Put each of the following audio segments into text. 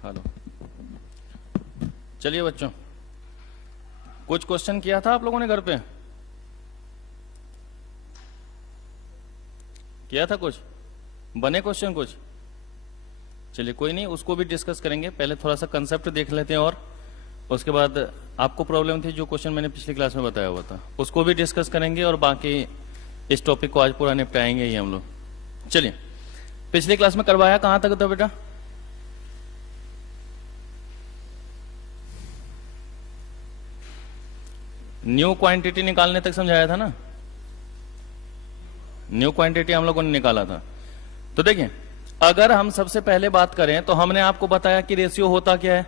Hello, चलिए बच्चों, कुछ क्वेश्चन किया था आप लोगों ने घर पे? किया था कुछ? बने क्वेश्चन कुछ? चलिए कोई नहीं, उसको भी डिस्कस करेंगे। पहले थोड़ा सा कंसेप्ट देख लेते हैं और उसके बाद आपको प्रॉब्लम थी जो क्वेश्चन मैंने पिछली क्लास में बताया हुआ था उसको भी डिस्कस करेंगे और बाकी इस टॉपिक को आज पूरा निपटाएंगे ही हम लोग। चलिए, पिछली क्लास में करवाया कहां तक था बेटा? न्यू क्वांटिटी निकालने तक समझाया था ना। न्यू क्वांटिटी हम लोगों ने निकाला था। तो देखिए, अगर हम सबसे पहले बात करें तो हमने आपको बताया कि रेशियो होता क्या है।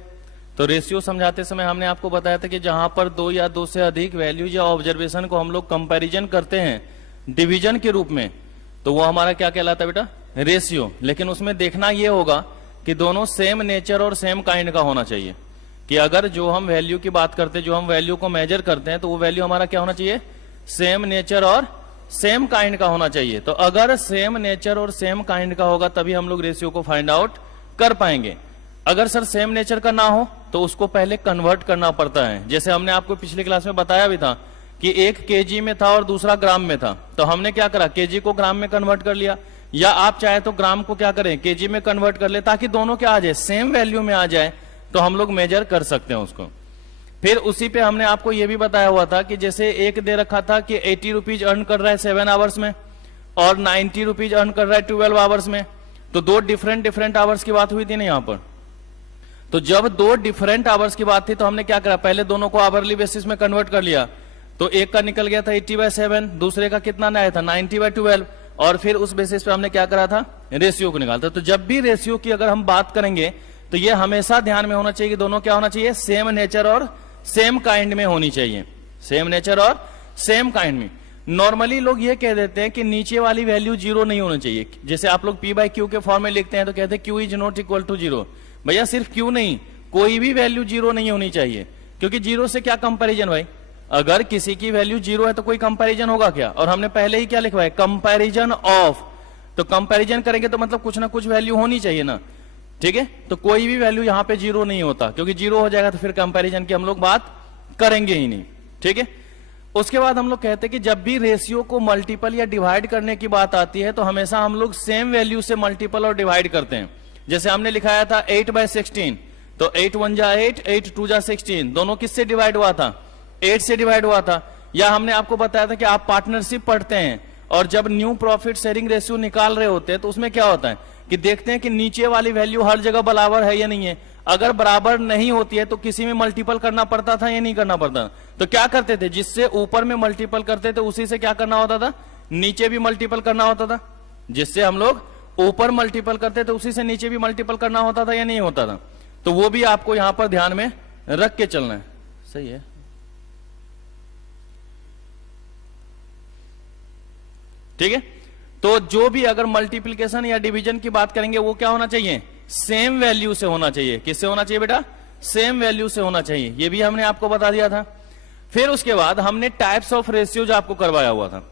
तो रेशियो समझाते समय हमने आपको बताया था कि जहां पर दो या दो से अधिक वैल्यूज या ऑब्जर्वेशन को हम लोग कंपैरिजन करते हैं डिवीजन के रूप में, तो वो हमारा क्या कहलाता है बेटा? रेशियो। लेकिन उसमें देखना ये होगा कि दोनों सेम नेचर और सेम काइंड का होना चाहिए। कि अगर जो हम वैल्यू की बात करते हैं, जो हम वैल्यू को मेजर करते हैं, तो वो वैल्यू हमारा क्या होना चाहिए? सेम नेचर और सेम काइंड का होना चाहिए। तो अगर सेम नेचर और सेम काइंड का होगा तभी हम लोग रेशियो को फाइंड आउट कर पाएंगे। अगर सर सेम नेचर का ना हो तो उसको पहले कन्वर्ट करना पड़ता है। जैसे हमने आपको पिछली क्लास में बताया भी था कि एक केजी में था और दूसरा ग्राम में था, तो हमने क्या करा? केजी को ग्राम में कन्वर्ट कर लिया। या आप चाहे तो ग्राम को क्या करें? केजी में कन्वर्ट कर ले, ताकि दोनों क्या आ जाए? सेम वैल्यू में आ जाए, तो हम लोग मेजर कर सकते हैं उसको। फिर उसी पे हमने आपको यह भी बताया हुआ था कि जैसे एक दे रखा था कि 80 रुपीज अर्न कर रहा है 7 आवर्स में और 90 रुपीज अर्न कर रहा है 12 आवर्स में। तो दो डिफरेंट आवर्स की बात हुई थी ना यहाँ पर। तो जब दो डिफरेंट आवर्स की बात थी तो हमने क्या करा? पहले दोनों को आवरली बेसिस में कन्वर्ट कर लिया। तो एक का निकल गया था 80/7, दूसरे का कितना आया था? 90/12। और फिर उस बेसिस पे हमने क्या करा था? रेशियो को निकालता। तो जब भी रेशियो की अगर हम बात करेंगे तो ये हमेशा ध्यान में होना चाहिए कि दोनों क्या होना चाहिए? सेम नेचर और सेम काइंड में होनी चाहिए। सेम नेचर और सेम काइंड में। नॉर्मली लोग ये कह देते हैं कि नीचे वाली वैल्यू जीरो नहीं होनी चाहिए। जैसे आप लोग P/Q के फॉर्म में लिखते हैं तो कहते हैं Q is not equal to zero. भैया सिर्फ Q नहीं, कोई भी वैल्यू जीरो नहीं होनी चाहिए, क्योंकि जीरो से क्या कंपैरिजन भाई? अगर किसी की वैल्यू जीरो है तो कोई कंपैरिजन होगा क्या? और हमने पहले ही क्या लिखवाया? Comparison of. तो कंपैरिजन करेंगे तो मतलब कुछ ना कुछ वैल्यू होनी चाहिए ना। ठीक है, तो कोई भी वैल्यू यहां पे जीरो नहीं होता, क्योंकि जीरो हो जाएगा तो फिर कंपैरिजन की हम लोग बात करेंगे ही नहीं। ठीक है, उसके बाद हम लोग कहते हैं कि जब भी रेशियो को मल्टीपल या डिवाइड करने की बात आती है तो हमेशा हम लोग सेम वैल्यू से मल्टीपल और डिवाइड करते हैं। जैसे हमने लिखाया था 8/16, तो 8 1 जा 8, 8 2 जा 16, दोनों किससे डिवाइड हुआ था? 8 से डिवाइड हुआ था। या हमने आपको बताया था कि आप पार्टनरशिप पढ़ते हैं और जब न्यू प्रॉफिट शेयरिंग रेशियो निकाल रहे होते हैं तो उसमें क्या होता है कि देखते हैं कि नीचे वाली वैल्यू हर जगह बराबर है या नहीं है। अगर बराबर नहीं होती है तो किसी में मल्टीपल करना पड़ता था या नहीं करना पड़ता? तो क्या करते थे? जिससे ऊपर में मल्टीपल करते थे उसी से क्या करना होता था? नीचे भी मल्टीपल करना होता था। जिससे हम लोग ऊपर मल्टीपल करते थे उसी से नीचे भी मल्टीपल करना होता था या नहीं होता था? तो वो भी आपको यहां पर ध्यान में रख के चलना है। सही है, ठीक है। तो जो भी अगर मल्टीप्लिकेशन या डिवीजन की बात करेंगे वो क्या होना चाहिए? सेम वैल्यू से होना चाहिए। किससे होना चाहिए बेटा? सेम वैल्यू से होना चाहिए। ये भी हमने आपको बता दिया था। फिर उसके बाद हमने टाइप्स ऑफ रेशियोज आपको करवाया हुआ था।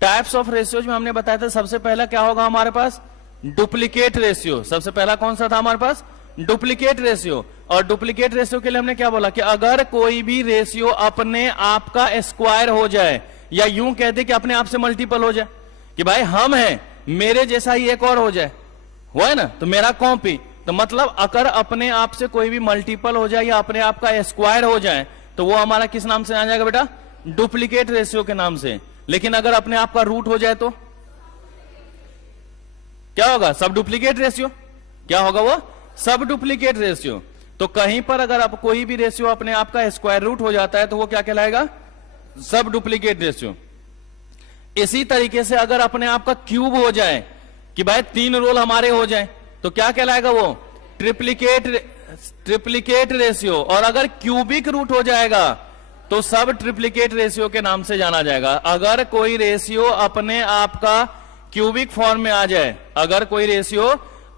टाइप्स ऑफ रेशियोज में हमने बताया था सबसे पहला क्या होगा हमारे पास? Duplicate ratio. सबसे पहला कौन सा था हमारे पास? Duplicate ratio. और डुप्लीकेट रेशियो के लिए हमने क्या बोला कि अगर कोई भी रेशियो अपने आप का स्क्वायर हो जाए, या यूं कहते कि अपने आप से मल्टीपल हो जाए, कि भाई हम हैं, मेरे जैसा ही एक और हो जाए, हुआ है ना, तो मेरा कॉपी। तो मतलब अगर अपने आप से कोई भी मल्टीपल हो जाए या अपने आप का स्क्वायर हो जाए तो वो हमारा किस नाम से आ जाएगा बेटा? डुप्लीकेट रेशियो के नाम से। लेकिन अगर अपने आप का रूट हो जाए तो क्या होगा? सब डुप्लीकेट रेशियो। क्या होगा वो? सब डुप्लीकेट रेशियो। तो कहीं पर अगर आप कोई भी रेशियो अपने आप का स्क्वायर रूट हो जाता है तो वो क्या कहलाएगा? सब डुप्लीकेट रेशियो। इसी तरीके से अगर अपने आप का क्यूब हो जाए कि भाई 3 रोल हमारे हो जाए तो क्या कहलाएगा वो? Triplicate ratio. और अगर क्यूबिक रूट हो जाएगा तो सब ट्रिप्लीकेट रेशियो के नाम से जाना जाएगा। अगर कोई रेशियो अपने आप का क्यूबिक फॉर्म में आ जाए, अगर कोई रेशियो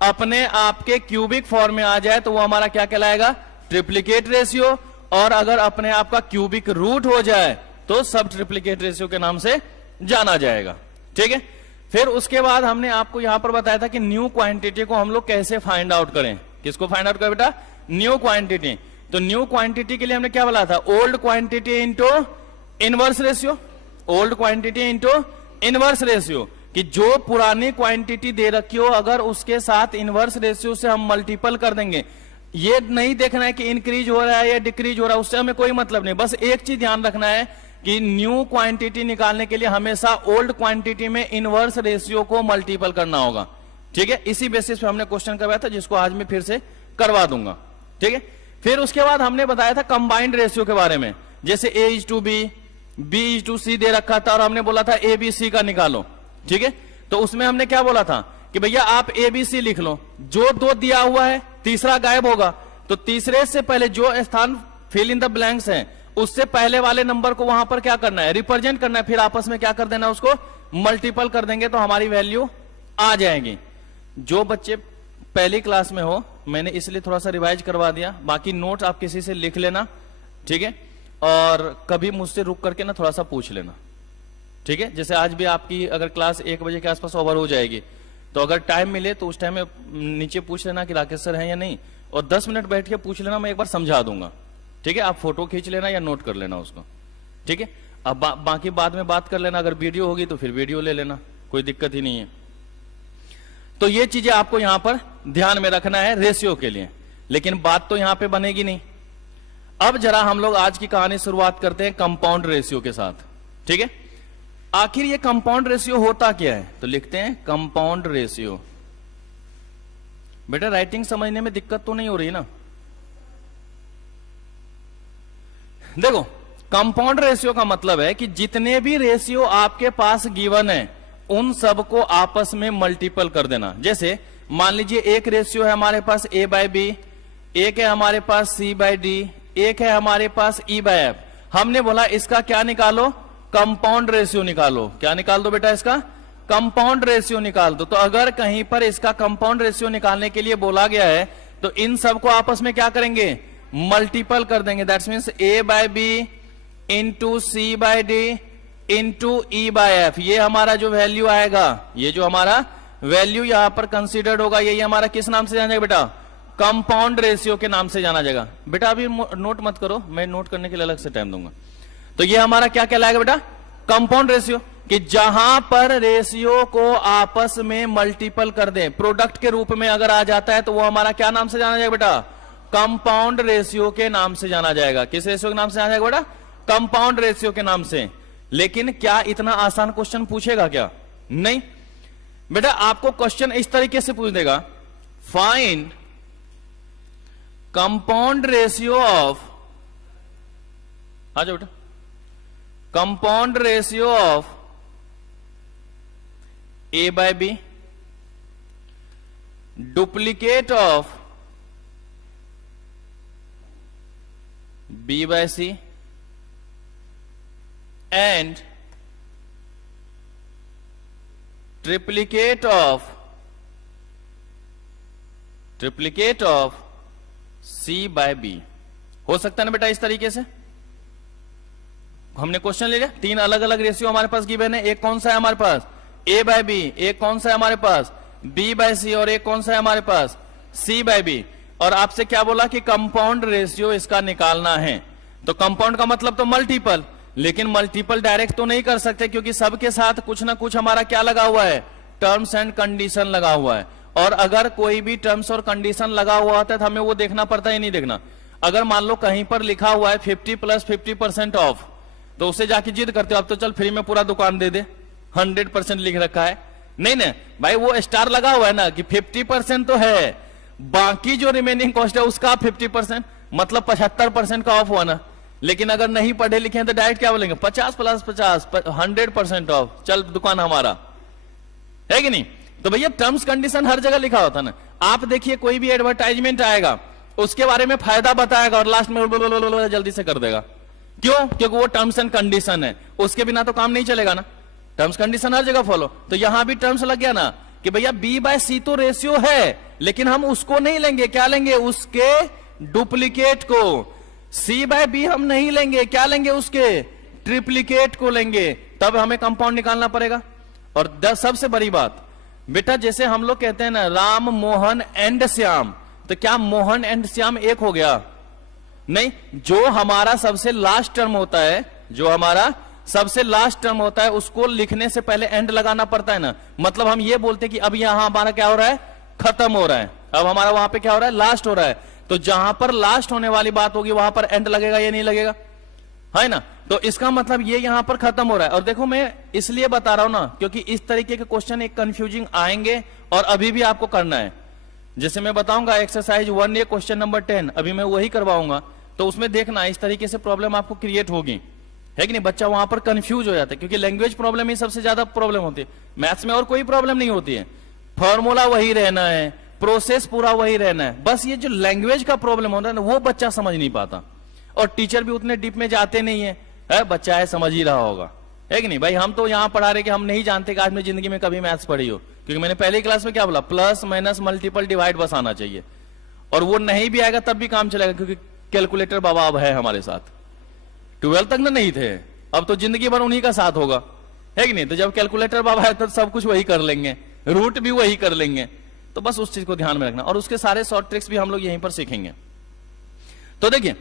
अपने आप के क्यूबिक फॉर्म में आ जाए तो वो हमारा क्या कहलाएगा? Triplicate ratio. और अगर अपने आप का क्यूबिक रूट हो जाए तो सब ट्रिप्लीकेट रेशियो के नाम से जाना जाएगा। ठीक है, फिर उसके बाद हमने आपको यहां पर बताया था कि न्यू क्वांटिटी को हम लोग कैसे फाइंड आउट करें। किसको फाइंड आउट करें बेटा? New quantity. तो न्यू क्वांटिटी के लिए हमने क्या बोला था, old quantity into inverse ratio, old quantity into inverse ratio, कि जो पुरानी क्वांटिटी दे रखी हो अगर उसके साथ इनवर्स रेशियो से हम मल्टीपल कर देंगे। ये नहीं देखना है कि इंक्रीज हो रहा है या डिक्रीज हो रहा है, उससे हमें कोई मतलब नहीं। बस एक चीज ध्यान रखना है कि न्यू क्वांटिटी निकालने के लिए हमेशा ओल्ड क्वांटिटी में इनवर्स रेशियो को मल्टीपल करना होगा। ठीक है, इसी बेसिस पे हमने क्वेश्चन करवाया था, जिसको आज मैं फिर से करवा दूंगा। ठीक है, फिर उसके बाद हमने बताया था कंबाइंड रेशियो के बारे में, जैसे A:B, B:C दे रखा था और हमने बोला था ABC का निकालो। ठीक है, तो उसमें हमने क्या बोला था कि भैया आप ABC लिख लो, जो 2 दिया हुआ है तीसरा गायब होगा, तो तीसरे से पहले जो स्थान फिल इन द ब्लैंक्स है उससे पहले वाले नंबर को वहां पर क्या करना है, रिप्रेजेंट करना है, फिर आपस में क्या कर देना, उसको मल्टीपल कर देंगे तो हमारी वैल्यू आ जाएगी। जो बच्चे पहली क्लास में हो, मैंने इसलिए थोड़ा सा रिवाइज करवा दिया, बाकी नोट आप किसी से लिख लेना। ठीक है, और कभी मुझसे रुक करके ना थोड़ा सा पूछ लेना। ठीक है, जैसे आज भी आपकी अगर क्लास 1 बजे के आसपास ओवर हो जाएगी, तो अगर टाइम मिले तो उस टाइम में नीचे पूछ लेना कि राकेश सर हैं या नहीं, और 10 मिनट बैठ के पूछ लेना, मैं एक बार समझा दूंगा। ठीक है, आप फोटो खींच लेना या नोट कर लेना उसको। ठीक है, अब बाकी बाद में बात कर लेना, अगर वीडियो होगी तो फिर वीडियो ले लेना, कोई दिक्कत ही नहीं है। तो ये चीजें आपको यहां पर ध्यान में रखना है रेशियो के लिए, लेकिन बात तो यहां पे बनेगी नहीं। अब जरा हम लोग आज की कहानी शुरुआत करते हैं कंपाउंड रेशियो के साथ। ठीक है, आखिर ये कंपाउंड रेशियो होता क्या है, तो लिखते हैं कंपाउंड रेशियो। बेटा राइटिंग समझने में दिक्कत तो नहीं हो रही ना? देखो, कंपाउंड रेशियो का मतलब है कि जितने भी रेशियो आपके पास गिवन है उन सबको आपस में मल्टीपल कर देना। जैसे मान लीजिए एक रेशियो है हमारे पास A/B, एक है हमारे पास C/D, एक है हमारे पास E/F। हमने बोला इसका क्या निकालो, कंपाउंड रेशियो निकालो। क्या निकाल दो बेटा, इसका कंपाउंड रेशियो निकाल दो। तो अगर कहीं पर इसका कंपाउंड रेशियो निकालने के लिए बोला गया है तो इन सबको आपस में क्या करेंगे, मल्टीपल कर देंगे। That's means A/B into C/D into E/F। ये हमारा जो वैल्यू आएगा, ये जो हमारा वैल्यू यहां पर कंसीडर्ड होगा, ये हमारा किस नाम से जाना जाएगा बेटा, कंपाउंड रेशियो के नाम से जाना जाएगा। बेटा अभी नोट मत करो, मैं नोट करने के लिए अलग से टाइम दूंगा। तो ये हमारा क्या कहलाएगा बेटा, कंपाउंड रेशियो, कि जहां पर रेशियो को आपस में मल्टीपल कर दें, प्रोडक्ट के रूप में अगर आ जाता है तो वो हमारा क्या नाम से जाना जाएगा बेटा, कंपाउंड रेशियो के नाम से जाना जाएगा। किस रेशियो के नाम से जाना जाएगा बेटा, कंपाउंड रेशियो के नाम से। लेकिन क्या इतना आसान क्वेश्चन पूछेगा क्या, नहीं बेटा। आपको क्वेश्चन इस तरीके से पूछ देगा, फाइंड कंपाउंड रेशियो ऑफ, आ जाओ बेटा, compound ratio of A/B, duplicate of B/C and triplicate of C/B। हो सकता है ना बेटा इस तरीके से। हमने क्वेश्चन ले लिया, 3 अलग अलग रेशियो हमारे पास गिवन है। एक कौन सा है हमारे पास, A/B, एक कौन सा है हमारे पास B/C, और एक कौन सा है हमारे पास C/B। और आपसे क्या बोला कि कंपाउंड रेशियो इसका निकालना है। तो कंपाउंड का मतलब तो मल्टीपल, लेकिन मल्टीपल डायरेक्ट तो नहीं कर सकते, क्योंकि सबके साथ कुछ ना कुछ हमारा क्या लगा हुआ है, टर्म्स एंड कंडीशन लगा हुआ है। और अगर कोई भी टर्म्स और कंडीशन लगा हुआ होता है तो हमें वो देखना पड़ता है, नहीं देखना। अगर मान लो कहीं पर लिखा हुआ है 50 + 50% ऑफ, तो उससे जाके जिद करते हो अब तो चल फ्री में पूरा दुकान दे दे, 100% लिख रखा है। नहीं ना भाई, वो स्टार लगा हुआ है ना कि 50% तो है, बाकी जो रिमेनिंग कॉस्ट है उसका 50%, मतलब 75% का ऑफ हुआ ना। लेकिन अगर नहीं पढ़े लिखे हैं तो डायरेक्ट क्या बोलेंगे, 50 + 50 100% ऑफ, चल दुकान हमारा है कि नहीं। तो भैया टर्म्स कंडीशन हर जगह लिखा होता ना। आप देखिए कोई भी एडवर्टाइजमेंट आएगा, उसके बारे में फायदा बताएगा और लास्ट में जल्दी से कर देगा। क्यों, क्योंकि वो टर्म्स एंड कंडीशन है, उसके बिना तो काम नहीं चलेगा ना। टर्म्स कंडीशन हर जगह फॉलो। तो यहां भी टर्म्स लग गया ना कि भैया B/C तो रेशियो है, लेकिन हम उसको नहीं लेंगे, क्या लेंगे, उसके डुप्लीकेट को। C/B हम नहीं लेंगे, क्या लेंगे, उसके ट्रिप्लीकेट को लेंगे, तब हमें कंपाउंड निकालना पड़ेगा। और सबसे बड़ी बात बेटा, जैसे हम लोग कहते हैं ना राम मोहन एंड श्याम, तो क्या मोहन एंड श्याम एक हो गया? नहीं, जो हमारा सबसे लास्ट टर्म होता है, जो हमारा सबसे लास्ट टर्म होता है, उसको लिखने से पहले एंड लगाना पड़ता है ना। मतलब हम ये बोलते हैं कि अब यहां हमारा क्या हो रहा है, खत्म हो रहा है, अब हमारा वहां पे क्या हो रहा है, लास्ट हो रहा है। तो जहां पर लास्ट होने वाली बात होगी वहां पर एंड लगेगा या नहीं लगेगा, है ना। तो इसका मतलब ये यहां पर खत्म हो रहा है। और देखो मैं इसलिए बता रहा हूं ना, क्योंकि इस तरीके के क्वेश्चन एक कंफ्यूजिंग आएंगे और अभी भी आपको करना है। जैसे मैं बताऊंगा एक्सरसाइज 1A क्वेश्चन नंबर 10, अभी मैं वही करवाऊंगा, तो उसमें देखना इस तरीके से प्रॉब्लम आपको क्रिएट होगी, है कि नहीं। बच्चा वहां पर कंफ्यूज हो जाता है, क्योंकि लैंग्वेज प्रॉब्लम ही सबसे ज्यादा प्रॉब्लम होती है। मैथ्स में और कोई प्रॉब्लम नहीं होती है, फॉर्मूला वही रहना है, प्रोसेस पूरा वही रहना है, बस ये जो लैंग्वेज का प्रॉब्लम होता है ना, वो बच्चा समझ नहीं पाता। और टीचर भी उतने डीप में जाते नहीं है, बच्चा है समझ ही रहा होगा, है कि नहीं भाई। हम तो यहां पढ़ा रहे कि हम नहीं जानते कि आज में जिंदगी में कभी मैथ्स पढ़ी हो, क्योंकि मैंने पहली क्लास में क्या बोला, प्लस माइनस मल्टीपल डिवाइड बस आना चाहिए। और वो नहीं भी आएगा तब भी काम चलेगा, क्योंकि कैलकुलेटर बाबा अब है हमारे साथ। 12 तक ना नहीं थे, अब तो जिंदगी भर उन्हीं का साथ होगा, है कि नहीं। तो जब कैलकुलेटर बाबा है तो सब कुछ वही कर लेंगे, रूट भी वही कर लेंगे। तो बस उस चीज को ध्यान में रखना, और उसके सारे शॉर्ट ट्रिक्स भी हम लोग यहीं पर सीखेंगे। तो देखिए,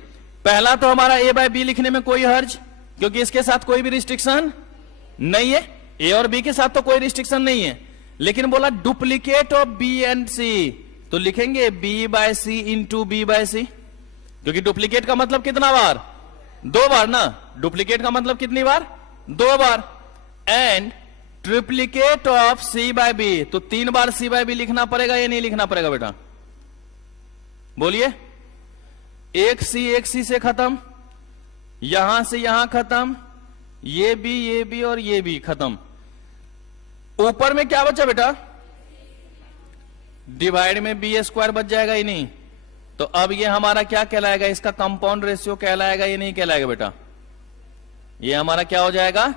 पहला तो हमारा ए बाय बी लिखने में कोई हर्ज, क्योंकि इसके साथ कोई भी रिस्ट्रिक्शन नहीं है, ए और बी के साथ तो कोई रिस्ट्रिक्शन नहीं है। लेकिन बोला डुप्लीकेट ऑफ बी एंड सी, तो लिखेंगे बी बाय सी इंटू बी बाय सी, क्योंकि डुप्लीकेट का मतलब कितना बार, 2 बार ना। डुप्लीकेट का मतलब कितनी बार, 2 बार। And triplicate of c by b, तो 3 बार सी बाय बी लिखना पड़ेगा या नहीं लिखना पड़ेगा बेटा, बोलिए। एक सी से खत्म, यहां से यहां खत्म, ये भी और ये भी खत्म। ऊपर में क्या बचा बेटा, डिवाइड में बी स्क्वायर बच जाएगा ही नहीं। तो अब ये हमारा क्या कहलाएगा, इसका कंपाउंड रेशियो कहलाएगा या नहीं कहलाएगा बेटा, ये हमारा क्या हो जाएगा,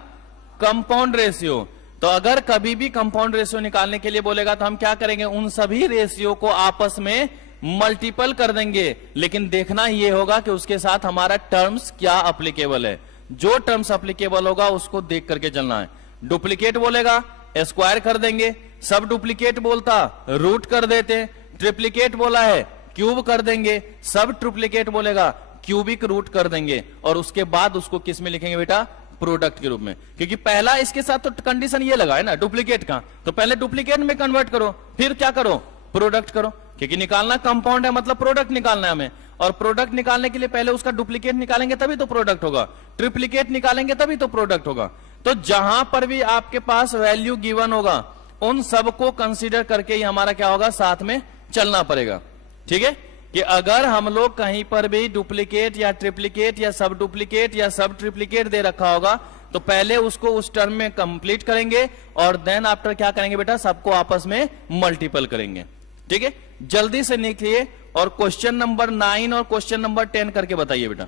कंपाउंड रेशियो। तो अगर कभी भी कंपाउंड रेशियो निकालने के लिए बोलेगा तो हम क्या करेंगे, उन सभी रेशियो को आपस में मल्टीपल कर देंगे। लेकिन देखना यह होगा कि उसके साथ हमारा टर्म्स क्या अप्लीकेबल है। जो टर्म्स अप्लीकेबल होगा उसको देख करके चलना है। डुप्लीकेट बोलेगा स्क्वायर कर देंगे, सब डुप्लीकेट बोलता रूट कर देते, ट्रिप्लीकेट बोला है क्यूब कर देंगे, सब ट्रिप्लीकेट बोलेगा क्यूबिक रूट कर देंगे। और उसके बाद उसको किस में लिखेंगे बेटा, प्रोडक्ट के रूप में। क्योंकि पहला इसके साथ तो कंडीशन ये लगा है ना डुप्लीकेट का, तो पहले डुप्लीकेट में कन्वर्ट करो, फिर क्या करो, प्रोडक्ट करो। क्योंकि निकालना कंपाउंड है, मतलब प्रोडक्ट निकालना है हमें, और प्रोडक्ट निकालने के लिए पहले उसका डुप्लीकेट निकालेंगे तभी तो प्रोडक्ट होगा, ट्रिप्लीकेट निकालेंगे तभी तो प्रोडक्ट होगा। तो जहां पर भी आपके पास वैल्यू गिवन होगा उन सबको कंसीडर करके ही हमारा क्या होगा, साथ में चलना पड़ेगा। ठीक है, कि अगर हम लोग कहीं पर भी डुप्लीकेट या ट्रिप्लीकेट या सब डुप्लीकेट या सब ट्रिप्लीकेट दे रखा होगा तो पहले उसको उस टर्म में कंप्लीट करेंगे और देन आफ्टर क्या करेंगे बेटा, सबको आपस में मल्टीपल करेंगे। ठीक है, जल्दी से लिखिए और क्वेश्चन नंबर 9 और क्वेश्चन नंबर 10 करके बताइए बेटा।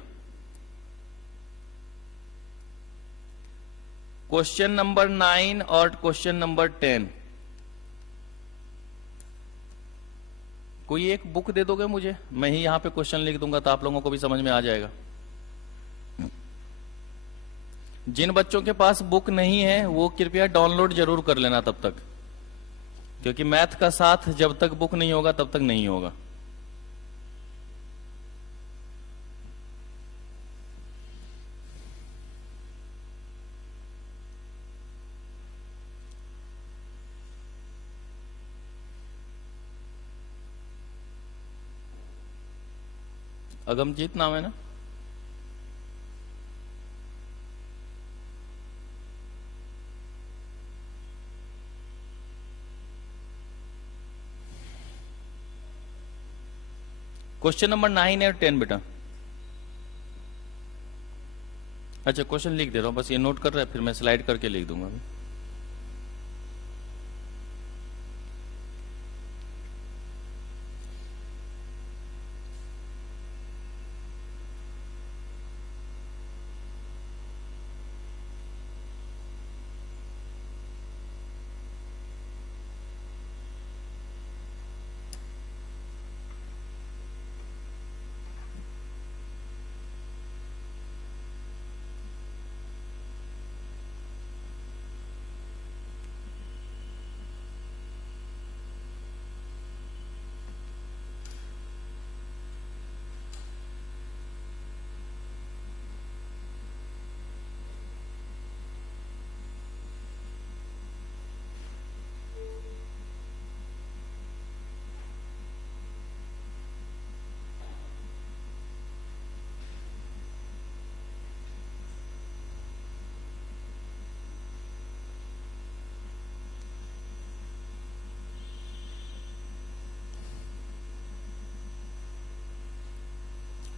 क्वेश्चन नंबर 9 और क्वेश्चन नंबर 10, कोई एक बुक दे दोगे मुझे, मैं ही यहां पे क्वेश्चन लिख दूंगा तो आप लोगों को भी समझ में आ जाएगा। जिन बच्चों के पास बुक नहीं है वो कृपया डाउनलोड जरूर कर लेना तब तक, क्योंकि मैथ का साथ जब तक बुक नहीं होगा तब तक नहीं होगा। अगमजीत नाम है ना? क्वेश्चन नंबर 9 और 10 बेटा। अच्छा, क्वेश्चन लिख दे रहा हूं, बस ये नोट कर रहा है, फिर मैं स्लाइड करके लिख दूंगा।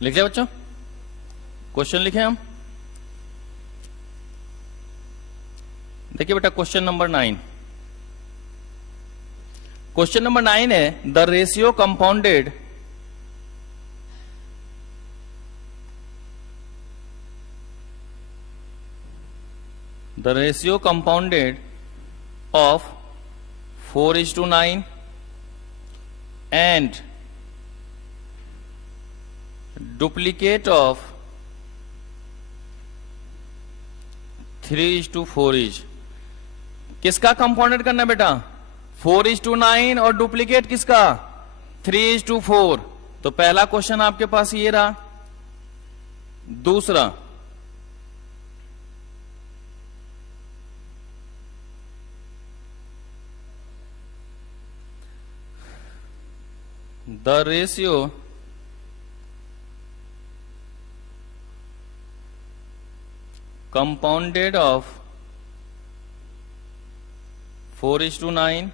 लिख लिया बच्चों? क्वेश्चन लिखे हम। देखिए बेटा क्वेश्चन नंबर 9। क्वेश्चन नंबर 9 है the ratio compounded of 4:9 and duplicate of 3:4 is। किसका कंपाउंडेड करना है बेटा? 4:9 और डुप्लीकेट किसका? 3:4। तो पहला क्वेश्चन आपके पास ये रहा। दूसरा, the ratio compounded of 4:9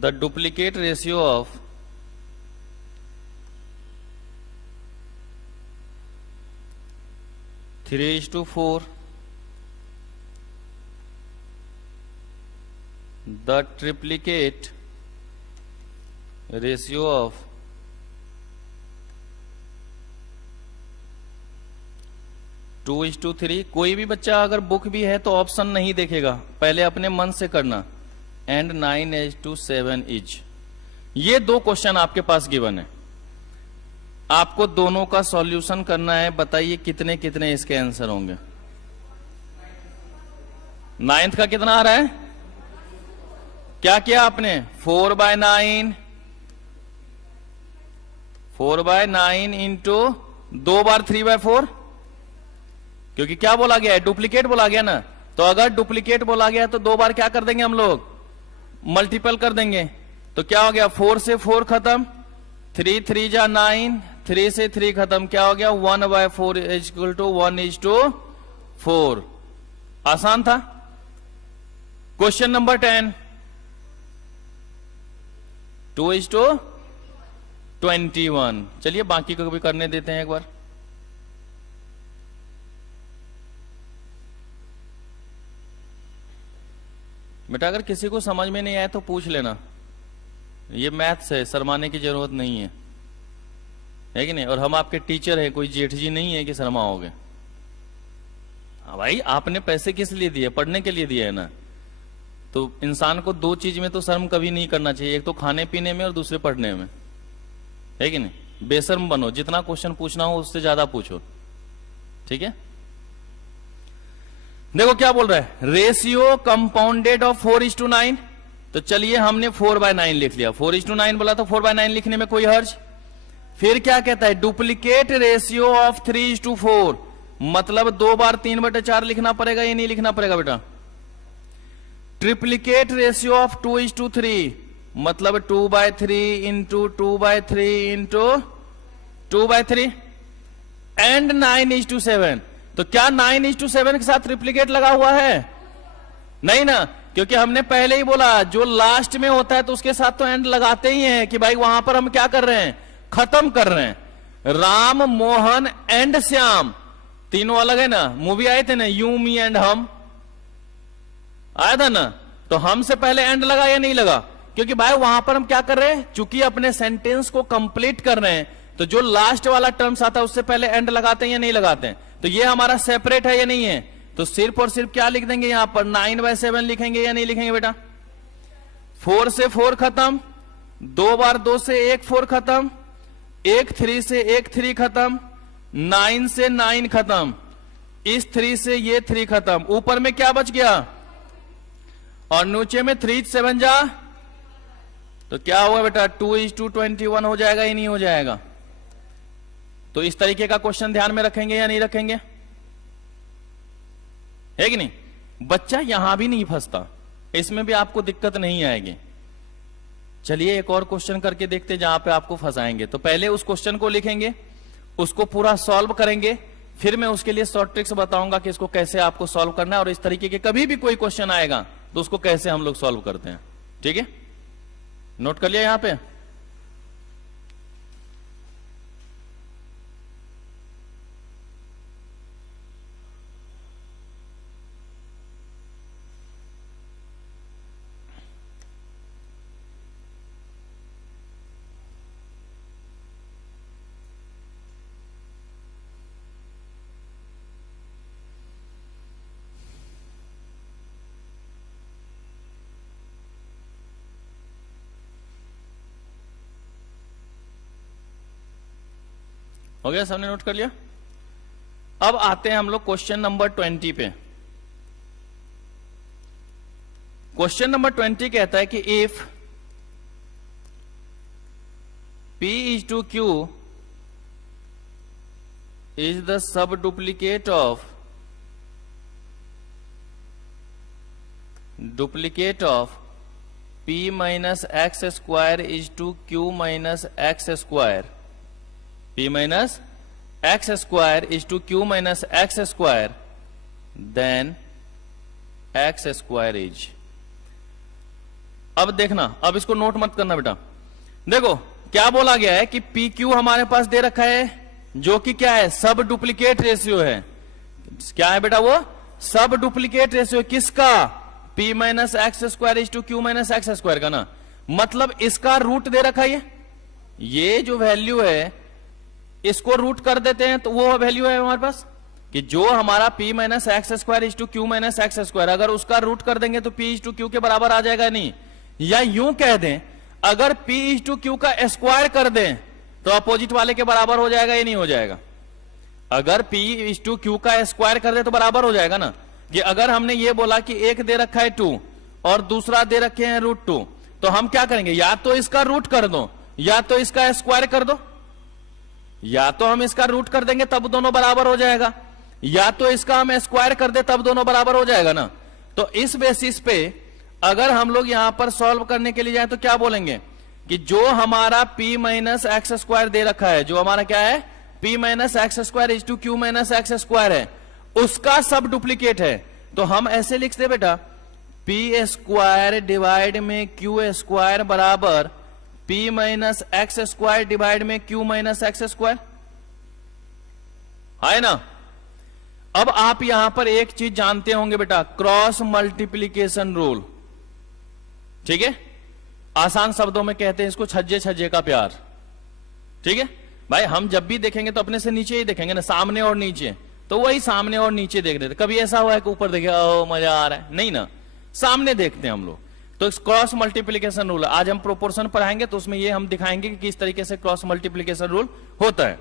the duplicate ratio of 3:4 the triplicate ratio of 2:3। कोई भी बच्चा अगर बुक भी है तो ऑप्शन नहीं देखेगा, पहले अपने मन से करना। And 9:7 is. ये दो क्वेश्चन आपके पास गिवन है, आपको दोनों का सॉल्यूशन करना है। बताइए कितने कितने इसके आंसर होंगे? 9th का कितना आ रहा है? क्या किया आपने? 4/9 इंटू 2 बार 3/4, क्योंकि क्या बोला गया है? डुप्लीकेट बोला गया ना। तो अगर डुप्लीकेट बोला गया तो 2 बार क्या कर देंगे हम लोग? मल्टीपल कर देंगे। तो क्या हो गया? 4 से 4 खत्म, 3 3 जा 9, 3 से 3 खत्म, क्या हो गया? 1/4 इक्वल टू 1:4। आसान था। Question number 10 2:21। चलिए बाकी को भी करने देते हैं एक बार। बेटा अगर किसी को समझ में नहीं आया तो पूछ लेना, ये मैथ्स है, शर्माने की जरूरत नहीं है, है कि नहीं? और हम आपके टीचर हैं, कोई जेठ जी नहीं है कि शर्माओगे। हाँ भाई, आपने पैसे किस लिए दिए? पढ़ने के लिए दिए है ना। तो इंसान को 2 चीज में तो शर्म कभी नहीं करना चाहिए, एक तो खाने पीने में और दूसरे पढ़ने में, है कि नहीं? बेशर्म बनो, जितना क्वेश्चन पूछना हो उससे ज्यादा पूछो, ठीक है? देखो क्या बोल रहा है, रेशियो कंपाउंडेड ऑफ 4:9। तो चलिए हमने 4/9 लिख लिया। 4:9 बोला तो 4/9 लिखने में कोई हर्ज। फिर क्या कहता है? डुप्लीकेट रेशियो ऑफ 3:4, मतलब 2 बार 3/4 लिखना पड़ेगा, ये नहीं लिखना पड़ेगा बेटा। ट्रिप्लीकेट रेशियो ऑफ 2:3, मतलब 2/3 इंटू 2/3 इंटू 2/3 एंड 9:7। तो क्या 9:7 के साथ ट्रिप्लीकेट लगा हुआ है? नहीं ना, क्योंकि हमने पहले ही बोला जो लास्ट में होता है तो उसके साथ तो एंड लगाते ही हैं कि भाई वहां पर हम क्या कर रहे हैं? खत्म कर रहे हैं। राम, मोहन एंड श्याम, तीनों अलग है ना। मूवी आए थे ना, यू मी एंड हम, आया था ना। तो हम से पहले एंड लगा या नहीं लगा? क्योंकि भाई वहां पर हम क्या कर रहे हैं? चूंकि अपने सेंटेंस को कंप्लीट कर रहे हैं, तो जो लास्ट वाला टर्म्स आता है उससे पहले एंड लगाते हैं या नहीं लगाते हैं? तो ये हमारा सेपरेट है या नहीं है? तो सिर्फ और सिर्फ क्या लिख देंगे यहां पर? 9/7 लिखेंगे या नहीं लिखेंगे बेटा? 4 से 4 खत्म, 2 बार 2 से 1 4 खत्म, 1 3 से 1 3 खत्म, 9 से 9 खत्म, इस 3 से ये 3 खत्म, ऊपर में क्या बच गया? और नीचे में 3 7 जा, तो क्या हुआ बेटा? 2:21 हो जाएगा या नहीं हो जाएगा? तो इस तरीके का क्वेश्चन ध्यान में रखेंगे या नहीं रखेंगे? है कि नहीं? बच्चा यहां भी नहीं फंसता, इसमें भी आपको दिक्कत नहीं आएगी। चलिए एक और क्वेश्चन करके देखते जहां पे आपको फंसाएंगे। तो पहले उस क्वेश्चन को लिखेंगे, उसको पूरा सॉल्व करेंगे, फिर मैं उसके लिए शॉर्ट ट्रिक्स बताऊंगा कि इसको कैसे आपको सॉल्व करना है, और इस तरीके के कभी भी कोई क्वेश्चन आएगा तो उसको कैसे हम लोग सॉल्व करते हैं, ठीक है? नोट कर लिया यहां पे? हो गया, सबने नोट कर लिया? अब आते हैं हम लोग क्वेश्चन नंबर 20 पे। क्वेश्चन नंबर 20 कहता है कि if P is to Q is the sub duplicate of P minus x square is to Q minus x square, P minus x square is to Q minus x square, then x square is। अब देखना, अब इसको note मत करना बेटा। देखो क्या बोला गया है कि पी क्यू हमारे पास दे रखा है, जो कि क्या है, सब डुप्लीकेट रेशियो है। क्या है बेटा वो? सब डुप्लीकेट रेशियो। किसका? P minus x square is to Q minus x square का ना। मतलब इसका रूट दे रखा है, ये जो वैल्यू है इसको रूट कर देते हैं तो वो वैल्यू है हमारे पास कि जो हमारा P minus x square is to Q minus x square, अगर उसका रूट कर देंगे तो P इज टू क्यू के बराबर आ जाएगा नहीं। या यूं कह दें, अगर P इज टू क्यू का स्क्वायर कर दें तो अपोजिट वाले के बराबर हो जाएगा या नहीं हो जाएगा? अगर P इज टू क्यू का स्क्वायर कर दे तो बराबर हो जाएगा ना। कि अगर हमने ये बोला कि एक दे रखा है 2 और दूसरा दे रखे हैं √2, तो हम क्या करेंगे? या तो इसका रूट कर दो या तो इसका स्क्वायर कर दो। या तो हम इसका रूट कर देंगे तब दोनों बराबर हो जाएगा, या तो इसका हम स्क्वायर कर दे तब दोनों बराबर हो जाएगा ना। तो इस बेसिस पे अगर हम लोग यहां पर सॉल्व करने के लिए जाए तो क्या बोलेंगे कि जो हमारा P माइनस एक्स स्क्वायर दे रखा है, जो हमारा क्या है, P minus x square is to Q minus x square है, उसका सब डुप्लीकेट है। तो हम ऐसे लिखते बेटा, P स्क्वायर डिवाइड में क्यू स्क्वायर बराबर P minus x square divide में क्यू माइनस एक्स स्क्वायर, है ना। अब आप यहां पर एक चीज जानते होंगे बेटा, क्रॉस मल्टीप्लीकेशन रूल। ठीक है, आसान शब्दों में कहते हैं इसको छज्जे छज्जे का प्यार। ठीक है भाई, हम जब भी देखेंगे तो अपने से नीचे ही देखेंगे ना, सामने और नीचे, तो वही सामने और नीचे देख रहे थे। कभी ऐसा हुआ है कि ऊपर देखे ओ मजा आ रहा है, नहीं ना, सामने देखते हैं हम लोग। तो क्रॉस मल्टीप्लीकेशन रूल आज हम प्रोपोर्शन पढ़ाएंगे तो उसमें ये हम दिखाएंगे कि किस तरीके से क्रॉस मल्टीप्लीकेशन रूल होता है।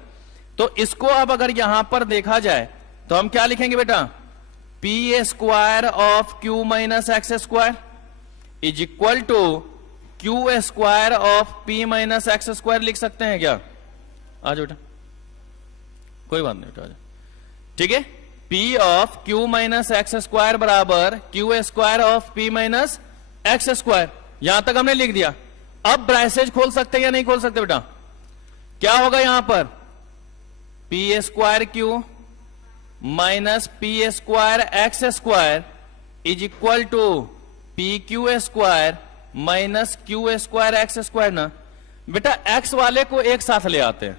तो इसको अब अगर यहां पर देखा जाए तो हम क्या लिखेंगे बेटा, P square of Q minus x square is equal to Q square of P minus x square लिख सकते हैं क्या? आज बेटा कोई बात नहीं बेटा, ठीक है। P of Q minus x square बराबर q square of P minus x square, यहां तक हमने लिख दिया। अब ब्रैसेज खोल सकते हैं या नहीं खोल सकते बेटा? क्या होगा यहां पर, P square Q minus P square X square is equal to P Q square minus Q square X square ना। बेटा एक्स वाले को एक साथ ले आते हैं,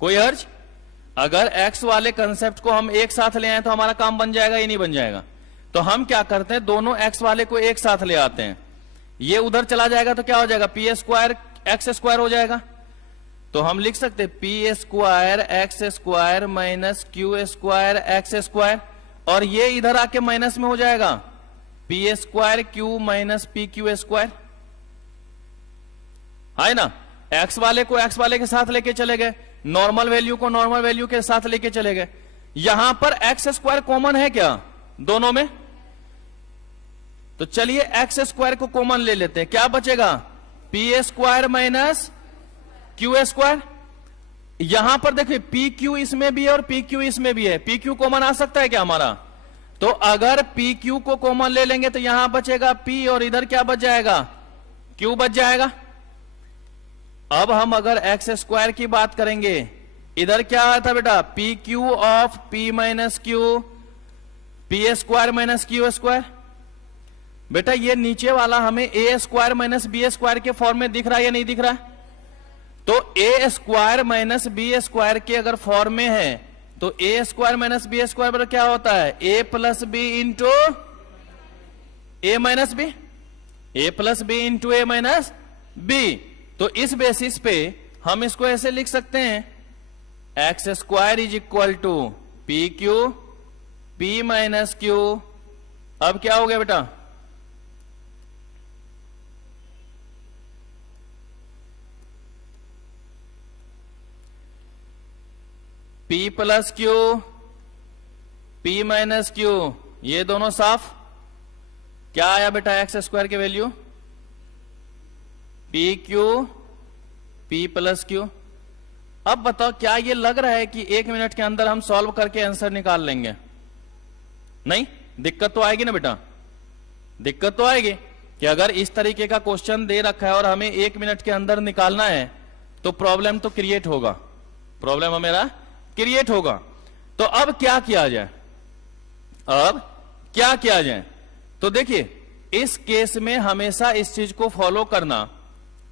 कोई हर्ज? अगर x वाले कंसेप्ट को हम एक साथ ले आए तो हमारा काम बन जाएगा या नहीं बन जाएगा? तो हम क्या करते हैं, दोनों x वाले को एक साथ ले आते हैं। ये उधर चला जाएगा तो क्या हो जाएगा, P स्क्वायर एक्स स्क्वायर हो जाएगा। तो हम लिख सकते हैं P square X square minus Q square X square, और ये इधर आके माइनस में हो जाएगा P square Q minus P Q square, है ना। x वाले को x वाले के साथ लेके चले गए, नॉर्मल वैल्यू को नॉर्मल वैल्यू के साथ लेके चले गए। यहां पर एक्स स्क्वायर कॉमन है क्या दोनों में? तो चलिए एक्स स्क्वायर को कॉमन ले लेते हैं, क्या बचेगा, P square minus Q square. यहां पर देखिए पी क्यू इसमें भी है और पी क्यू इसमें भी है, पी क्यू कॉमन आ सकता है क्या हमारा? तो अगर पी क्यू को कॉमन ले लेंगे तो यहां बचेगा P और इधर क्या बच जाएगा, Q बच जाएगा। अब हम अगर एक्स स्क्वायर की बात करेंगे, इधर क्या आया था बेटा, P Q of P minus Q, P square minus Q square. बेटा ये नीचे वाला हमें ए स्क्वायर माइनस बी स्क्वायर के फॉर्म में दिख रहा है या नहीं दिख रहा है? तो ए स्क्वायर माइनस बी स्क्वायर के अगर फॉर्म में है तो ए स्क्वायर माइनस बी स्क्वायर बराबर क्या होता है? ए प्लस बी इंटू ए माइनस बी, ए प्लस बी इंटू ए माइनस बी। तो इस बेसिस पे हम इसको ऐसे लिख सकते हैं, X square is equal to P Q P minus Q. अब क्या हो गया बेटा? P plus Q P minus Q, ये दोनों साफ। क्या आया बेटा एक्स स्क्वायर की value? P Q P plus Q. अब बताओ क्या ये लग रहा है कि 1 मिनट के अंदर हम सॉल्व करके आंसर निकाल लेंगे? नहीं, दिक्कत तो आएगी ना बेटा, दिक्कत तो आएगी कि अगर इस तरीके का क्वेश्चन दे रखा है और हमें 1 मिनट के अंदर निकालना है तो प्रॉब्लम तो क्रिएट होगा, प्रॉब्लम हमेरा क्रिएट होगा। तो अब क्या किया जाए? अब क्या किया जाए? तो देखिए इस केस में हमेशा इस चीज को फॉलो करना,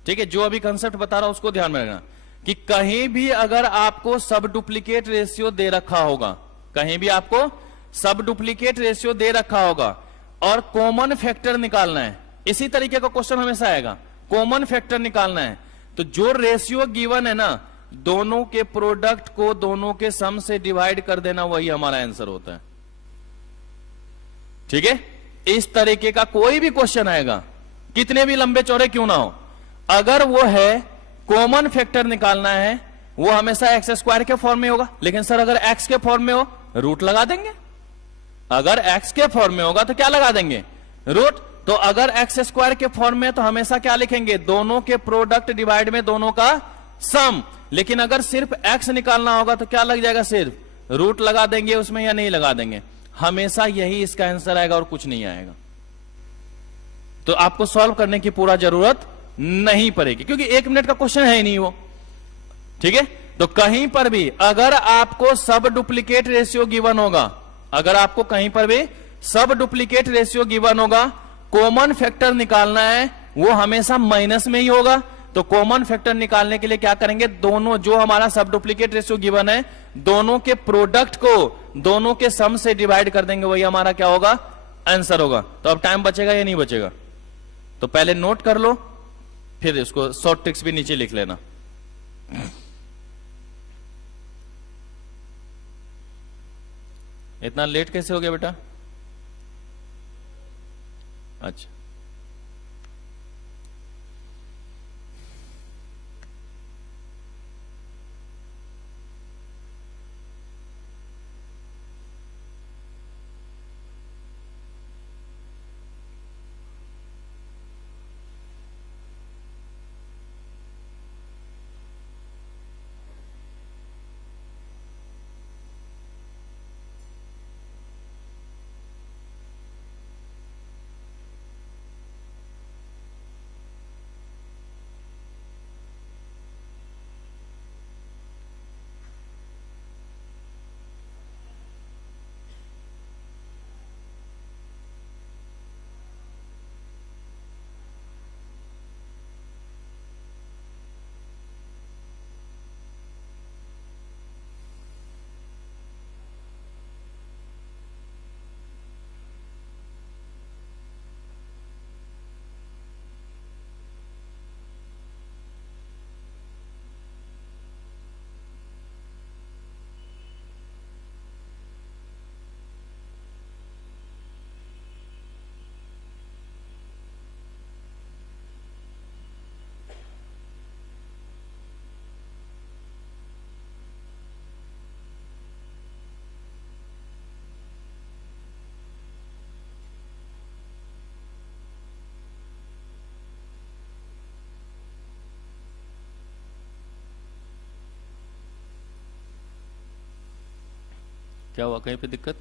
ठीक है, जो अभी कंसेप्ट बता रहा हूं उसको ध्यान में रखना कि कहीं भी अगर आपको सब डुप्लीकेट रेशियो दे रखा होगा, कहीं भी आपको सब डुप्लीकेट रेशियो दे रखा होगा और कॉमन फैक्टर निकालना है, इसी तरीके का क्वेश्चन हमेशा आएगा, कॉमन फैक्टर निकालना है, तो जो रेशियो गिवन है ना, दोनों के प्रोडक्ट को दोनों के सम से डिवाइड कर देना, वही हमारा आंसर होता है। ठीक है, इस तरीके का कोई भी क्वेश्चन आएगा, कितने भी लंबे चौड़े क्यों ना हो, अगर वो है कॉमन फैक्टर निकालना है, वो हमेशा एक्स स्क्वायर के फॉर्म में होगा। लेकिन सर अगर एक्स के फॉर्म में हो, रूट लगा देंगे। अगर एक्स के फॉर्म में होगा तो क्या लगा देंगे? रूट। तो अगर एक्स स्क्वायर के फॉर्म में तो हमेशा क्या लिखेंगे? दोनों के प्रोडक्ट डिवाइड में दोनों का सम। लेकिन अगर सिर्फ एक्स निकालना होगा तो क्या लग जाएगा? सिर्फ रूट लगा देंगे उसमें या नहीं लगा देंगे? हमेशा यही इसका आंसर आएगा और कुछ नहीं आएगा। तो आपको सॉल्व करने की पूरा जरूरत नहीं पड़ेगी, क्योंकि 1 मिनट का क्वेश्चन है ही नहीं वो। ठीक है, तो कहीं पर भी अगर आपको सब डुप्लीकेट रेशियो गिवन होगा, अगर आपको कहीं पर भी सब डुप्लीकेट रेशियो गिवन होगा, कॉमन फैक्टर निकालना है, वो हमेशा माइनस में ही होगा। तो कॉमन फैक्टर निकालने के लिए क्या करेंगे? दोनों जो हमारा सब डुप्लीकेट रेशियो गिवन है, दोनों के प्रोडक्ट को दोनों के सम से डिवाइड कर देंगे, वही हमारा क्या होगा? आंसर होगा। तो अब टाइम बचेगा या नहीं बचेगा? तो पहले नोट कर लो, फिर इसको शॉर्ट ट्रिक्स भी नीचे लिख लेना। इतना लेट कैसे हो गया बेटा? अच्छा, क्या हुआ? कहीं पे दिक्कत?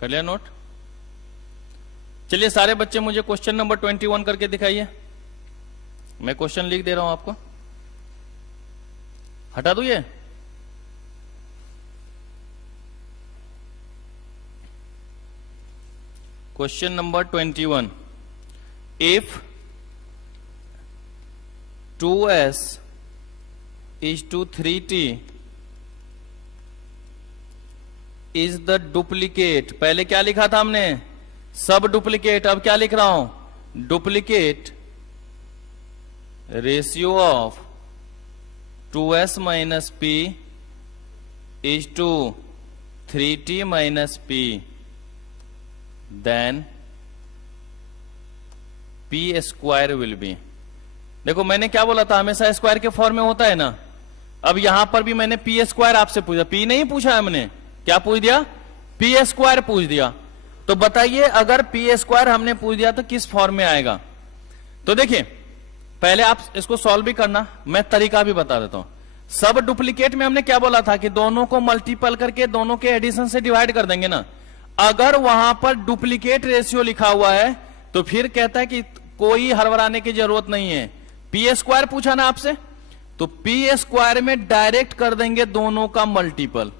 कर लिया नोट? चलिए सारे बच्चे मुझे क्वेश्चन नंबर 21 करके दिखाइए। मैं क्वेश्चन लिख दे रहा हूं आपको, हटा दू ये। Question number 21, if 2s is to 3t is the duplicate, पहले क्या लिखा था हमने? सब डुप्लीकेट। अब क्या लिख रहा हूं? Duplicate ratio of 2s minus p is to 3t minus p, then p square will be. देखो मैंने क्या बोला था, हमेशा स्क्वायर के फॉर्म में होता है ना। अब यहां पर भी मैंने पी स्क्वायर आपसे पूछा, पी नहीं पूछा हमने, क्या पूछ दिया? पी स्क्वायर पूछ दिया। तो बताइए अगर पी स्क्वायर हमने पूछ दिया तो किस फॉर्म में आएगा? तो देखिए पहले आप इसको सॉल्व भी करना, मैं तरीका भी बता देता हूं। सब डुप्लीकेट में हमने क्या बोला था कि दोनों को मल्टीपल करके दोनों के एडिशन से डिवाइड कर देंगे ना। अगर वहां पर डुप्लीकेट रेशियो लिखा हुआ है तो फिर कहता है कि कोई हड़बड़ाने की जरूरत नहीं है। पी स्क्वायर पूछा ना आपसे, तो पी स्क्वायर में डायरेक्ट कर देंगे दोनों का मल्टीपल।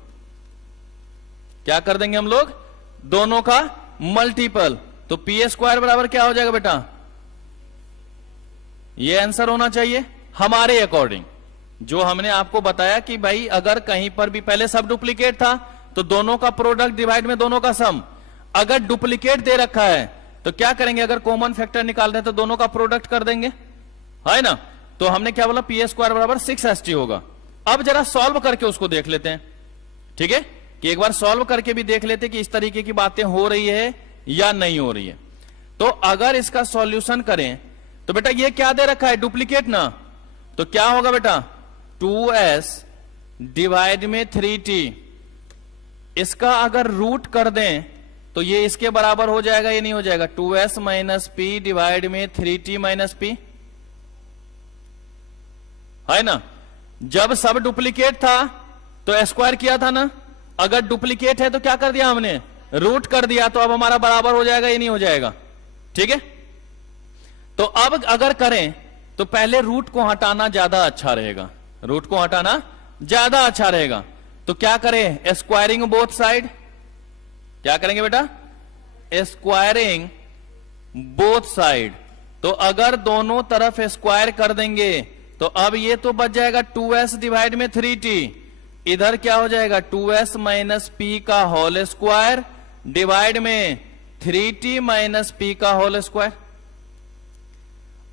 क्या कर देंगे हम लोग? दोनों का मल्टीपल। तो पी स्क्वायर बराबर क्या हो जाएगा बेटा? ये आंसर होना चाहिए हमारे अकॉर्डिंग, जो हमने आपको बताया कि भाई अगर कहीं पर भी पहले सब डुप्लीकेट था तो दोनों का प्रोडक्ट डिवाइड में दोनों का सम। अगर डुप्लीकेट दे रखा है तो क्या करेंगे? अगर कॉमन फैक्टर निकाल दें तो दोनों का प्रोडक्ट कर देंगे, है ना। तो हमने क्या बोला? पी स्क्वायर बराबर 6st होगा। अब जरा सॉल्व करके उसको देख लेते हैं, ठीक है, कि एक बार सॉल्व करके भी देख लेते कि इस तरीके की बातें हो रही है या नहीं हो रही है। तो अगर इसका सॉल्यूशन करें तो बेटा ये क्या दे रखा है? डुप्लीकेट ना। तो क्या होगा बेटा? 2s डिवाइड में 3t, इसका अगर रूट कर दें तो ये इसके बराबर हो जाएगा, ये नहीं हो जाएगा? 2s माइनस p डिवाइड में 3t माइनस p, है ना। जब सब डुप्लीकेट था तो स्क्वायर किया था ना, अगर डुप्लीकेट है तो क्या कर दिया हमने? रूट कर दिया। तो अब हमारा बराबर हो जाएगा, ये नहीं हो जाएगा? ठीक है। तो अब अगर करें तो पहले रूट को हटाना ज्यादा अच्छा रहेगा, रूट को हटाना ज्यादा अच्छा रहेगा। तो क्या करें? Squaring both side. क्या करेंगे बेटा? Squaring both side. तो अगर दोनों तरफ स्क्वायर कर देंगे तो अब ये तो बच जाएगा 2s डिवाइड में 3t, इधर क्या हो जाएगा? 2s माइनस p का होल स्क्वायर डिवाइड में 3t माइनस p का होल स्क्वायर।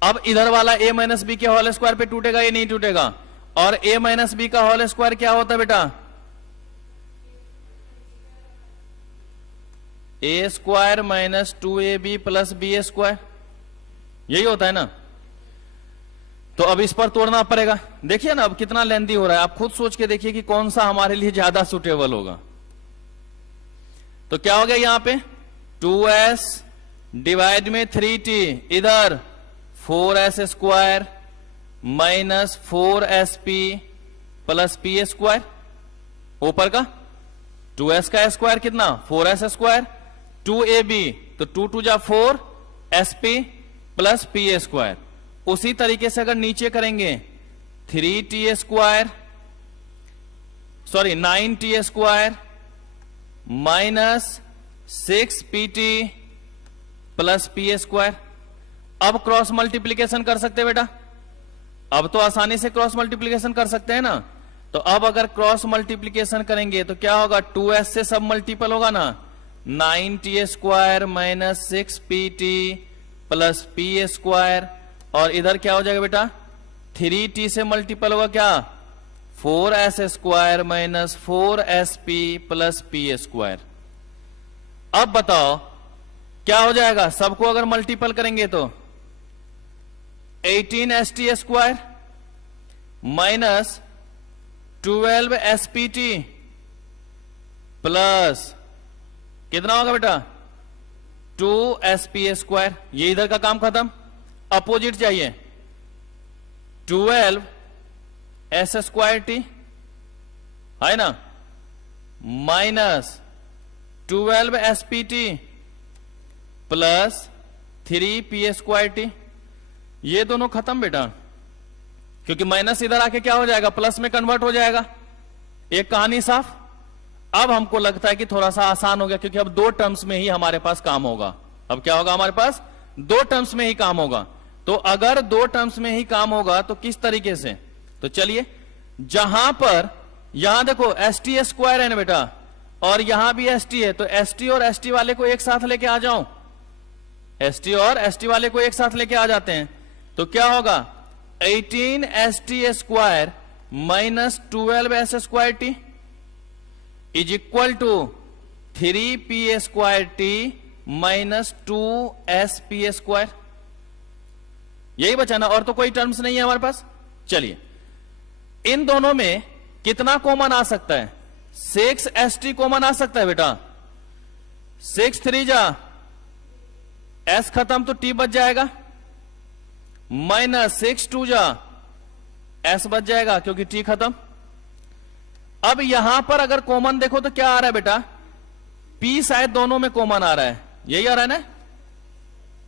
अब इधर वाला a माइनस b के होल स्क्वायर पे टूटेगा, ये नहीं टूटेगा। और a माइनस b का होल स्क्वायर क्या होता है बेटा? a square minus 2ab plus b square, यही होता है ना। तो अब इस पर तोड़ना पड़ेगा। देखिए ना अब कितना लेंदी हो रहा है, आप खुद सोच के देखिए कि कौन सा हमारे लिए ज्यादा सुटेबल होगा। तो क्या हो गया यहां पे? 2s डिवाइड में 3t, इधर 4s square minus 4sp plus p square, ऊपर का 2s का स्क्वायर कितना? 4s स्क्वायर, 2ab तो 2 2 जा 4 sp प्लस p स्क्वायर। उसी तरीके से अगर नीचे करेंगे 3t square, sorry 9t square minus 6pt plus p square. अब क्रॉस मल्टीप्लीकेशन कर सकते हैं बेटा, अब तो आसानी से क्रॉस मल्टीप्लीकेशन कर सकते हैं ना। तो अब अगर क्रॉस मल्टीप्लीकेशन करेंगे तो क्या होगा? 2s से सब मल्टीपल होगा ना, 9t square minus 6pt plus p square. और इधर क्या हो जाएगा बेटा? 3t से मल्टीपल होगा क्या? 4s square minus 4sp plus p square. अब बताओ क्या हो जाएगा? सबको अगर मल्टीपल करेंगे तो 18st square minus 12spt plus कितना होगा बेटा? 2sp square. ये इधर का काम खत्म, अपोजिट चाहिए। 12s स्क्वायर टी, है ना, माइनस 12 SPT प्लस 3 PA²T, ये दोनों खत्म बेटा, क्योंकि माइनस इधर आके क्या हो जाएगा, प्लस में कन्वर्ट हो जाएगा। एक कहानी साफ। अब हमको लगता है कि थोड़ा सा आसान हो गया, क्योंकि अब दो टर्म्स में ही हमारे पास काम होगा। अब क्या होगा, हमारे पास दो टर्म्स में ही काम होगा। तो अगर दो टर्म्स में ही काम होगा तो किस तरीके से, तो चलिए, जहां पर यहां देखो ST² है ना बेटा, और यहां भी ST है, तो ST और ST वाले को एक साथ लेके आ जाओ, ST और ST वाले को एक साथ लेके आ जाते हैं, तो क्या होगा, 18 ST² minus 12 S² is equal to 3 PA² minus 2 SP²। यही बचा ना, और तो कोई टर्म्स नहीं है हमारे पास। चलिए, इन दोनों में कितना कॉमन आ सकता है, 6 ST कॉमन आ सकता है बेटा। 6 3 जा, S खत्म तो T बच जाएगा, माइनस 6 2 जा, S बच जाएगा क्योंकि T खत्म। अब यहां पर अगर कॉमन देखो तो क्या आ रहा है बेटा, P शायद दोनों में कॉमन आ रहा है, यही आ रहा है ना,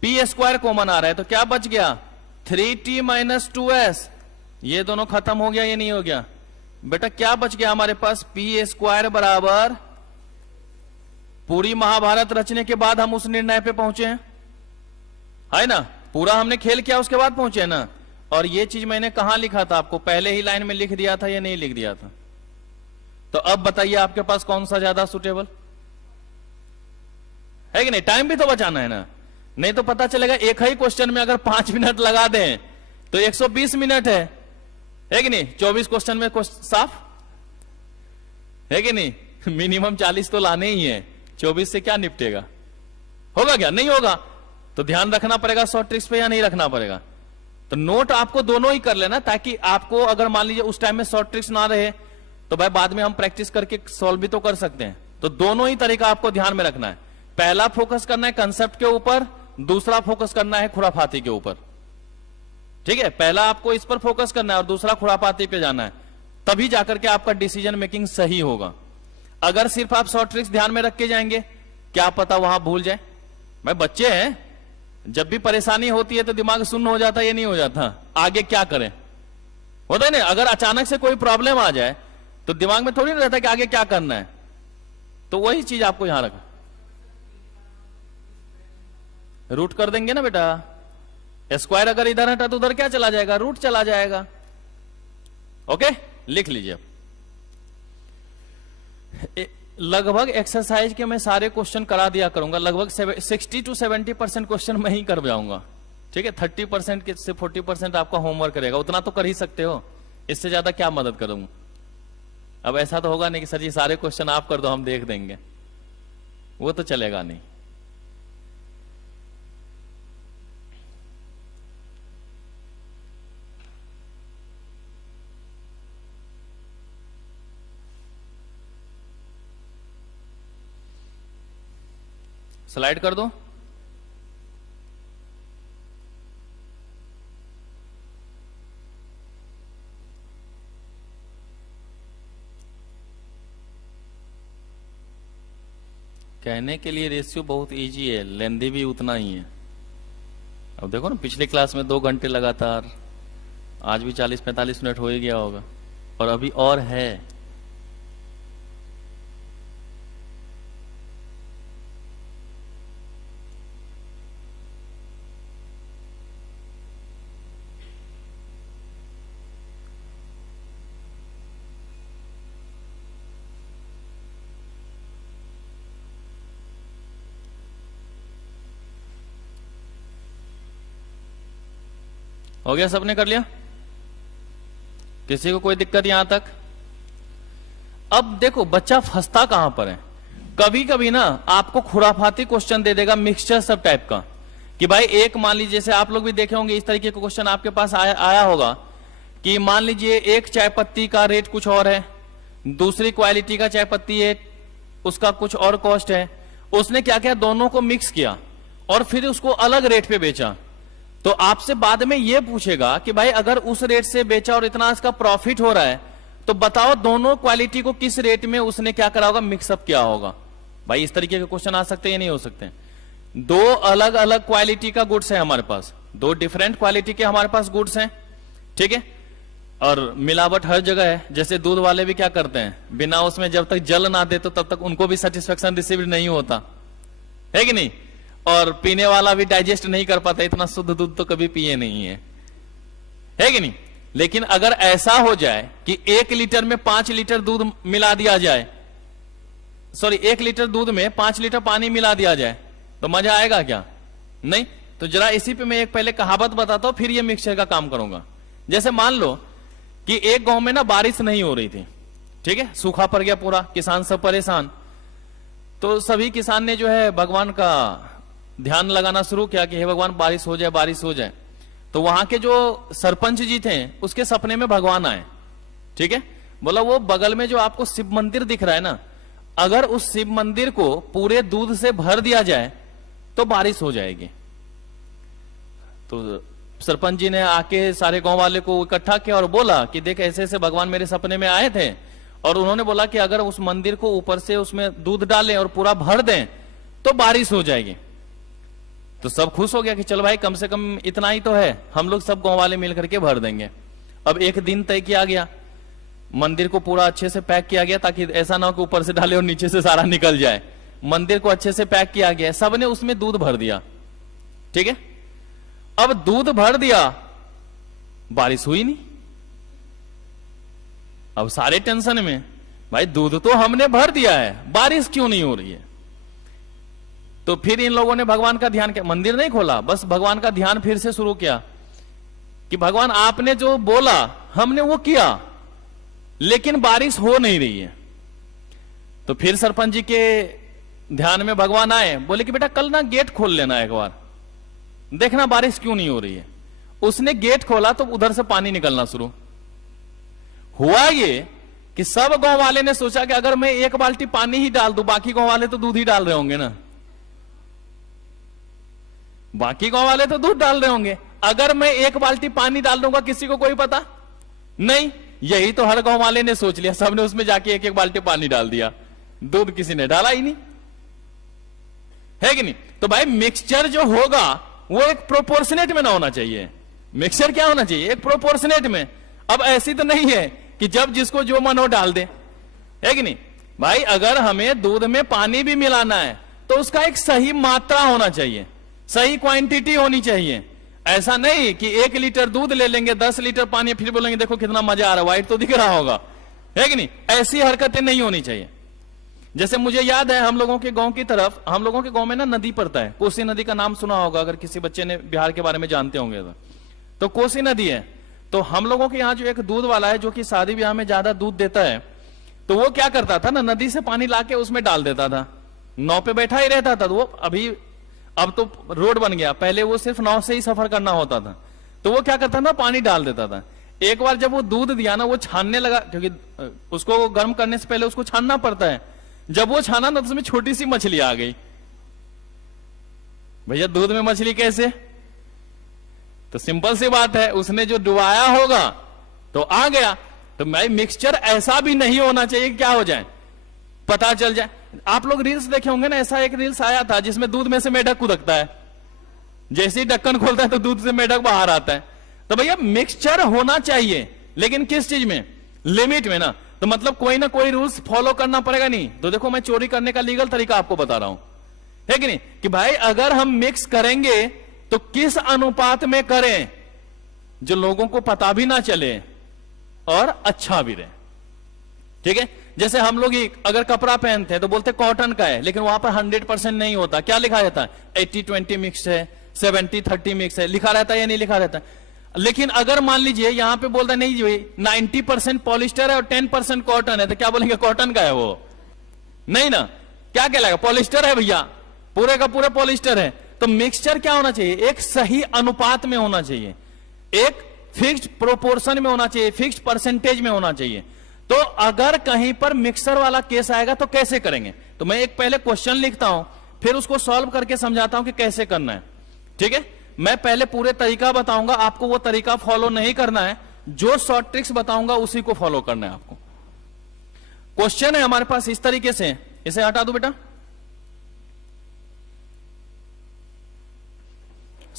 P² कॉमन आ रहा है, तो क्या बच गया, 3T माइनस 2S। ये दोनों खत्म हो गया, ये नहीं हो गया बेटा, क्या बच गया हमारे पास, P² बराबर, पूरी महाभारत रचने के बाद हम उस निर्णय पे पहुंचे हैं, है ना, पूरा हमने खेल किया उसके बाद पहुंचे ना। और ये चीज मैंने कहां लिखा था, आपको पहले ही लाइन में लिख दिया था या नहीं लिख दिया था। तो अब बताइए आपके पास कौन सा ज्यादा सुटेबल है कि नहीं, टाइम भी तो बचाना है ना, नहीं तो पता चलेगा एक ही क्वेश्चन में अगर 5 मिनट लगा दें तो 120 मिनट है कि नहीं, 24 क्वेश्चन में साफ है कि नहीं, मिनिमम 40 तो लाने ही है, 24 से क्या निपटेगा, होगा क्या, नहीं होगा। तो ध्यान रखना पड़ेगा शॉर्ट ट्रिक्स पे या नहीं रखना पड़ेगा। तो नोट आपको दोनों ही कर लेना, ताकि आपको अगर मान लीजिए उस टाइम में शॉर्ट ट्रिक्स ना रहे तो भाई बाद में हम प्रैक्टिस करके सॉल्व भी तो कर सकते हैं। तो दोनों ही तरीका आपको ध्यान में रखना है, पहला फोकस करना है कंसेप्ट के ऊपर, दूसरा फोकस करना है खुराफाती के ऊपर, ठीक है। पहला आपको इस पर फोकस करना है और दूसरा खुराफाती पे जाना है, तभी जाकर के आपका डिसीजन मेकिंग सही होगा। अगर सिर्फ आप शॉर्ट ट्रिक्स ध्यान में रख के जाएंगे, क्या पता वहां भूल जाए। भाई बच्चे हैं, जब भी परेशानी होती है तो दिमाग शून्य हो जाता है, ये नहीं हो जाता, आगे क्या करें, होता है ना। अगर अचानक से कोई प्रॉब्लम आ जाए तो दिमाग में थोड़ी ना रहता कि आगे क्या करना है, तो वही चीज आपको यहां रखा, रूट कर देंगे ना बेटा, स्क्वायर अगर इधर हटा तो उधर क्या चला जाएगा, रूट चला जाएगा। ओके, लिख लीजिए। लगभग एक्सरसाइज के मैं सारे क्वेश्चन करा दिया करूंगा, लगभग 60 to 70% क्वेश्चन मैं ही कर जाऊंगा, ठीक है। 30% से 40% आपका होमवर्क रहेगा, उतना तो कर ही सकते हो, इससे ज्यादा क्या मदद करूंगा। अब ऐसा तो होगा नहीं कि सर जी सारे क्वेश्चन आप कर दो हम देख देंगे, वो तो चलेगा नहीं। स्लाइड कर दो। कहने के लिए रेशियो बहुत इजी है, लेंदी भी उतना ही है। अब देखो ना, पिछले क्लास में 2 घंटे लगातार, आज भी 40-45 मिनट हो ही गया होगा, और अभी और है। हो गया, सबने कर लिया, किसी को कोई दिक्कत यहां तक। अब देखो बच्चा फंसता कहां पर है, कभी कभी ना आपको खुराफाती क्वेश्चन दे देगा मिक्सचर सब टाइप का, कि भाई एक मान लीजिए, जैसे आप लोग भी देखे होंगे इस तरीके का क्वेश्चन आपके पास आया होगा, कि मान लीजिए एक चाय पत्ती का रेट कुछ और है, दूसरी क्वालिटी का चाय पत्ती है, उसका कुछ और कॉस्ट है, उसने क्या किया, दोनों को मिक्स किया और फिर उसको अलग रेट पे बेचा। तो आपसे बाद में यह पूछेगा कि भाई अगर उस रेट से बेचा और इतना इसका प्रॉफिट हो रहा है, तो बताओ दोनों क्वालिटी को किस रेट में उसने क्या करा होगा, मिक्सअप किया होगा। भाई इस तरीके के क्वेश्चन आ सकते हैं या नहीं हो सकते? दो अलग अलग क्वालिटी का गुड्स है हमारे पास, दो डिफरेंट क्वालिटी के हमारे पास गुड्स हैं, ठीक है, और मिलावट हर जगह है। जैसे दूध वाले भी क्या करते हैं, बिना उसमें जब तक जल ना दे तो तब तक उनको भी सेटिस्फेक्शन रिसीव नहीं होता है कि नहीं, और पीने वाला भी डाइजेस्ट नहीं कर पाता, इतना शुद्ध दूध तो कभी पिए नहीं है कि नहीं। लेकिन अगर ऐसा हो जाए कि 1 लीटर में 5 लीटर दूध मिला दिया जाए, सॉरी 1 लीटर दूध में 5 लीटर पानी मिला दिया जाए, तो मजा आएगा क्या? नहीं। तो जरा इसी पे मैं एक पहले कहावत बताता हूं, फिर ये मिक्सचर का काम करूंगा। जैसे मान लो कि एक गांव में ना बारिश नहीं हो रही थी, ठीक है, सूखा पड़ गया पूरा, किसान सब परेशान। तो सभी किसान ने जो है भगवान का ध्यान लगाना शुरू किया कि हे भगवान बारिश हो जाए, बारिश हो जाए। तो वहां के जो सरपंच जी थे उसके सपने में भगवान आए, ठीक है, बोला वो बगल में जो आपको शिव मंदिर दिख रहा है ना, अगर उस शिव मंदिर को पूरे दूध से भर दिया जाए तो बारिश हो जाएगी। तो सरपंच जी ने आके सारे गांव वाले को इकट्ठा किया और बोला कि देख ऐसे ऐसे भगवान मेरे सपने में आए थे, और उन्होंने बोला कि अगर उस मंदिर को ऊपर से उसमें दूध डालें और पूरा भर दें तो बारिश हो जाएगी। तो सब खुश हो गया कि चलो भाई कम से कम इतना ही तो है, हम लोग सब गांव वाले मिलकर के भर देंगे। अब एक दिन तय किया गया, मंदिर को पूरा अच्छे से पैक किया गया ताकि ऐसा ना हो कि ऊपर से डाले और नीचे से सारा निकल जाए। मंदिर को अच्छे से पैक किया गया, सबने उसमें दूध भर दिया, ठीक है। अब दूध भर दिया, बारिश हुई नहीं। अब सारे टेंशन में, भाई दूध तो हमने भर दिया है, बारिश क्यों नहीं हो रही है? तो फिर इन लोगों ने भगवान का ध्यान किया, मंदिर नहीं खोला, बस भगवान का ध्यान फिर से शुरू किया कि भगवान आपने जो बोला हमने वो किया, लेकिन बारिश हो नहीं रही है। तो फिर सरपंच जी के ध्यान में भगवान आए, बोले कि बेटा कल ना गेट खोल लेना एक बार, देखना बारिश क्यों नहीं हो रही है। उसने गेट खोला तो उधर से पानी निकलना शुरू हुआ। ये कि सब गांव वाले ने सोचा कि अगर मैं एक बाल्टी पानी ही डाल दूं, बाकी गांव वाले तो दूध ही डाल रहे होंगे ना, बाकी गांव वाले तो दूध डाल रहे होंगे, अगर मैं एक बाल्टी पानी डाल दूंगा किसी को कोई पता नहीं। यही तो हर गांव वाले ने सोच लिया, सबने उसमें जाके एक एक बाल्टी पानी डाल दिया, दूध किसी ने डाला ही नहीं, है कि नहीं। तो भाई मिक्सचर जो होगा वो एक प्रोपोर्शनेट में ना होना चाहिए। मिक्सचर क्या होना चाहिए? एक प्रोपोर्शनेट में। अब ऐसी तो नहीं है कि जब जिसको जो मन हो डाल दे, है कि नहीं भाई। अगर हमें दूध में पानी भी मिलाना है तो उसका एक सही मात्रा होना चाहिए, सही क्वांटिटी होनी चाहिए। ऐसा नहीं कि 1 लीटर दूध ले लेंगे, 10 लीटर पानी, फिर बोलेंगे देखो कितना मजा आ रहा है, व्हाइट तो दिख रहा होगा, है कि नहीं। ऐसी हरकतें नहीं होनी चाहिए। जैसे मुझे याद है हम लोगों के गांव की तरफ, हम लोगों के गांव में ना नदी पड़ता है, कोसी नदी का नाम सुना होगा अगर किसी बच्चे ने बिहार के बारे में जानते होंगे तो कोसी नदी है। तो हम लोगों के यहाँ जो एक दूध वाला है जो कि शादी ब्याह में ज्यादा दूध देता है, तो वो क्या करता था ना, नदी से पानी लाके उसमें डाल देता था, नाव पे बैठा ही रहता था। तो वो अब तो रोड बन गया, पहले वो सिर्फ नाव से ही सफर करना होता था। तो वो क्या करता था, पानी डाल देता था। एक बार जब वो दूध दिया ना, वो छानने लगा, क्योंकि उसको गर्म करने से पहले उसको छानना पड़ता है। जब वो छाना ना तो उसमें छोटी सी मछली आ गई। भैया दूध में मछली कैसे? तो सिंपल सी बात है, उसने जो डुबाया होगा तो आ गया। तो भाई मिक्सचर ऐसा भी नहीं होना चाहिए, क्या हो जाए पता चल जाए। आप लोग रील्स देखे होंगे ना, ऐसा एक रील्स आया था जिसमें दूध में से मेढक कूदकता है, जैसे ही ढक्कन खोलता है तो दूध से मेढक बाहर आता है। तो भैया मिक्सचर होना चाहिए, लेकिन किस चीज में? लिमिट में ना। तो मतलब कोई ना कोई रूल्स फॉलो करना पड़ेगा। नहीं तो देखो मैं चोरी करने का लीगल तरीका आपको बता रहा हूं, है कि नहीं, कि भाई अगर हम मिक्स करेंगे तो किस अनुपात में करें जो लोगों को पता भी ना चले और अच्छा भी रहे, ठीक है। जैसे हम लोग अगर कपड़ा पहनते हैं तो बोलते कॉटन का है, लेकिन वहां पर 100% नहीं होता। क्या लिखा रहता है? 80-20 मिक्स है, 70-30 मिक्स है, लिखा रहता है या नहीं लिखा रहता है। लेकिन अगर मान लीजिए यहां पे बोलता नहीं जी 90% पॉलिस्टर है और 10% कॉटन है, तो क्या बोलेंगे कॉटन का है वो? नहीं ना, क्या कहलाएगा? पॉलिस्टर है भैया, पूरे का पूरा पॉलिस्टर है। तो मिक्सचर क्या होना चाहिए? एक सही अनुपात में होना चाहिए, एक फिक्स्ड प्रोपोर्शन में होना चाहिए, फिक्स्ड परसेंटेज में होना चाहिए। तो अगर कहीं पर मिक्सर वाला केस आएगा तो कैसे करेंगे? तो मैं एक पहले क्वेश्चन लिखता हूं, फिर उसको सॉल्व करके समझाता हूं कि कैसे करना है, ठीक है। मैं पहले पूरे तरीका बताऊंगा, आपको वो तरीका फॉलो नहीं करना है, जो शॉर्ट ट्रिक्स बताऊंगा उसी को फॉलो करना है आपको। क्वेश्चन है हमारे पास इस तरीके से, इसे हटा दो बेटा,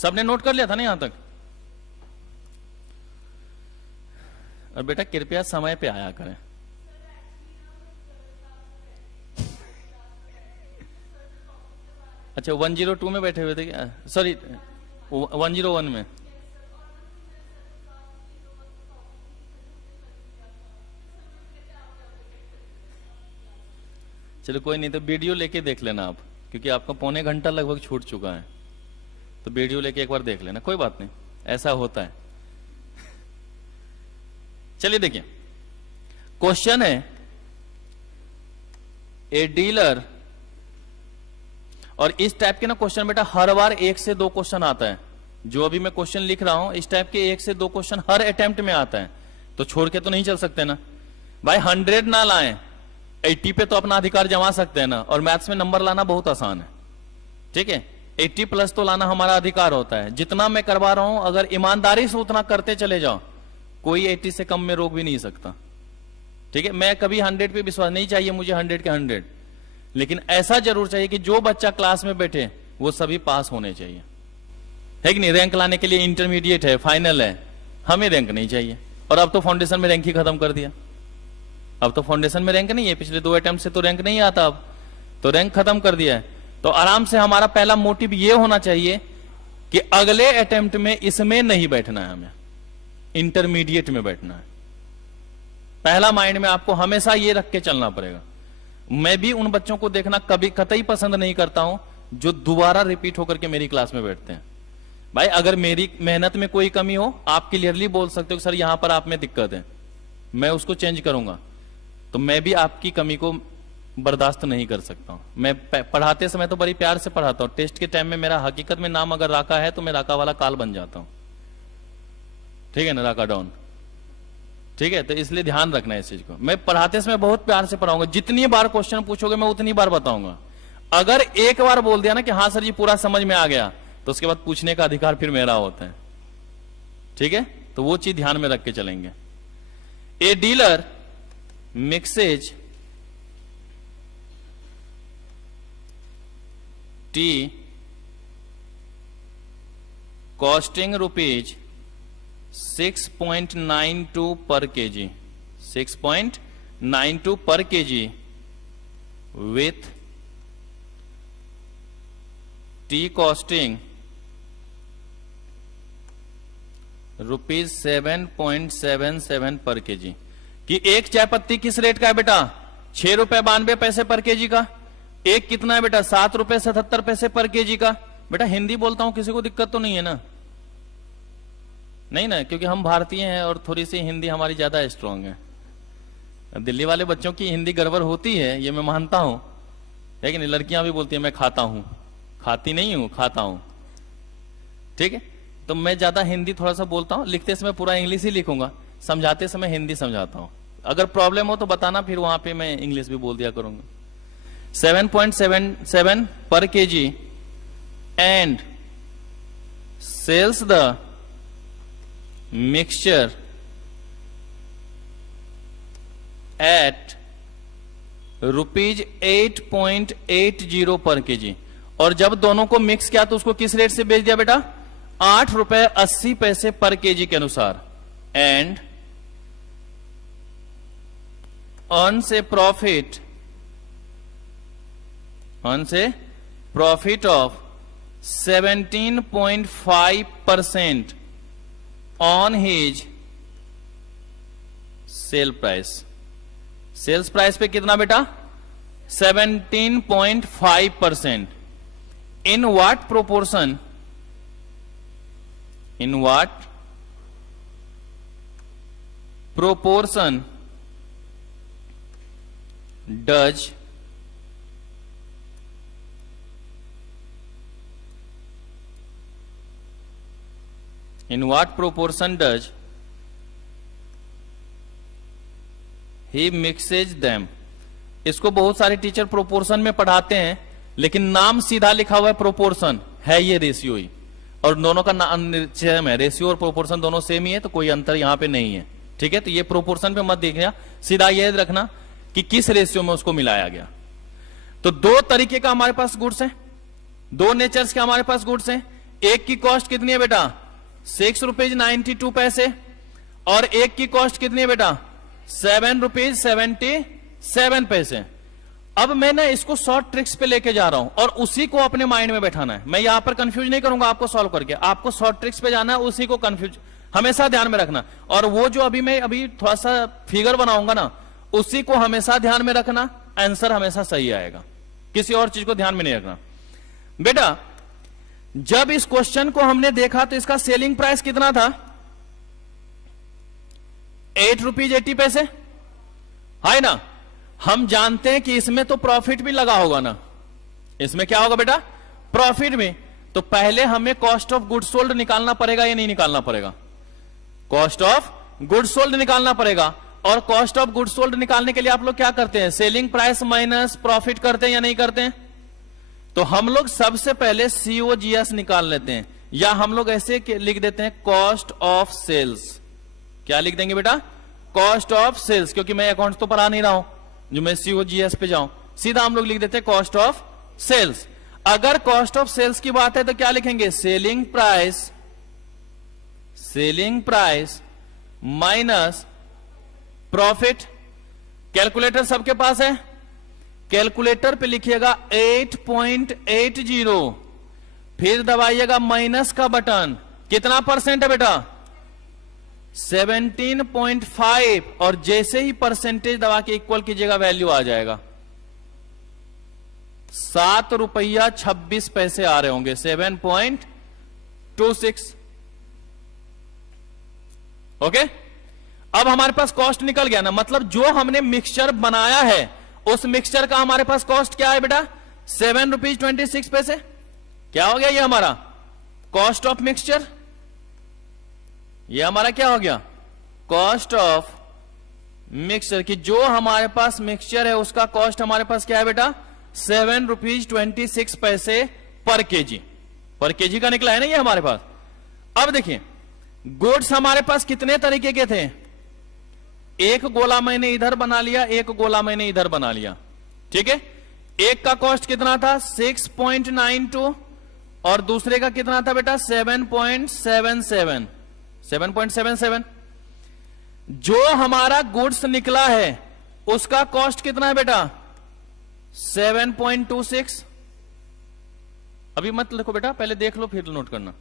सबने नोट कर लिया था ना यहां तक? और बेटा कृपया समय पे आया करें। अच्छा 102 में बैठे हुए थे क्या? सॉरी 101 में। चलो कोई नहीं, तो वीडियो लेके देख लेना आप, क्योंकि आपका पौने घंटा लगभग छूट चुका है, तो वीडियो लेके एक बार देख लेना, कोई बात नहीं, ऐसा होता है। चलिए देखिए, क्वेश्चन है ए डीलर, और इस टाइप के ना क्वेश्चन बेटा हर बार 1 से 2 क्वेश्चन आता है। जो अभी मैं क्वेश्चन लिख रहा हूं, इस टाइप के 1 से 2 क्वेश्चन हर अटेम्प्ट में आता है, तो छोड़ के तो नहीं चल सकते ना भाई। 100 ना लाएं, 80 पे तो अपना अधिकार जमा सकते हैं ना, और मैथ्स में नंबर लाना बहुत आसान है, ठीक है। 80 प्लस तो लाना हमारा अधिकार होता है। जितना मैं करवा रहा हूं, अगर ईमानदारी से उतना करते चले जाओ, कोई 80 से कम में रोक भी नहीं सकता, ठीक है। मैं कभी 100 पे विश्वास नहीं चाहिए मुझे, 100 के 100, लेकिन ऐसा जरूर चाहिए कि जो बच्चा क्लास में बैठे वो सभी पास होने चाहिए, है कि नहीं। रैंक लाने के लिए इंटरमीडिएट है, फाइनल है, हमें रैंक नहीं चाहिए। और अब तो फाउंडेशन में रैंक ही खत्म कर दिया, अब तो फाउंडेशन में रैंक नहीं है, पिछले 2 अटेम्प्ट से तो रैंक नहीं आता, अब तो रैंक खत्म कर दिया है। तो आराम से हमारा पहला मोटिव ये होना चाहिए कि अगले अटेम्प्ट में इसमें नहीं बैठना है, हमें इंटरमीडिएट में बैठना है। पहला माइंड में आपको हमेशा ये रख के चलना पड़ेगा। मैं भी उन बच्चों को देखना कभी कतई पसंद नहीं करता हूं जो दोबारा रिपीट होकर के मेरी क्लास में बैठते हैं। भाई अगर मेरी मेहनत में कोई कमी हो, आप क्लियरली बोल सकते हो कि सर यहां पर आप में दिक्कत है, मैं उसको चेंज करूंगा। तो मैं भी आपकी कमी को बर्दाश्त नहीं कर सकता हूं। मैं पढ़ाते समय तो बड़ी प्यार से पढ़ाता हूं, टेस्ट के टाइम में मेरा हकीकत में नाम अगर राका है तो मैं राका वाला काल बन जाता हूं, ठीक है ना, राका डॉन, ठीक है। तो इसलिए ध्यान रखना है इस चीज को। मैं पढ़ाते समय बहुत प्यार से पढ़ाऊंगा, जितनी बार क्वेश्चन पूछोगे मैं उतनी बार बताऊंगा। अगर एक बार बोल दिया ना कि हाँ सर जी पूरा समझ में आ गया, तो उसके बाद पूछने का अधिकार फिर मेरा होता है, ठीक है। तो वो चीज ध्यान में रख के चलेंगे। A dealer mixes T costing rupees 6.92 per kg, 6.92 per kg with tea costing ₹7.77 पर केजी। कि एक चाय पत्ती किस रेट का है बेटा? 6 रुपए 92 पैसे पर केजी का। एक कितना है बेटा? 7 रुपए 77 पैसे पर केजी का। बेटा हिंदी बोलता हूं, किसी को दिक्कत तो नहीं है ना? नहीं ना, क्योंकि हम भारतीय हैं और थोड़ी सी हिंदी हमारी ज्यादा स्ट्रांग है। दिल्ली वाले बच्चों की हिंदी गड़बड़ होती है, ये मैं मानता हूं, लेकिन लड़कियां भी बोलती है मैं खाता हूं, खाती नहीं हूं, खाता हूं, ठीक है। तो मैं ज्यादा हिंदी थोड़ा सा बोलता हूं, लिखते समय पूरा इंग्लिश ही लिखूंगा, समझाते समय हिंदी समझाता हूं। अगर प्रॉब्लम हो तो बताना, फिर वहां पे मैं इंग्लिश भी बोल दिया करूंगा। 7.77 per kg and sells the mixture at ₹8.80 per kg। और जब दोनों को मिक्स किया तो उसको किस रेट से बेच दिया बेटा? 8 रुपए 80 पैसे पर केजी के अनुसार। And earns a profit of 17.5% on his sale price. Sales price पे कितना बेटा? 17.5%। In what proportion? In what proportion does he mixes them? इसको बहुत सारे टीचर प्रोपोर्शन में पढ़ाते हैं, लेकिन नाम सीधा लिखा हुआ है प्रोपोर्शन, है ये रेशियो ही, और दोनों का नाम सेम है। रेशियो और प्रोपोर्शन दोनों सेम ही है, तो कोई अंतर यहां पे नहीं है, ठीक है। तो ये प्रोपोर्शन पे मत देखना, सीधा याद रखना कि किस रेशियो में उसको मिलाया गया। तो दो तरीके का हमारे पास गुड्स है, दो नेचर्स के हमारे पास गुड्स हैं। एक की कॉस्ट कितनी है बेटा 6 रुपीज 92 पैसे, और एक की कॉस्ट कितनी है बेटा 7 रुपीज 77 पैसे। अब मैं ना इसको शॉर्ट ट्रिक्स पे लेके जा रहा हूं और उसी को अपने माइंड में बैठाना है। मैं यहां पर कंफ्यूज नहीं करूंगा आपको सॉल्व करके, आपको शॉर्ट ट्रिक्स पे जाना है, उसी को कंफ्यूज हमेशा ध्यान में रखना। और वो जो मैं अभी थोड़ा सा फिगर बनाऊंगा ना, उसी को हमेशा ध्यान में रखना, आंसर हमेशा सही आएगा, किसी और चीज को ध्यान में नहीं रखना। बेटा जब इस क्वेश्चन को हमने देखा तो इसका सेलिंग प्राइस कितना था 8 रुपीज 80 पैसे, है ना। हम जानते हैं कि इसमें तो प्रॉफिट भी लगा होगा ना, इसमें क्या होगा बेटा प्रॉफिट भी। तो पहले हमें कॉस्ट ऑफ गुड्स सोल्ड निकालना पड़ेगा या नहीं निकालना पड़ेगा, कॉस्ट ऑफ गुड्स सोल्ड निकालना पड़ेगा। और कॉस्ट ऑफ गुड्स सोल्ड निकालने के लिए आप लोग क्या करते हैं, सेलिंग प्राइस माइनस प्रॉफिट करते हैं या नहीं करते हैं। तो हम लोग सबसे पहले COGS निकाल लेते हैं, या हम लोग ऐसे लिख देते हैं कॉस्ट ऑफ सेल्स। क्या लिख देंगे बेटा कॉस्ट ऑफ सेल्स, क्योंकि मैं अकाउंट्स तो पढ़ा नहीं रहा हूं जो मैं COGS पे जाऊं, सीधा हम लोग लिख देते हैं कॉस्ट ऑफ सेल्स। अगर कॉस्ट ऑफ सेल्स की बात है तो क्या लिखेंगे selling price minus profit. Calculator सबके पास है, कैलकुलेटर पे लिखिएगा 8.80, फिर दबाइएगा माइनस का बटन। कितना परसेंट है बेटा 17.5, और जैसे ही परसेंटेज दबा के इक्वल कीजिएगा वैल्यू आ जाएगा 7 रुपया 26 पैसे आ रहे होंगे, 7.26। ओके, अब हमारे पास कॉस्ट निकल गया ना, मतलब जो हमने मिक्सचर बनाया है उस मिक्सचर का हमारे पास कॉस्ट क्या है बेटा 7 रुपीज 26 पैसे। क्या हो गया ये हमारा कॉस्ट ऑफ मिक्सचर, ये हमारा क्या हो गया कॉस्ट ऑफ मिक्सचर, कि जो हमारे पास मिक्सचर है उसका कॉस्ट हमारे पास क्या है बेटा 7 रुपीज 26 पैसे पर केजी का निकला है ना ये हमारे पास। अब देखिए गुड्स हमारे पास कितने तरीके के थे, एक गोला मैंने इधर बना लिया, एक गोला मैंने इधर बना लिया, ठीक है। एक का कॉस्ट कितना था 6.92 और दूसरे का कितना था बेटा 7.77। जो हमारा गुड्स निकला है उसका कॉस्ट कितना है बेटा 7.26। अभी मत लिखो बेटा, पहले देख लो फिर नोट करना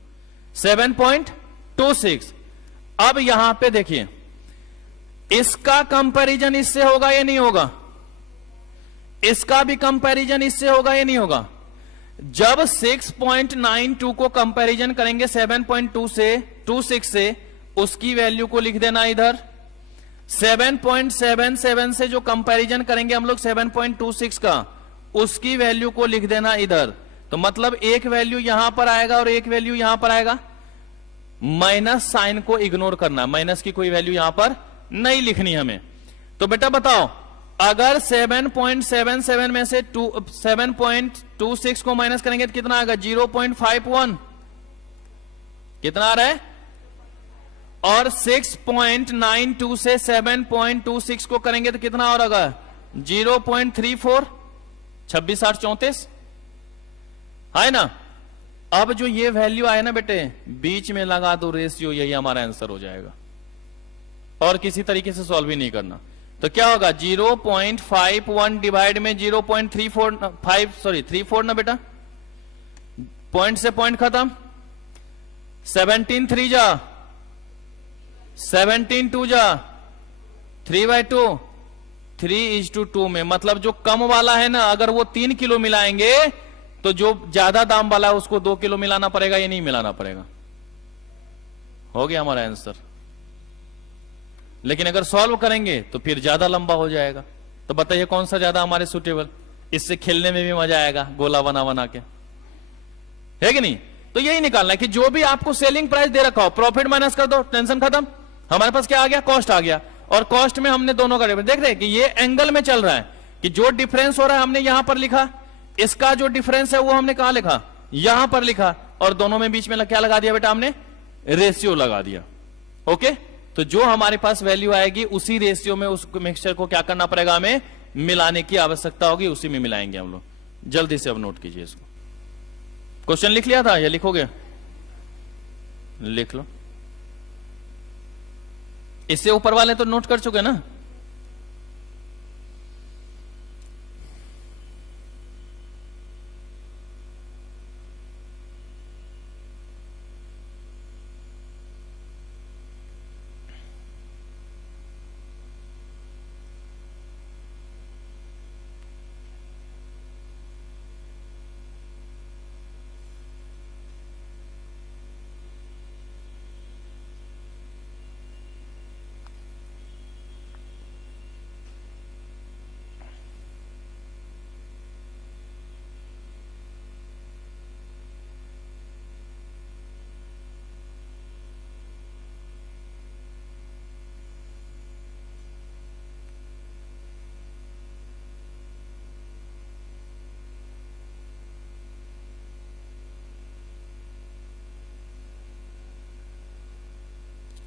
7.26। अब यहां पे देखिए इसका कंपैरिजन इससे होगा या नहीं होगा, इसका भी कंपैरिजन इससे होगा या नहीं होगा। जब 6.92 को कंपैरिजन करेंगे 7.26 से, उसकी वैल्यू को लिख देना इधर। 7.77 से जो कंपैरिजन करेंगे हम लोग 7.26 का, उसकी वैल्यू को लिख देना इधर। तो मतलब एक वैल्यू यहां पर आएगा और एक वैल्यू यहां पर आएगा। माइनस साइन को इग्नोर करना, माइनस की कोई वैल्यू यहां पर नहीं लिखनी हमें। तो बेटा बताओ अगर 7.77 में से 7.26 को माइनस करेंगे तो कितना आएगा 0.51, कितना आ रहा है। और 6.92 से 7.26 को करेंगे तो कितना और होगा 0.34, 26 8 34, है ना। अब जो ये वैल्यू आए ना बेटे बीच में लगा दो रेशियो, यही हमारा आंसर हो जाएगा और किसी तरीके से सॉल्व ही नहीं करना। तो क्या होगा 0.51 डिवाइड में 0.34 ना बेटा, पॉइंट से पॉइंट खत्म। 17 3 जा 17 2 जा 3/2, 3:2 में, मतलब जो कम वाला है ना अगर वो 3 किलो मिलाएंगे तो जो ज्यादा दाम वाला है उसको 2 किलो मिलाना पड़ेगा या नहीं मिलाना पड़ेगा। हो गया हमारा आंसर। लेकिन अगर सॉल्व करेंगे तो फिर ज्यादा लंबा हो जाएगा। तो बताइए कौन सा ज्यादा हमारे सुटेबल, इससे खेलने में भी मजा आएगा गोला बना बना के, है कि नहीं। तो यही निकालना है कि जो भी आपको सेलिंग प्राइस दे रखा हो प्रॉफिट माइनस कर दो, टेंशन खत्म। हमारे पास क्या आ गया कॉस्ट आ गया, और कॉस्ट में हमने दोनों का देख रहे हैं कि ये एंगल में चल रहा है कि जो डिफरेंस हो रहा है हमने यहां पर लिखा, इसका जो डिफरेंस है वो हमने कहां लिखा यहां पर लिखा, और दोनों में बीच में क्या लगा दिया बेटा हमने रेशियो लगा दिया। ओके, तो जो हमारे पास वैल्यू आएगी उसी रेशियो में उस मिक्सचर को क्या करना पड़ेगा, हमें मिलाने की आवश्यकता होगी, उसी में मिलाएंगे हम लोग। जल्दी से अब नोट कीजिए इसको। क्वेश्चन लिख लिया था या लिखोगे? लिख लो। इससे ऊपर वाले तो नोट कर चुके ना।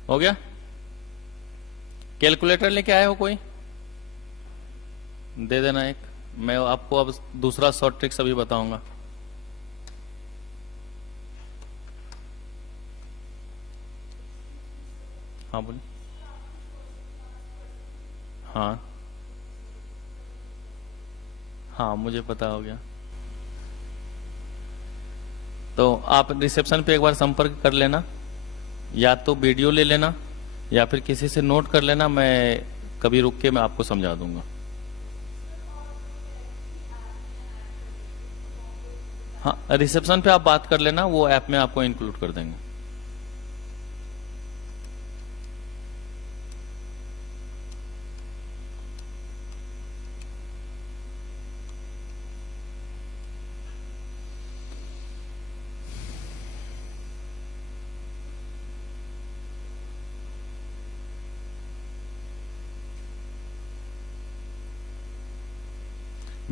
हो गया? कैलकुलेटर लेके आए हो कोई? दे देना एक। मैं आपको अब दूसरा शॉर्ट ट्रिक्स अभी बताऊंगा। हाँ बोलिए। हाँ हाँ मुझे पता हो गया। तो आप रिसेप्शन पे एक बार संपर्क कर लेना, या तो वीडियो ले लेना या फिर किसी से नोट कर लेना। मैं कभी रुक के मैं आपको समझा दूंगा। हाँ रिसेप्शन पे आप बात कर लेना, वो ऐप में आपको इंक्लूड कर देंगे।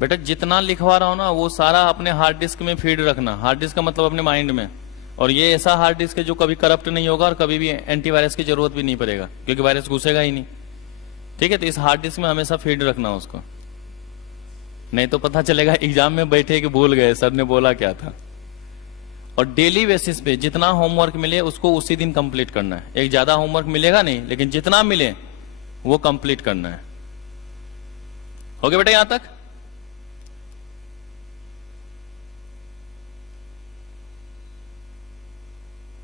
बेटा जितना लिखवा रहा हूं ना वो सारा अपने हार्ड डिस्क में फीड रखना। हार्ड डिस्क का मतलब अपने माइंड में। और ये ऐसा हार्ड डिस्क है जो कभी करप्ट नहीं होगा और कभी भी एंटीवायरस की जरूरत भी नहीं पड़ेगा, क्योंकि वायरस घुसेगा ही नहीं। ठीक है, तो इस हार्ड डिस्क में हमेशा फीड रखना उसको, नहीं तो पता चलेगा एग्जाम में बैठे कि भूल गए सर ने बोला क्या था। और डेली बेसिस पे जितना होमवर्क मिले उसको उसी दिन कंप्लीट करना है। एक ज्यादा होमवर्क मिलेगा नहीं, लेकिन जितना मिले वो कंप्लीट करना है। हो गया बेटा यहां तक?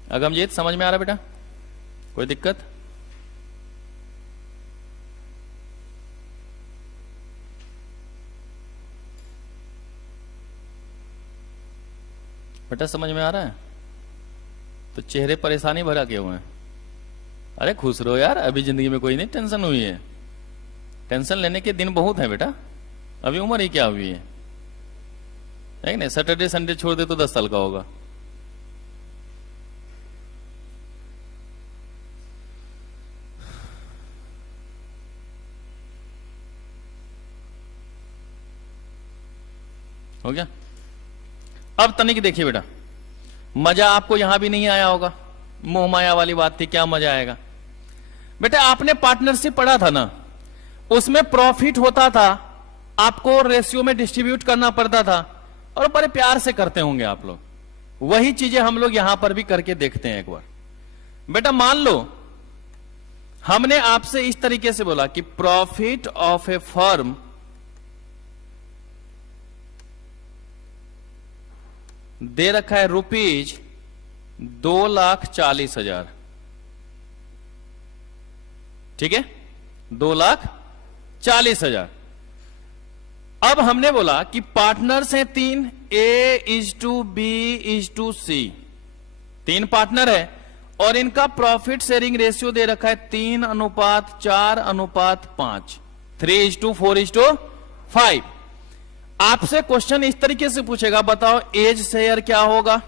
अगमजीत समझ में आ रहा बेटा? कोई दिक्कत? बेटा समझ में आ रहा है? तो चेहरे परेशानी भरा क्यों है? अरे खुश रहो यार, अभी जिंदगी में कोई नहीं टेंशन हुई है। टेंशन लेने के दिन बहुत है बेटा, अभी उम्र ही क्या हुई है नहीं? सैटरडे संडे छोड़ दे तो 10 साल का होगा। हो गया? अब तनिक देखिए बेटा, मजा आपको यहां भी नहीं आया होगा। मोह माया वाली बात थी, क्या मजा आएगा? बेटा आपने पार्टनरशिप पढ़ा था ना, उसमें प्रॉफिट होता था, आपको रेशियो में डिस्ट्रीब्यूट करना पड़ता था, और बड़े प्यार से करते होंगे आप लोग। वही चीजें हम लोग यहां पर भी करके देखते हैं एक बार। बेटा मान लो हमने आपसे इस तरीके से बोला कि प्रॉफिट ऑफ ए फर्म दे रखा है ₹2,40,000। ठीक है, 2,40,000। अब हमने बोला कि पार्टनर्स हैं 3, A:B:C। 3 पार्टनर है और इनका प्रॉफिट शेयरिंग रेशियो दे रखा है 3:4:5, 3:4:5। आपसे क्वेश्चन इस तरीके से पूछेगा, बताओ एज शेयर क्या होगा,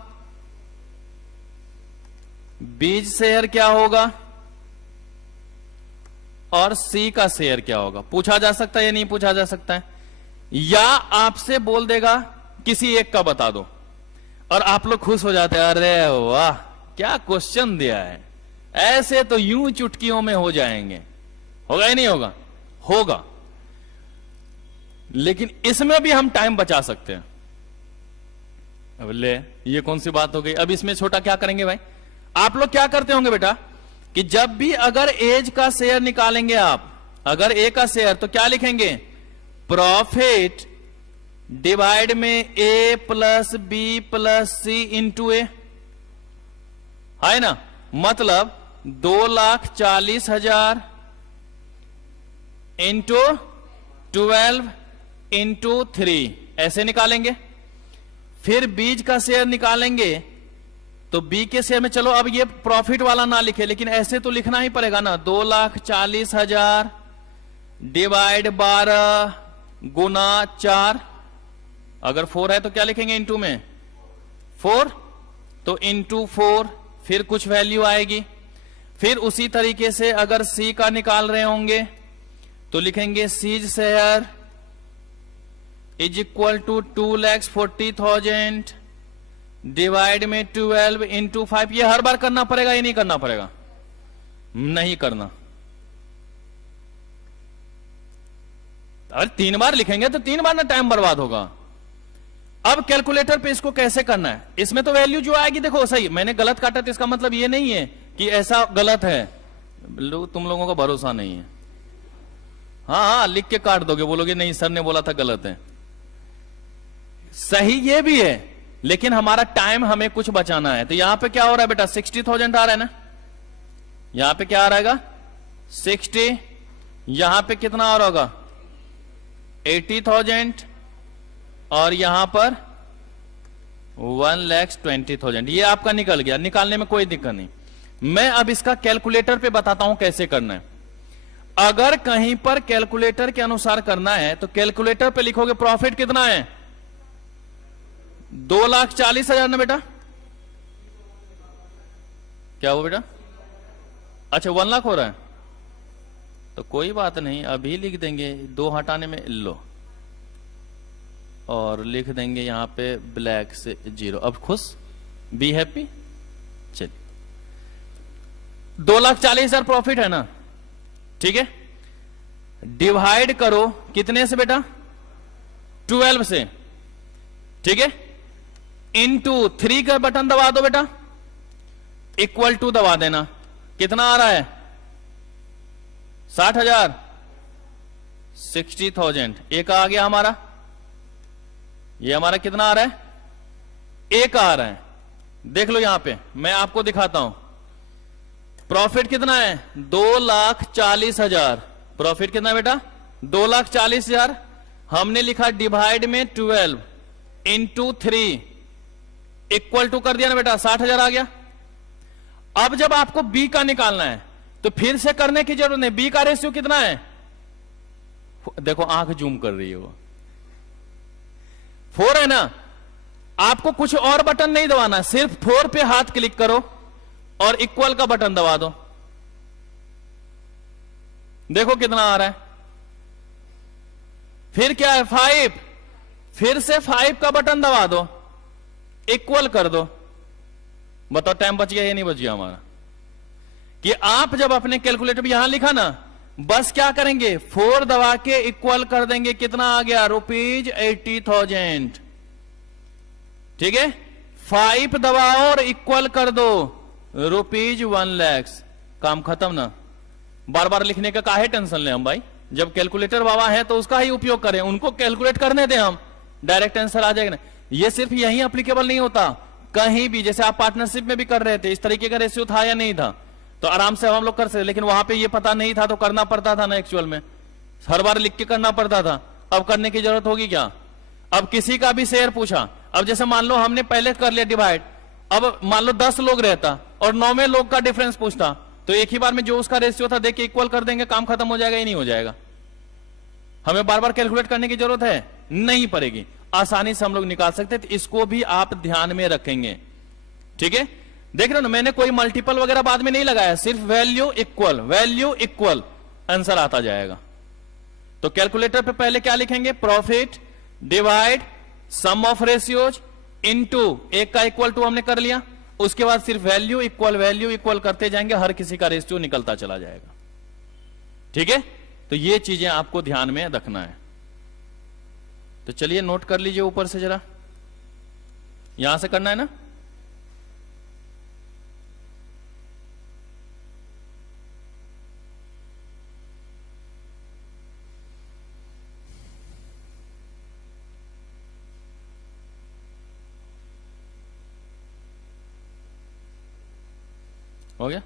बीज शेयर क्या होगा और सी का शेयर क्या होगा। पूछा जा सकता है या नहीं पूछा जा सकता है? या आपसे बोल देगा किसी एक का बता दो, और आप लोग खुश हो जाते हैं, अरे वाह क्या क्वेश्चन दिया है, ऐसे तो यूं चुटकियों में हो जाएंगे। होगा या नहीं होगा? होगा। लेकिन इसमें भी हम टाइम बचा सकते हैं। अब ले, ये कौन सी बात हो गई? अब इसमें छोटा क्या करेंगे भाई? आप लोग क्या करते होंगे बेटा कि जब भी अगर एज का शेयर निकालेंगे आप, अगर ए का शेयर, तो क्या लिखेंगे? प्रॉफिट डिवाइड में ए प्लस बी प्लस सी इंटू ए, है ना। मतलब 2,40,000 इंटू 12 इंटू 3 ऐसे निकालेंगे। फिर बीज का शेयर निकालेंगे तो बी के शेयर में, चलो अब ये प्रॉफिट वाला ना लिखे, लेकिन ऐसे तो लिखना ही पड़ेगा ना, 2,40,000 डिवाइड 12 गुना 4, अगर 4 है तो क्या लिखेंगे इंटू में? 4, तो इंटू 4, फिर कुछ वैल्यू आएगी। फिर उसी तरीके से अगर सी का निकाल रहे होंगे तो लिखेंगे C's share is equal to 2,40,000 divide में 12 इंटू 5। ये हर बार करना पड़ेगा, ये नहीं करना पड़ेगा? नहीं करना। अगर 3 बार लिखेंगे तो 3 बार ना टाइम बर्बाद होगा। अब कैलकुलेटर पे इसको कैसे करना है, इसमें तो वैल्यू जो आएगी, देखो सही मैंने गलत काटा तो इसका मतलब ये नहीं है कि ऐसा गलत है, तुम लोगों का भरोसा नहीं है। हाँ लिख के काट दोगे, बोलोगे नहीं सर ने बोला था गलत है। सही ये भी है, लेकिन हमारा टाइम हमें कुछ बचाना है। तो यहां पे क्या हो रहा है बेटा? 60,000 आ रहा है ना, यहां पे क्या आ रहा है? 60, यहां पे कितना आ रहा होगा? 80,000, और यहां पर 1,20,000। ये आपका निकल गया, निकालने में कोई दिक्कत नहीं। मैं अब इसका कैलकुलेटर पे बताता हूं कैसे करना है। अगर कहीं पर कैलकुलेटर के अनुसार करना है तो कैलकुलेटर पे लिखोगे प्रॉफिट कितना है? 2,40,000 ना बेटा? क्या हो बेटा? अच्छा 1 लाख हो रहा है, तो कोई बात नहीं, अभी लिख देंगे 2 हटाने में लो, और लिख देंगे यहां पे ब्लैक से 0। अब खुश, बी हैप्पी। चलिए 2,40,000 प्रॉफिट है ना, ठीक है। डिवाइड करो कितने से बेटा? 12 से, ठीक है। इंटू 3 का बटन दबा दो बेटा, इक्वल टू दबा देना। कितना आ रहा है? 60,000, 60,000। एक आ गया हमारा, ये हमारा कितना आ रहा है? एक आ रहा है। देख लो यहां पे मैं आपको दिखाता हूं प्रॉफिट कितना है? 2,40,000। प्रॉफिट कितना है बेटा? 2,40,000। हमने लिखा डिवाइड में 12 इंटू 3 इक्वल टू कर दिया ना बेटा, 60,000 आ गया। अब जब आपको बी का निकालना है तो फिर से करने की जरूरत नहीं। बी का रेशियो कितना है? देखो आंख जूम कर रही है वो, 4 है ना। आपको कुछ और बटन नहीं दबाना, सिर्फ 4 पे हाथ क्लिक करो और इक्वल का बटन दबा दो। देखो कितना आ रहा है। फिर क्या है? 5, फिर से 5 का बटन दबा दो, इक्वल कर दो। बताओ टाइम बच गया या नहीं बच गया हमारा? कि आप जब अपने कैलकुलेटर में यहां लिखा ना, बस क्या करेंगे? 4 दबा के इक्वल कर देंगे। कितना आ गया? ₹80,000, ठीक है। 5 दबाओ और इक्वल कर दो, ₹1 लाख। काम खत्म ना। बार बार लिखने का काहे टेंशन ले हम भाई? जब कैलकुलेटर बाबा है तो उसका ही उपयोग करें, उनको कैलकुलेट करने दें, हम डायरेक्ट आंसर आ जाएगा ना। ये सिर्फ यही एप्लीकेबल नहीं होता, कहीं भी। जैसे आप पार्टनरशिप में भी कर रहे थे, इस तरीके का रेशियो था या नहीं था, तो आराम से हम लोग कर सकते, लेकिन वहां पे ये पता नहीं था तो करना पड़ता था ना। एक्चुअल में हर बार लिख के करना पड़ता था, अब करने की जरूरत होगी क्या? अब किसी का भी शेयर पूछा, अब जैसे मान लो हमने पहले कर लिया डिवाइड, अब मान लो 10 लोग रहता और 9वें लोग का डिफरेंस पूछता, तो एक ही बार में जो उसका रेशियो था देख के इक्वल कर देंगे, काम खत्म हो जाएगा। ही नहीं हो जाएगा। हमें बार बार कैलकुलेट करने की जरूरत है नहीं पड़ेगी, आसानी से हम लोग निकाल सकते हैं। तो इसको भी आप ध्यान में रखेंगे, ठीक है। देख रहे हो ना, मैंने कोई मल्टीपल वगैरह बाद में नहीं लगाया, सिर्फ वैल्यू इक्वल आंसर आता जाएगा। तो कैलकुलेटर पे पहले क्या लिखेंगे? Profit divide sum of ratios into, एक का इक्वल टू हमने कर लिया, उसके बाद सिर्फ वैल्यू इक्वल करते जाएंगे, हर किसी का रेशियो निकलता चला जाएगा, ठीक है। तो ये चीजें आपको ध्यान में रखना है। तो चलिए नोट कर लीजिए ऊपर से जरा, यहां से करना है ना। हो गया।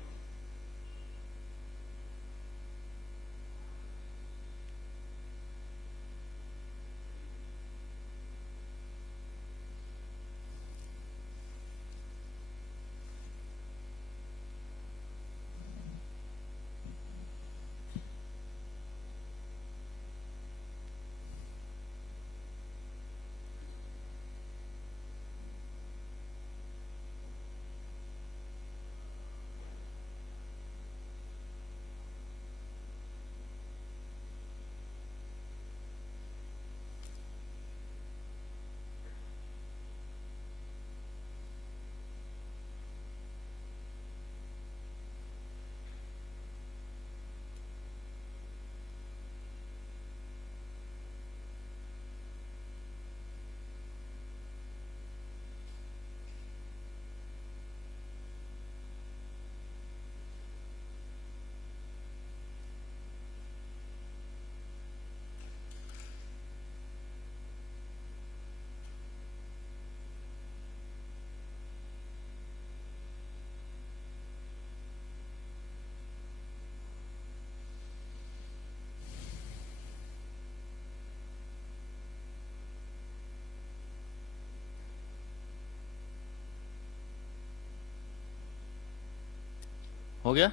हो गया।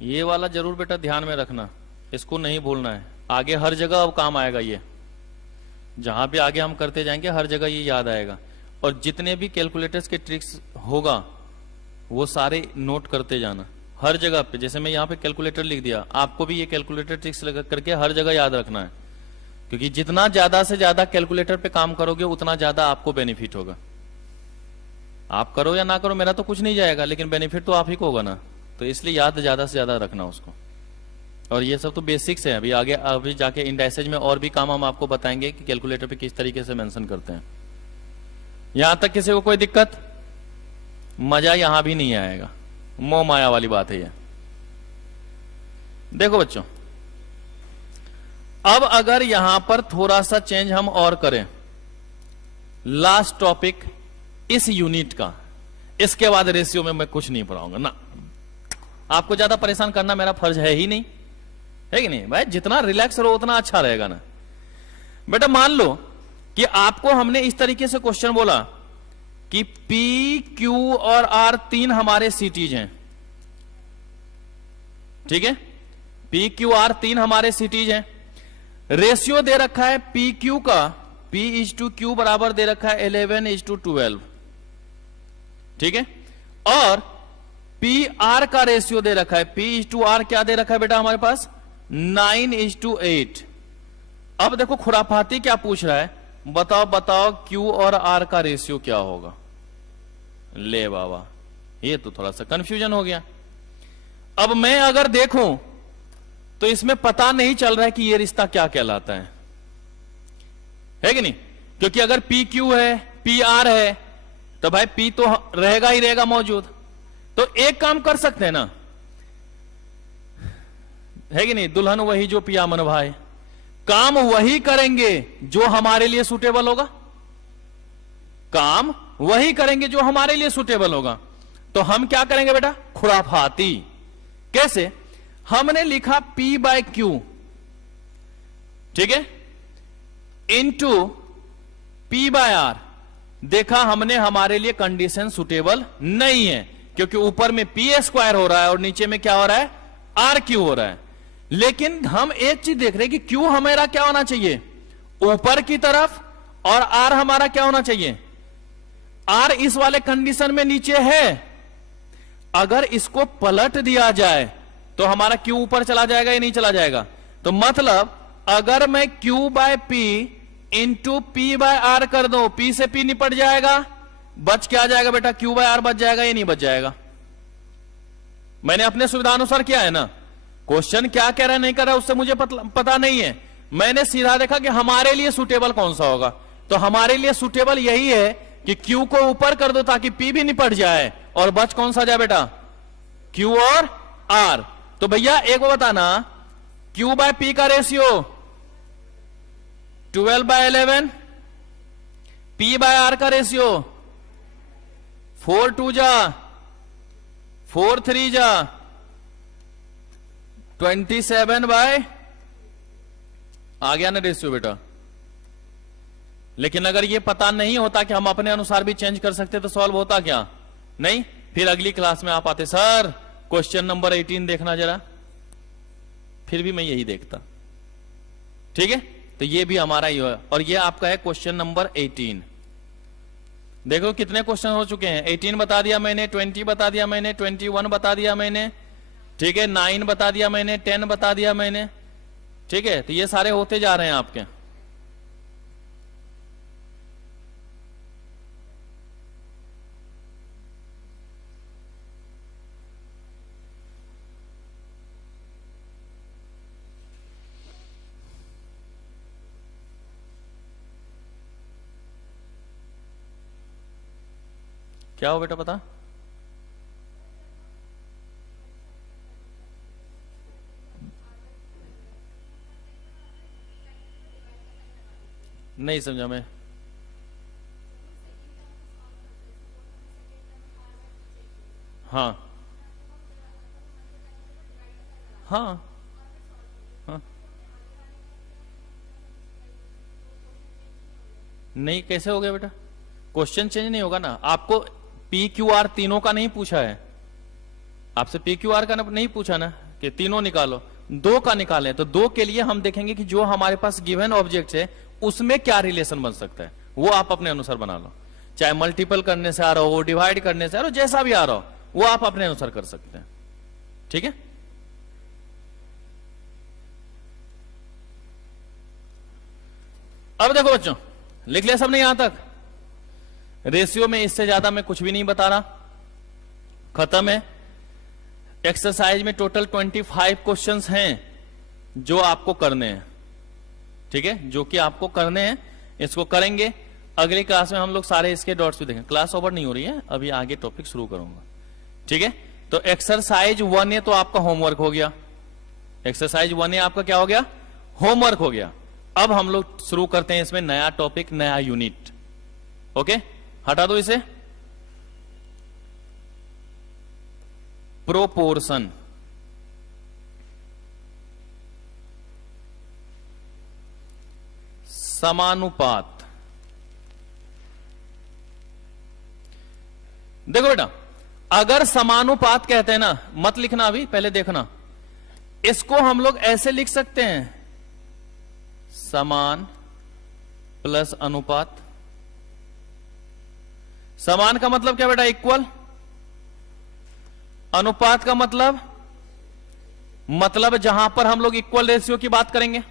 ये वाला जरूर बेटा ध्यान में रखना, इसको नहीं भूलना है, आगे हर जगह अब काम आएगा। ये जहां भी आगे हम करते जाएंगे हर जगह ये याद आएगा। और जितने भी कैलकुलेटर्स के ट्रिक्स होगा वो सारे नोट करते जाना हर जगह पे। जैसे मैं यहाँ पे कैलकुलेटर लिख दिया, आपको भी ये कैलकुलेटर ट्रिक्स करके हर जगह याद रखना है, क्योंकि जितना ज्यादा से ज्यादा कैलकुलेटर पे काम करोगे उतना ज्यादा आपको बेनिफिट होगा। आप करो या ना करो मेरा तो कुछ नहीं जाएगा, लेकिन बेनिफिट तो आप ही को होगा ना, तो इसलिए याद ज्यादा से ज्यादा रखना उसको। और ये सब तो बेसिक्स है, अभी आगे अभी जाके इंडाइसेज में और भी काम हम आपको बताएंगे कि कैलकुलेटर पे किस तरीके से मेंशन करते हैं। यहां तक किसी को कोई दिक्कत? मजा यहां भी नहीं आएगा, मोह माया वाली बात है ये। देखो बच्चों, अब अगर यहां पर थोड़ा सा चेंज हम और करें, लास्ट टॉपिक इस यूनिट का, इसके बाद रेशियो में मैं कुछ नहीं पढ़ाऊंगा ना, आपको ज्यादा परेशान करना मेरा फर्ज है ही नहीं, है कि नहीं भाई? जितना रिलैक्स रहो उतना अच्छा रहेगा ना। बेटा मान लो कि आपको हमने इस तरीके से क्वेश्चन बोला कि पी, क्यू और आर तीन हमारे सिटीज हैं, ठीक है? पी, क्यू, आर तीन हमारे सिटीज हैं। रेशियो दे रखा है पी क्यू का, P/Q बराबर दे रखा है 11:12, ठीक है? और पी आर का रेशियो दे रखा है, P/R क्या दे रखा है बेटा हमारे पास? 9:8। अब देखो खुराफाती क्या पूछ रहा है, बताओ बताओ क्यू और आर का रेशियो क्या होगा? ले बाबा, ये तो थोड़ा सा कंफ्यूजन हो गया। अब मैं अगर देखूं तो इसमें पता नहीं चल रहा है कि ये रिश्ता क्या कहलाता है कि नहीं? क्योंकि अगर पी क्यू है, पी आर है, तो भाई पी तो रहेगा ही रहेगा मौजूद। तो एक काम कर सकते हैं ना, है कि नहीं? दुल्हन वही जो पिया मन भाई, काम वही करेंगे जो हमारे लिए सुटेबल होगा, काम वही करेंगे जो हमारे लिए सुटेबल होगा। तो हम क्या करेंगे बेटा? खुराफाती। कैसे? हमने लिखा P/Q, ठीक है, इनटू P/R। देखा हमने हमारे लिए कंडीशन सुटेबल नहीं है, क्योंकि ऊपर में P² हो रहा है और नीचे में क्या हो रहा है? RQ हो रहा है। लेकिन हम एक चीज देख रहे हैं कि Q हमारा क्या होना चाहिए? ऊपर की तरफ, और R हमारा क्या होना चाहिए? R इस वाले कंडीशन में नीचे है। अगर इसको पलट दिया जाए तो हमारा Q ऊपर चला जाएगा या नहीं चला जाएगा? तो मतलब अगर मैं Q/P इंटू P/R कर दो, P से P निपट जाएगा, बच क्या जाएगा बेटा? Q/R बच जाएगा या नहीं बच जाएगा? मैंने अपने सुविधानुसार किया है ना, क्वेश्चन क्या कह रहा है नहीं कर रहा उससे मुझे पता नहीं है। मैंने सीधा देखा कि हमारे लिए सुटेबल कौन सा होगा, तो हमारे लिए सुटेबल यही है कि Q को ऊपर कर दो ताकि P भी निपट जाए, और बच कौन सा जाए बेटा? Q और R। तो भैया एक बार बताना, Q/P का रेशियो 12/11, P/R का रेशियो 4 2 जा 4 3 जा 27 बाय, आ गया ना रेशियो बेटा। लेकिन अगर ये पता नहीं होता कि हम अपने अनुसार भी चेंज कर सकते तो सॉल्व होता क्या? नहीं। फिर अगली क्लास में आप आते, सर क्वेश्चन नंबर 18 देखना जरा, फिर भी मैं यही देखता। ठीक है, तो ये भी हमारा ही है, और ये आपका है क्वेश्चन नंबर 18। देखो कितने क्वेश्चन हो चुके हैं। 18 बता दिया मैंने, 20 बता दिया मैंने, 21 बता दिया मैंने, ठीक है, 9 बता दिया मैंने, 10 बता दिया मैंने। ठीक है, तो ये सारे होते जा रहे हैं आपके। क्या हो बेटा पता? नहीं समझा मैं। हाँ हाँ हाँ, नहीं कैसे हो गया बेटा? क्वेश्चन चेंज नहीं होगा ना। आपको पी क्यू आर तीनों का नहीं पूछा है, आपसे पी क्यू आर का नहीं पूछा ना कि तीनों निकालो, 2 का निकालें। तो 2 के लिए हम देखेंगे कि जो हमारे पास गिवन ऑब्जेक्ट है उसमें क्या रिलेशन बन सकता है, वो आप अपने अनुसार बना लो। चाहे मल्टीपल करने से आ रहा हो, डिवाइड करने से आ रहा हो, जैसा भी आ रहा हो वो आप अपने अनुसार कर सकते हैं। ठीक है, अब देखो बच्चों, लिख लिया सबने यहां तक? रेशियो में इससे ज्यादा मैं कुछ भी नहीं बता रहा, खत्म है। एक्सरसाइज में टोटल 25 क्वेश्चंस हैं जो आपको करने हैं। ठीक है, जो कि आपको करने हैं, इसको करेंगे। अगली क्लास में हम लोग सारे इसके डॉट्स भी देखेंगे। क्लास ओवर नहीं हो रही है अभी, आगे टॉपिक शुरू करूंगा। ठीक है, तो एक्सरसाइज 1 ये तो आपका होमवर्क हो गया। एक्सरसाइज 1 ये आपका क्या हो गया? होमवर्क हो गया। अब हम लोग शुरू करते हैं इसमें नया टॉपिक, नया यूनिट। ओके, हटा दो इसे। प्रोपोर्शन। समानुपात। देखो बेटा, अगर समानुपात कहते हैं ना, मत लिखना अभी, पहले देखना। इसको हम लोग ऐसे लिख सकते हैं, समान प्लस अनुपात। समान का मतलब क्या बेटा? इक्वल। अनुपात का मतलब जहां पर हम लोग इक्वल रेशियो की बात करेंगे,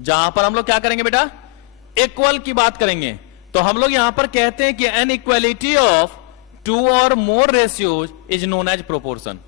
जहां पर हम लोग क्या करेंगे बेटा? इक्वल की बात करेंगे। तो हम लोग यहां पर कहते हैं कि N equality of 2 or more ratios is known as proportion.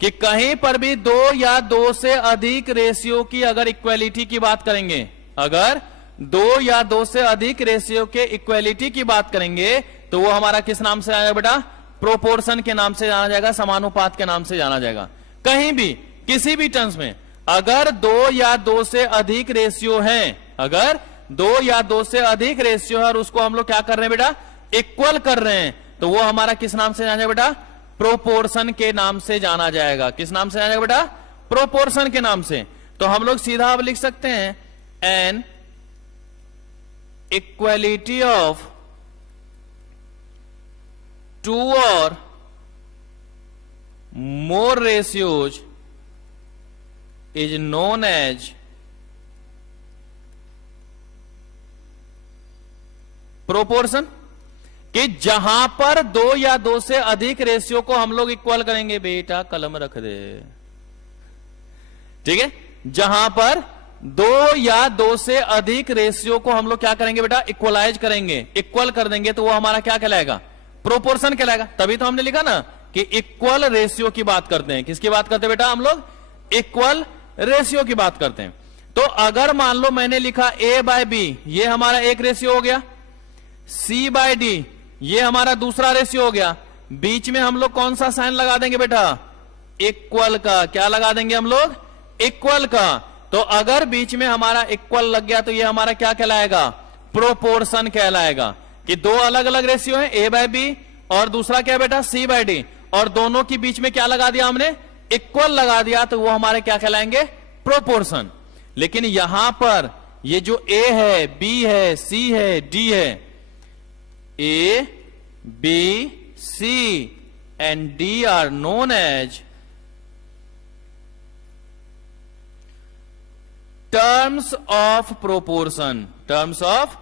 कि कहीं पर भी 2 या 2 से अधिक रेशियो की अगर इक्वलिटी की बात करेंगे, अगर 2 या 2 से अधिक रेशियो के इक्वलिटी की बात करेंगे, तो वो हमारा किस नाम से आएगा बेटा? प्रोपोर्शन के नाम से जाना जाएगा, समानुपात के नाम से जाना जाएगा। कहीं भी किसी भी टर्म्स में अगर 2 या 2 से अधिक रेशियो है, अगर 2 या 2 से अधिक रेशियो है और उसको हम लोग क्या कर रहे हैं बेटा? इक्वल कर रहे हैं, तो वो हमारा किस नाम से जाना जाएगा बेटा? प्रोपोर्शन के नाम से जाना जाएगा। किस नाम से जाना जाएगा बेटा? प्रोपोर्शन के नाम से। तो हम लोग सीधा अब लिख सकते हैं N equality of 2 or more ratios is known as proportion. कि जहां पर 2 या 2 से अधिक रेशियो को हम लोग इक्वल करेंगे, बेटा कलम रख दे, ठीक है, जहां पर 2 या 2 से अधिक रेशियो को हम लोग क्या करेंगे बेटा? इक्वलाइज करेंगे, इक्वल कर देंगे, तो वो हमारा क्या कहलाएगा? प्रोपोर्शन कहलाएगा। तभी तो हमने लिखा ना कि इक्वल रेशियो की बात करते हैं। किसकी बात करते हैं बेटा हम लोग? इक्वल रेशियो की बात करते हैं। तो अगर मान लो मैंने लिखा a बाय बी, ये हमारा एक रेशियो हो गया, c बाय डी ये हमारा दूसरा रेशियो हो गया, बीच में हम लोग कौन सा साइन लगा देंगे बेटा? इक्वल का। क्या लगा देंगे हम लोग? इक्वल का। तो अगर बीच में हमारा इक्वल लग गया तो ये हमारा क्या कहलाएगा? प्रोपोर्शन कहलाएगा। कि 2 अलग अलग रेशियो है, a बाय बी, और 2 अलग अलग रेशियो है, c बाय डी। तो अगर मान लो मैंने लिखा a बाय बी, ये हमारा एक रेशियो हो गया, c बाय डी ये हमारा दूसरा रेशियो हो गया, बीच में हम लोग कौन सा साइन लगा देंगे बेटा? इक्वल का। क्या लगा देंगे हम लोग? इक्वल का। तो अगर बीच में हमारा इक्वल लग गया तो ये हमारा क्या कहलाएगा? प्रोपोर्शन कहलाएगा। कि 2 अलग अलग रेशियो है, a बाय बी और दूसरा क्या है बेटा, सी बाय डी, और दोनों के बीच में क्या लगा दिया हमने, इक्वल लगा दिया, तो वो हमारे क्या कहलाएंगे, प्रोपोर्शन। लेकिन यहां पर ये जो ए है, बी है, सी है, डी है, A B C and D are known as terms of proportion। terms of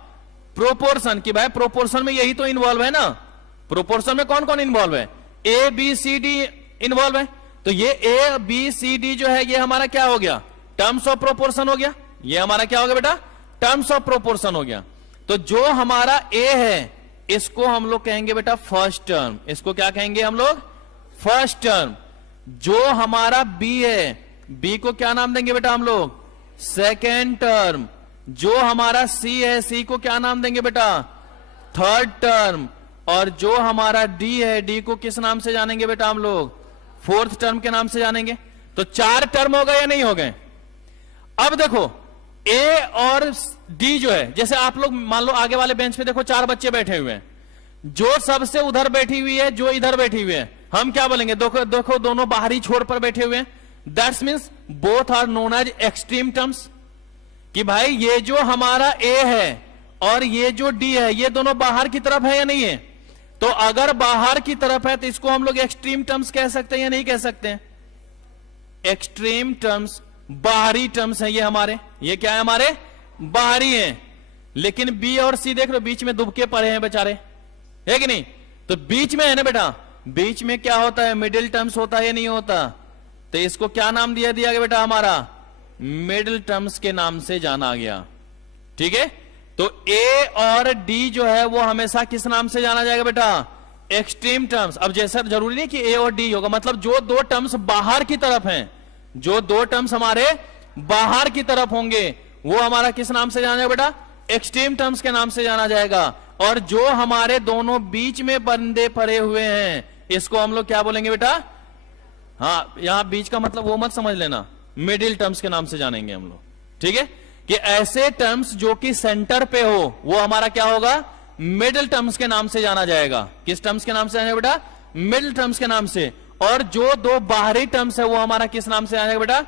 proportion कि भाई प्रोपोर्शन में यही तो इन्वॉल्व है ना, प्रोपोर्शन में कौन कौन इन्वॉल्व है, A B C D involve है, तो ये ए बी सी डी जो है ये हमारा क्या हो गया, टर्म्स ऑफ प्रोपोर्शन हो गया, ये हमारा क्या हो गया बेटा, टर्म्स ऑफ प्रोपोर्शन हो गया। तो जो हमारा ए है इसको हम लोग कहेंगे बेटा फर्स्ट टर्म, इसको क्या कहेंगे हम लोग, फर्स्ट टर्म। जो हमारा बी है, बी को क्या नाम देंगे बेटा हम लोग, सेकेंड टर्म। जो हमारा सी है, सी को क्या नाम देंगे बेटा, थर्ड टर्म। और जो हमारा डी है, डी को किस नाम से जानेंगे बेटा हम लोग, फोर्थ टर्म के नाम से जानेंगे। तो 4 टर्म हो गए या नहीं हो गए। अब देखो ए और डी जो है, जैसे आप लोग मान लो आगे वाले बेंच पे देखो 4 बच्चे बैठे हुए हैं, जो सबसे उधर बैठी हुई है, जो इधर बैठी हुई है, हम क्या बोलेंगे, देखो देखो दोनों बाहरी छोर पर बैठे हुए हैं, that's means both are known as extreme terms. कि भाई ये जो हमारा ए है और ये जो डी है, ये दोनों बाहर की तरफ है या नहीं है। तो अगर बाहर की तरफ है तो इसको हम लोग एक्सट्रीम टर्म्स कह सकते हैं या नहीं कह सकते हैं। एक्सट्रीम टर्म्स बाहरी टर्म्स है ये हमारे, ये क्या है हमारे, बाहरी है। लेकिन बी और सी देख लो बीच में दुबके पड़े हैं बेचारे, है कि नहीं। तो बीच में है ना बेटा, बीच में क्या होता है, मिडिल टर्म्स होता है या नहीं होता। तो इसको क्या नाम दिया गया बेटा, हमारा मिडिल टर्म्स के नाम से जाना गया। ठीक है, तो ए और डी जो है वो हमेशा किस नाम से जाना जाएगा बेटा, एक्सट्रीम टर्म्स। अब जैसा जरूरी नहीं कि ए और डी होगा, मतलब जो 2 टर्म्स बाहर की तरफ हैं, जो 2 टर्म्स हमारे बाहर की तरफ होंगे वो हमारा किस नाम से जाना जाएगा बेटा, एक्सट्रीम टर्म्स के नाम से जाना जाएगा। और जो हमारे दोनों बीच में बंदे पड़े हुए हैं इसको हम लोग क्या बोलेंगे बेटा, हाँ यहां बीच का मतलब वो मत समझ लेना, मिडिल टर्म्स के नाम से जानेंगे हम लोग। ठीक है, कि ऐसे टर्म्स जो कि सेंटर पे हो वो हमारा क्या होगा, मिडिल टर्म्स के नाम से जाना जाएगा। किस टर्म्स के नाम से जाना बेटा, मिडिल टर्म्स के नाम से। और जो 2 बाहरी टर्म्स है वो हमारा किस नाम से जाएगा बेटा,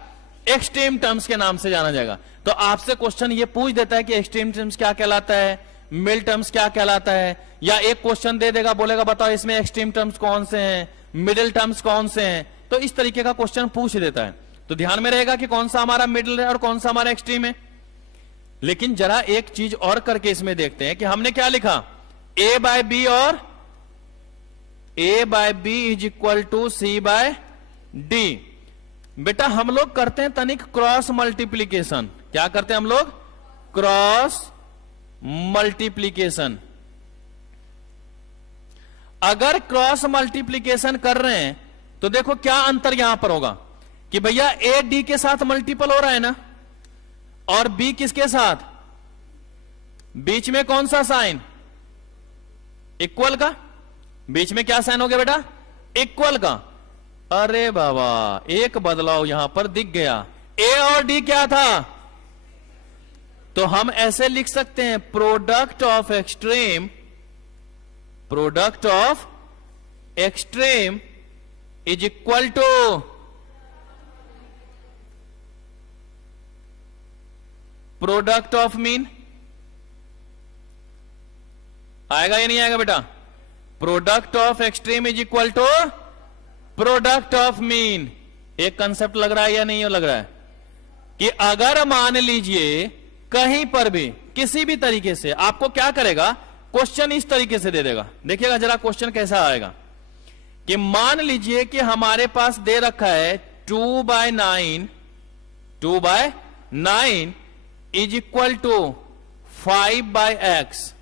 एक्सट्रीम टर्म्स के नाम से जाना जाएगा। तो आपसे क्वेश्चन ये पूछ देता है कि एक्सट्रीम टर्म्स क्या कहलाता है, मिडिल टर्म्स क्या कहलाता है, या एक क्वेश्चन दे देगा, बोलेगा बताओ इसमें एक्सट्रीम टर्म्स कौन से हैं, मिडिल टर्म्स कौन से हैं। तो इस तरीके का क्वेश्चन पूछ देता है। तो ध्यान में रहेगा कि कौन सा हमारा मिडिल है और कौन सा हमारा एक्सट्रीम है। लेकिन जरा एक चीज और करके इसमें देखते हैं कि हमने क्या लिखा, ए बाय बी और a by B is equal to C by d. बेटा हम लोग करते हैं तनिक क्रॉस मल्टीप्लीकेशन। क्या करते हैं हम लोग, क्रॉस मल्टीप्लीकेशन। अगर क्रॉस मल्टीप्लीकेशन कर रहे हैं तो देखो क्या अंतर यहां पर होगा कि भैया ए डी के साथ मल्टीपल हो रहा है ना, और बी किसके साथ, बीच में कौन सा साइन, इक्वल का। बीच में क्या साइन हो गया बेटा, इक्वल का। अरे बाबा एक बदलाव यहां पर दिख गया, ए और डी क्या था, तो हम ऐसे लिख सकते हैं product of extreme, product of extreme is equal to product of mean. आएगा या नहीं आएगा बेटा, product of extreme is equal to product of mean. एक कंसेप्ट लग रहा है या नहीं लग रहा है, कि अगर मान लीजिए कहीं पर भी किसी भी तरीके से आपको क्या करेगा, क्वेश्चन इस तरीके से दे देगा। देखिएगा जरा क्वेश्चन कैसा आएगा, कि मान लीजिए कि हमारे पास दे रखा है 2/9 इज इक्वल टू 5/x।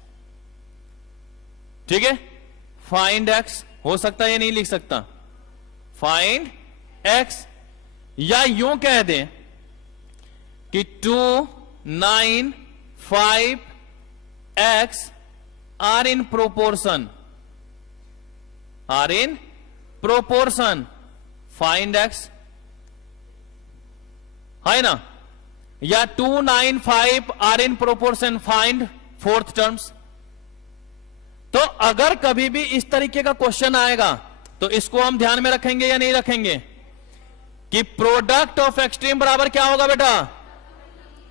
ठीक है, फाइंड x हो सकता है या नहीं लिख सकता, फाइंड x, या यूं कह दें कि 2, 9, 5x are in proportion, find x है ना, या 2, 9, 5 are in proportion, find 4th terms. तो अगर कभी भी इस तरीके का क्वेश्चन आएगा तो इसको हम ध्यान में रखेंगे या नहीं रखेंगे कि प्रोडक्ट ऑफ एक्सट्रीम बराबर क्या होगा बेटा,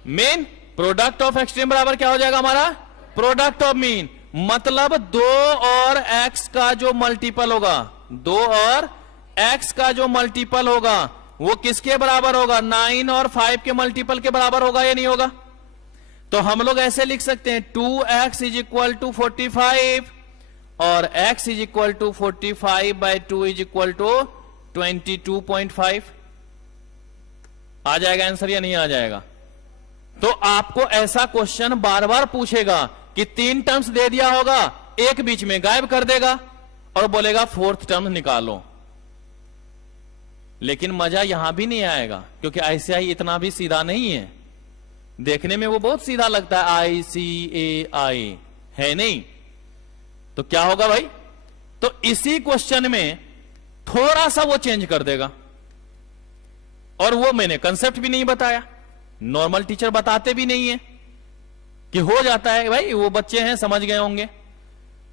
मीन। प्रोडक्ट ऑफ एक्सट्रीम बराबर क्या हो जाएगा हमारा, प्रोडक्ट ऑफ मीन। मतलब 2 और x का जो मल्टीपल होगा, 2 और x का जो मल्टीपल होगा वो किसके बराबर होगा, 9 और 5 के मल्टीपल के बराबर होगा या नहीं होगा। तो हम लोग ऐसे लिख सकते हैं 2x इज इक्वल टू 45 और x is equal to 45/2 is equal to 22.5। आ जाएगा आंसर या नहीं आ जाएगा। तो आपको ऐसा क्वेश्चन बार बार पूछेगा कि 3 टर्म्स दे दिया होगा, एक बीच में गायब कर देगा और बोलेगा 4th टर्म निकालो। लेकिन मजा यहां भी नहीं आएगा क्योंकि ICI इतना भी सीधा नहीं है। देखने में वो बहुत सीधा लगता है, ICAI है नहीं। तो क्या होगा भाई, तो इसी क्वेश्चन में थोड़ा सा वो चेंज कर देगा। और वो मैंने कंसेप्ट भी नहीं बताया, नॉर्मल टीचर बताते भी नहीं है कि हो जाता है भाई, वो बच्चे हैं समझ गए होंगे।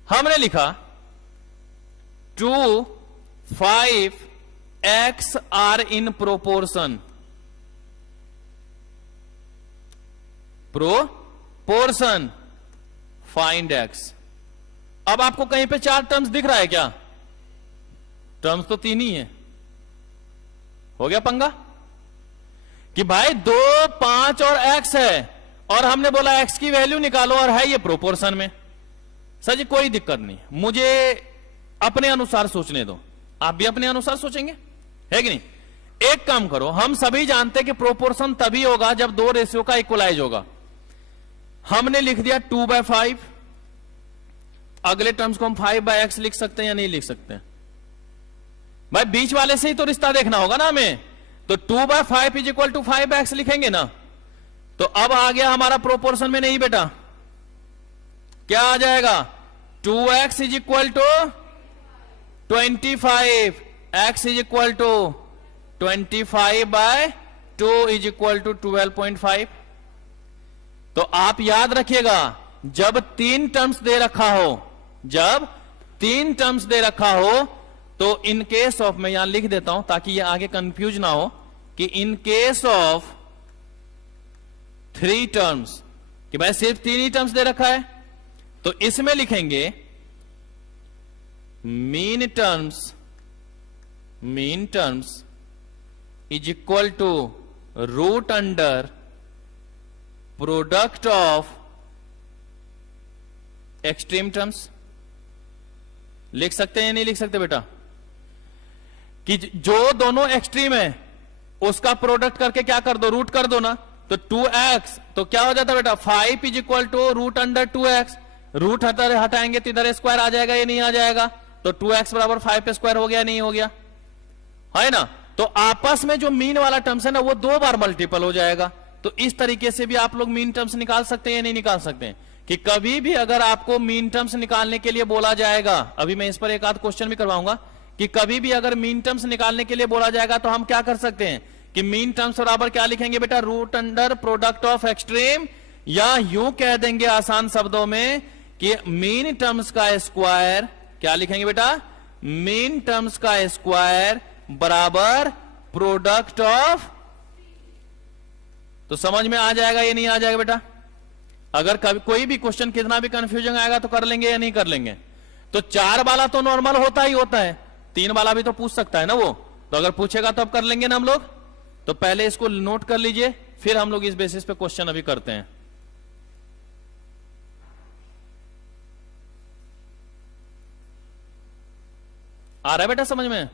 हमने लिखा 2, 5 x are in proportion, proportion find x। अब आपको कहीं पे 4 टर्म्स दिख रहा है क्या, टर्म्स तो 3 ही है। हो गया पंगा कि भाई 2, 5 और x है और हमने बोला x की वैल्यू निकालो और है ये प्रोपोर्शन में। सर जी कोई दिक्कत नहीं, मुझे अपने अनुसार सोचने दो, आप भी अपने अनुसार सोचेंगे, है कि नहीं। एक काम करो, हम सभी जानते हैं कि प्रोपोर्शन तभी होगा जब 2 रेशियो का इक्वलाइज होगा। हमने लिख दिया 2/5, अगले टर्म्स को हम 5/x लिख सकते हैं या नहीं लिख सकते हैं भाई, बीच वाले से ही तो रिश्ता देखना होगा ना हमें। तो 2/5 इज इक्वल टू 5x लिखेंगे ना। तो अब आ गया हमारा प्रोपोर्शन में नहीं बेटा, क्या आ जाएगा 2x is equal to 25, x is equal to 25/2 is equal to 12.5। तो आप याद रखिएगा जब 3 टर्म्स दे रखा हो, जब 3 टर्म्स दे रखा हो तो इन केस ऑफ, मैं यहां लिख देता हूं ताकि ये आगे कंफ्यूज ना हो, कि इन केस ऑफ 3 टर्म्स, कि भाई सिर्फ 3 ही टर्म्स दे रखा है, तो इसमें लिखेंगे mean terms is equal to root under product of extreme terms. लिख सकते हैं या नहीं लिख सकते बेटा, कि जो दोनों एक्सट्रीम है उसका प्रोडक्ट करके क्या कर दो, रूट कर दो ना। तो 2x तो क्या हो जाता है बेटा, 5 is equal to root under 2x। Root हटाएंगे तो इधर स्क्वायर आ जाएगा या नहीं आ जाएगा। तो 2x बराबर 5 स्क्वायर हो गया नहीं हो गया, है ना। तो आपस में जो मीन वाला टर्म्स है ना वो 2 बार मल्टीपल हो जाएगा। तो इस तरीके से भी आप लोग मीन टर्म्स निकाल सकते हैं या नहीं निकाल सकते हैं, कि कभी भी अगर आपको मीन टर्म्स निकालने के लिए बोला जाएगा, अभी मैं इस पर एक आध क्वेश्चन भी करवाऊंगा, कि कभी भी अगर मीन टर्म्स निकालने के लिए बोला जाएगा तो हम क्या कर सकते हैं कि मीन टर्म्स बराबर क्या लिखेंगे बेटा, root under product of extreme, या यूं कह देंगे आसान शब्दों में कि मीन टर्म्स का स्क्वायर, क्या लिखेंगे बेटा, मीन टर्म्स का स्क्वायर बराबर प्रोडक्ट ऑफ। तो समझ में आ जाएगा या नहीं आ जाएगा बेटा। अगर कभी कोई भी क्वेश्चन कितना भी कंफ्यूजन आएगा तो कर लेंगे या नहीं कर लेंगे। तो 4 वाला तो नॉर्मल होता ही होता है, 3 वाला भी तो पूछ सकता है ना वो, तो अगर पूछेगा तो अब कर लेंगे ना हम लोग। तो पहले इसको नोट कर लीजिए, फिर हम लोग इस बेसिस पे क्वेश्चन अभी करते हैं। आ रहा है बेटा समझ में।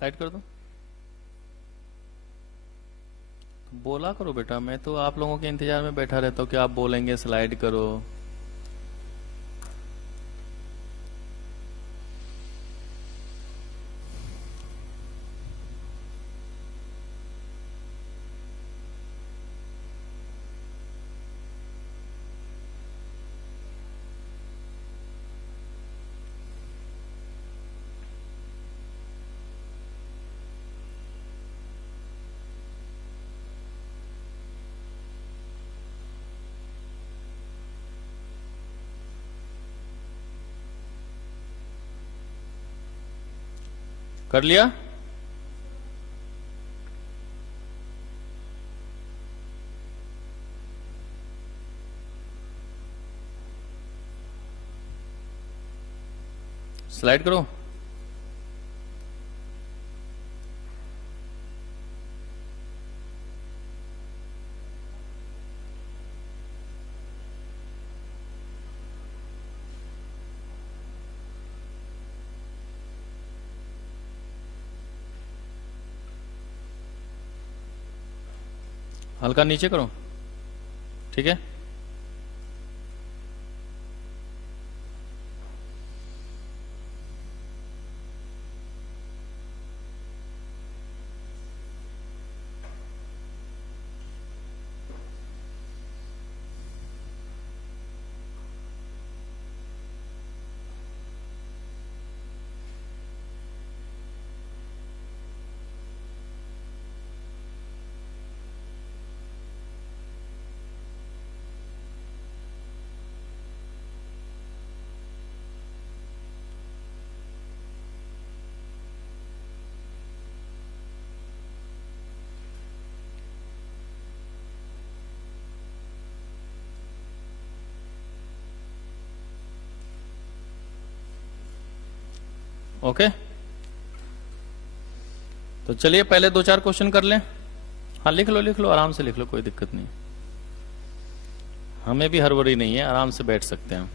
स्लाइड कर दो। बोला करो बेटा, मैं तो आप लोगों के इंतजार में बैठा रहता हूं कि आप बोलेंगे स्लाइड करो। कर लिया? स्लाइड करो। हल्का नीचे करो, ठीक है। ओके, तो चलिए पहले 2-4 क्वेश्चन कर लें। हाँ लिख लो आराम से लिख लो, कोई दिक्कत नहीं, हमें भी हड़बड़ी नहीं है, आराम से बैठ सकते हैं।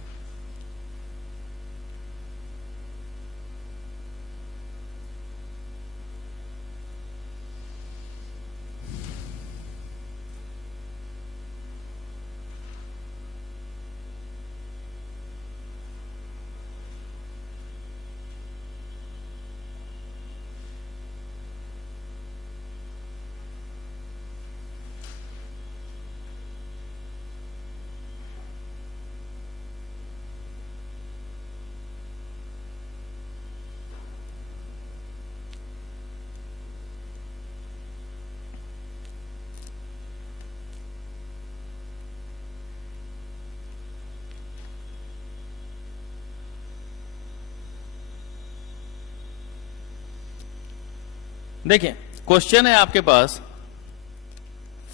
देखिए क्वेश्चन है आपके पास,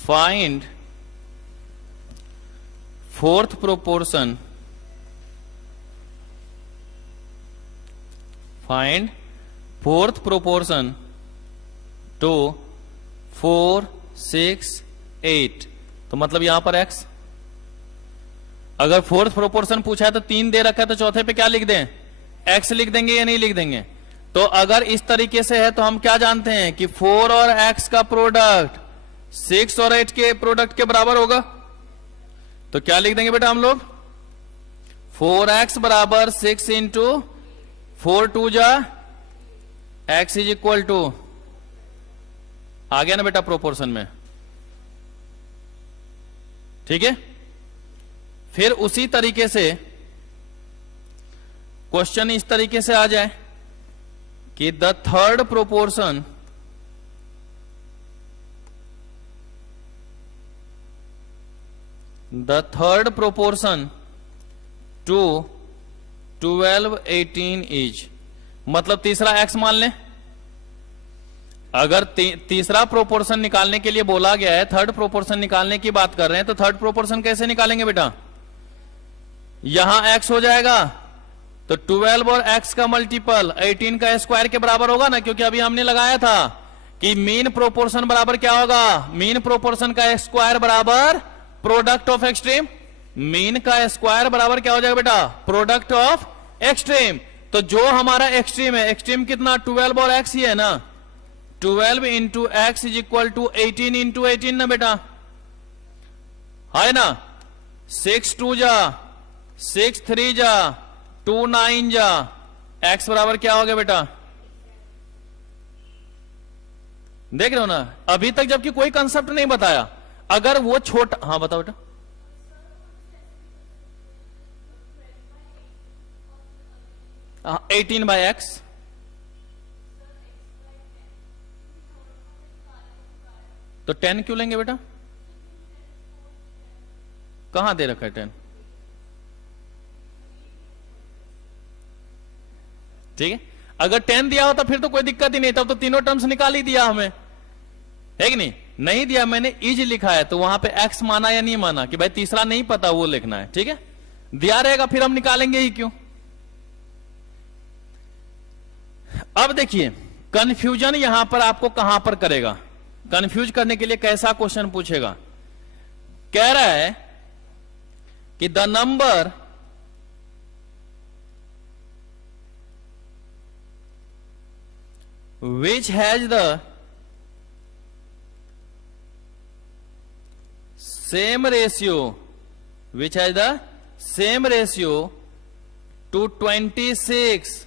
find fourth proportion, find fourth proportion to 4, 6, 8। तो मतलब यहां पर x, अगर फोर्थ प्रोपोर्शन पूछा है तो 3 दे रखा है, तो चौथे पे क्या लिख दें, x लिख देंगे या नहीं लिख देंगे। तो अगर इस तरीके से है तो हम क्या जानते हैं कि 4 और x का प्रोडक्ट 6 और 8 के प्रोडक्ट के बराबर होगा। तो क्या लिख देंगे बेटा हम लोग, 4x बराबर 6 इंटू 4 2 जा x इज इक्वल टू, आ गया ना बेटा प्रोपोर्शन में, ठीक है। फिर उसी तरीके से क्वेश्चन इस तरीके से आ जाए कि the third proportion to 12, 18 is, मतलब तीसरा x मान लें। अगर तीसरा प्रोपोर्शन निकालने के लिए बोला गया है, थर्ड प्रोपोर्शन निकालने की बात कर रहे हैं, तो थर्ड प्रोपोर्शन कैसे निकालेंगे बेटा, यहां x हो जाएगा तो 12 और x का मल्टीपल 18 का स्क्वायर के बराबर होगा ना, क्योंकि अभी हमने लगाया था कि मीन प्रोपोर्शन बराबर क्या होगा, मीन प्रोपोर्शन का स्क्वायर बराबर प्रोडक्ट ऑफ एक्सट्रीम। मीन का स्क्वायर बराबर क्या हो जाएगा बेटा, प्रोडक्ट ऑफ एक्सट्रीम। तो जो हमारा एक्सट्रीम है, एक्सट्रीम कितना 12 और x ही है ना, 12 into X is equal to 18 into 18 ना बेटा, है ना। 6 2 जा, 6 3 जा, 2 9 जा, एक्स बराबर क्या हो गया बेटा, देख रहे हो ना। अभी तक जबकि कोई कंसेप्ट नहीं बताया, अगर वो छोटा, हाँ बताओ बेटा। हाँ 18 बाई एक्स, तो 10 क्यों लेंगे बेटा, कहां दे रखा है 10, ठीक है। अगर 10 दिया होता फिर तो कोई दिक्कत ही नहीं, तब तो तीनों टर्म्स निकाल ही दिया हमें, है कि नहीं। नहीं दिया, मैंने इज लिखा है, तो वहां पे एक्स माना या नहीं माना, कि भाई तीसरा नहीं पता वो लिखना है, ठीक है। दिया रहेगा फिर हम निकालेंगे ही क्यों। अब देखिए कंफ्यूजन यहां पर आपको कहां पर करेगा, कंफ्यूज करने के लिए कैसा क्वेश्चन पूछेगा। कह रहा है कि the number which has the same ratio, which has the same ratio to 26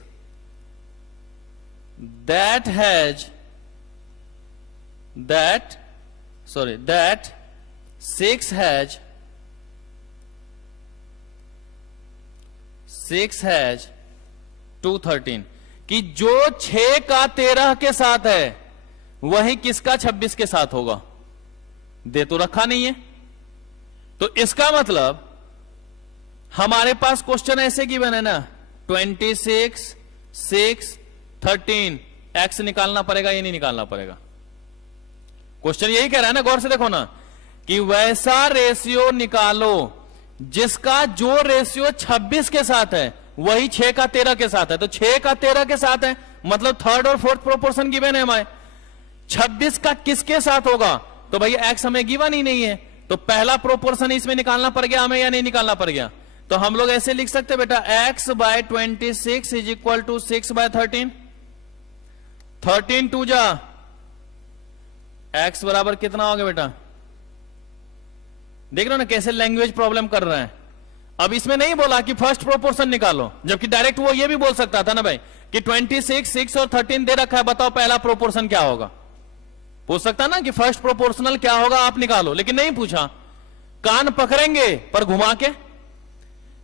that 6 has 213, कि जो 6 का 13 के साथ है वही किसका 26 के साथ होगा, दे तो रखा नहीं है। तो इसका मतलब हमारे पास क्वेश्चन ऐसे गिवन है ना, 26 6 13, एक्स निकालना पड़ेगा, ये नहीं निकालना पड़ेगा। क्वेश्चन यही कह रहा है ना, गौर से देखो ना, कि वैसा रेशियो निकालो जिसका जो रेशियो 26 के साथ है वही 6 का 13 के साथ है। तो 6 का 13 के साथ है, मतलब थर्ड और फोर्थ प्रोपोर्शन गिवन है हमारे। 26 का किसके साथ होगा, तो भाई एक्स हमें गिवन ही नहीं है, तो पहला प्रोपोर्शन इसमें निकालना पड़ गया हमें या नहीं निकालना पड़ गया। तो हम लोग ऐसे लिख सकते बेटा, X by 26 is equal to 6 by 13, 13 2 जा, एक्स बराबर कितना हो गया बेटा, देख रहे हो ना कैसे लैंग्वेज प्रॉब्लम कर रहे हैं। अब इसमें नहीं बोला कि फर्स्ट प्रोपोर्शन निकालो, जबकि डायरेक्ट वो ये भी बोल सकता था ना भाई कि 26 6 और 13 दे रखा है, बताओ पहला प्रोपोर्शन क्या होगा। पूछ सकता ना कि फर्स्ट प्रोपोर्शनल क्या होगा आप निकालो, लेकिन नहीं पूछा। कान पकड़ेंगे पर घुमा के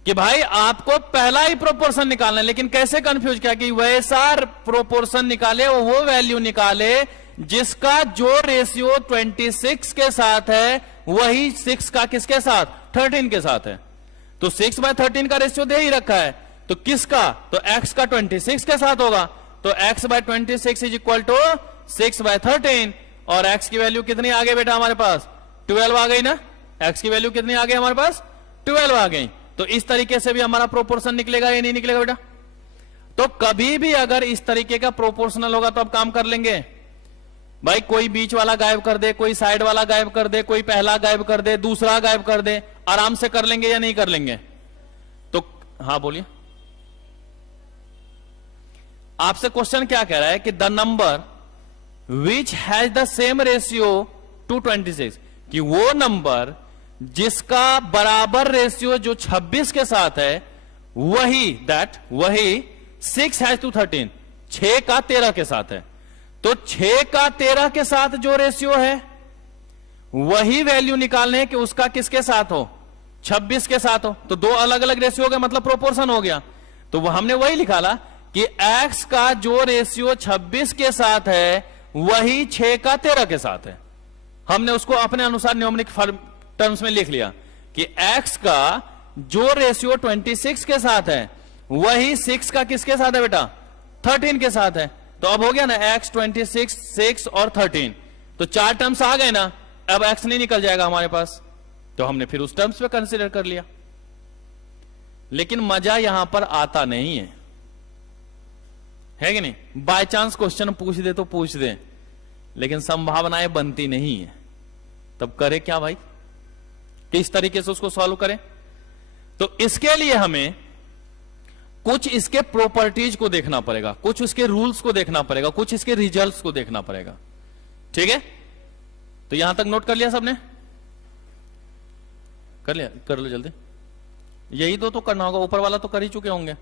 कि भाई आपको पहला ही प्रोपोर्शन निकालना है, लेकिन कैसे कंफ्यूज किया कि वैसा प्रोपोर्शन निकाले, वो वैल्यू निकाले जिसका जो रेशियो 26 के साथ है वही 6 का किसके साथ, 13 के साथ है। तो 6 बाय 13 का रेशियो दे ही रखा है, तो किसका, तो x का 26 के साथ होगा। तो x by 26 is equal to 6 by 13, और x की वैल्यू कितनी आ गई बेटा हमारे पास, 12 आ गई ना। x की वैल्यू कितनी आ गई हमारे पास, 12 आ गई। तो इस तरीके से भी हमारा प्रोपोर्शन निकलेगा या नहीं निकलेगा बेटा। तो कभी भी अगर इस तरीके का प्रोपोर्शनल होगा तो अब काम कर लेंगे भाई, कोई बीच वाला गायब कर दे, कोई साइड वाला गायब कर दे, कोई पहला गायब कर दे, दूसरा गायब कर दे, आराम से कर लेंगे या नहीं कर लेंगे। तो हाँ बोलिए, आपसे क्वेश्चन क्या कह रहा है कि the number which has the same ratio two 26, कि वो नंबर जिसका बराबर रेशियो जो 26 के साथ है वही 6 हैज टू 13, 6 का 13 के साथ है। तो 6 का 13 के साथ जो रेशियो है वही वैल्यू निकालने है कि उसका किसके साथ हो, 26 के साथ हो। तो दो अलग अलग रेशियो हो गए, मतलब प्रोपोर्शन हो गया। तो हमने वही निकाला कि x का जो रेशियो 26 के साथ है वही 6 का 13 के साथ है। हमने उसको अपने अनुसार न्यूमेरिक टर्म्स में लिख लिया कि x का जो रेशियो 26 के साथ है वही 6 का किसके साथ है बेटा, 13 के साथ है। तो अब हो गया ना x 26 6 और 13, तो 4 टर्म्स आ गए ना। अब x नहीं निकल जाएगा हमारे पास, तो हमने फिर उस टर्म्स पे कंसीडर कर लिया। लेकिन मजा यहां पर आता नहीं है कि नहीं। बाय चांस क्वेश्चन पूछ दे तो पूछ दे, लेकिन संभावनाएं बनती नहीं है, तब करे क्या भाई, किस तरीके से उसको सॉल्व करें। तो इसके लिए हमें कुछ इसके प्रॉपर्टीज को देखना पड़ेगा, कुछ उसके रूल्स को देखना पड़ेगा, कुछ इसके रिजल्ट्स को देखना पड़ेगा। ठीक है, तो यहां तक नोट कर लिया सबने? कर लिया? कर लो जल्दी। यही दो तो करना होगा, ऊपर वाला तो कर ही चुके होंगे।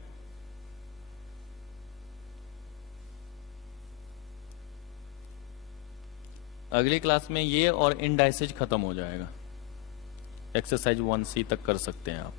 अगली क्लास में ये और इंडाइसेज खत्म हो जाएगा। एक्सरसाइज 1C तक कर सकते हैं आप।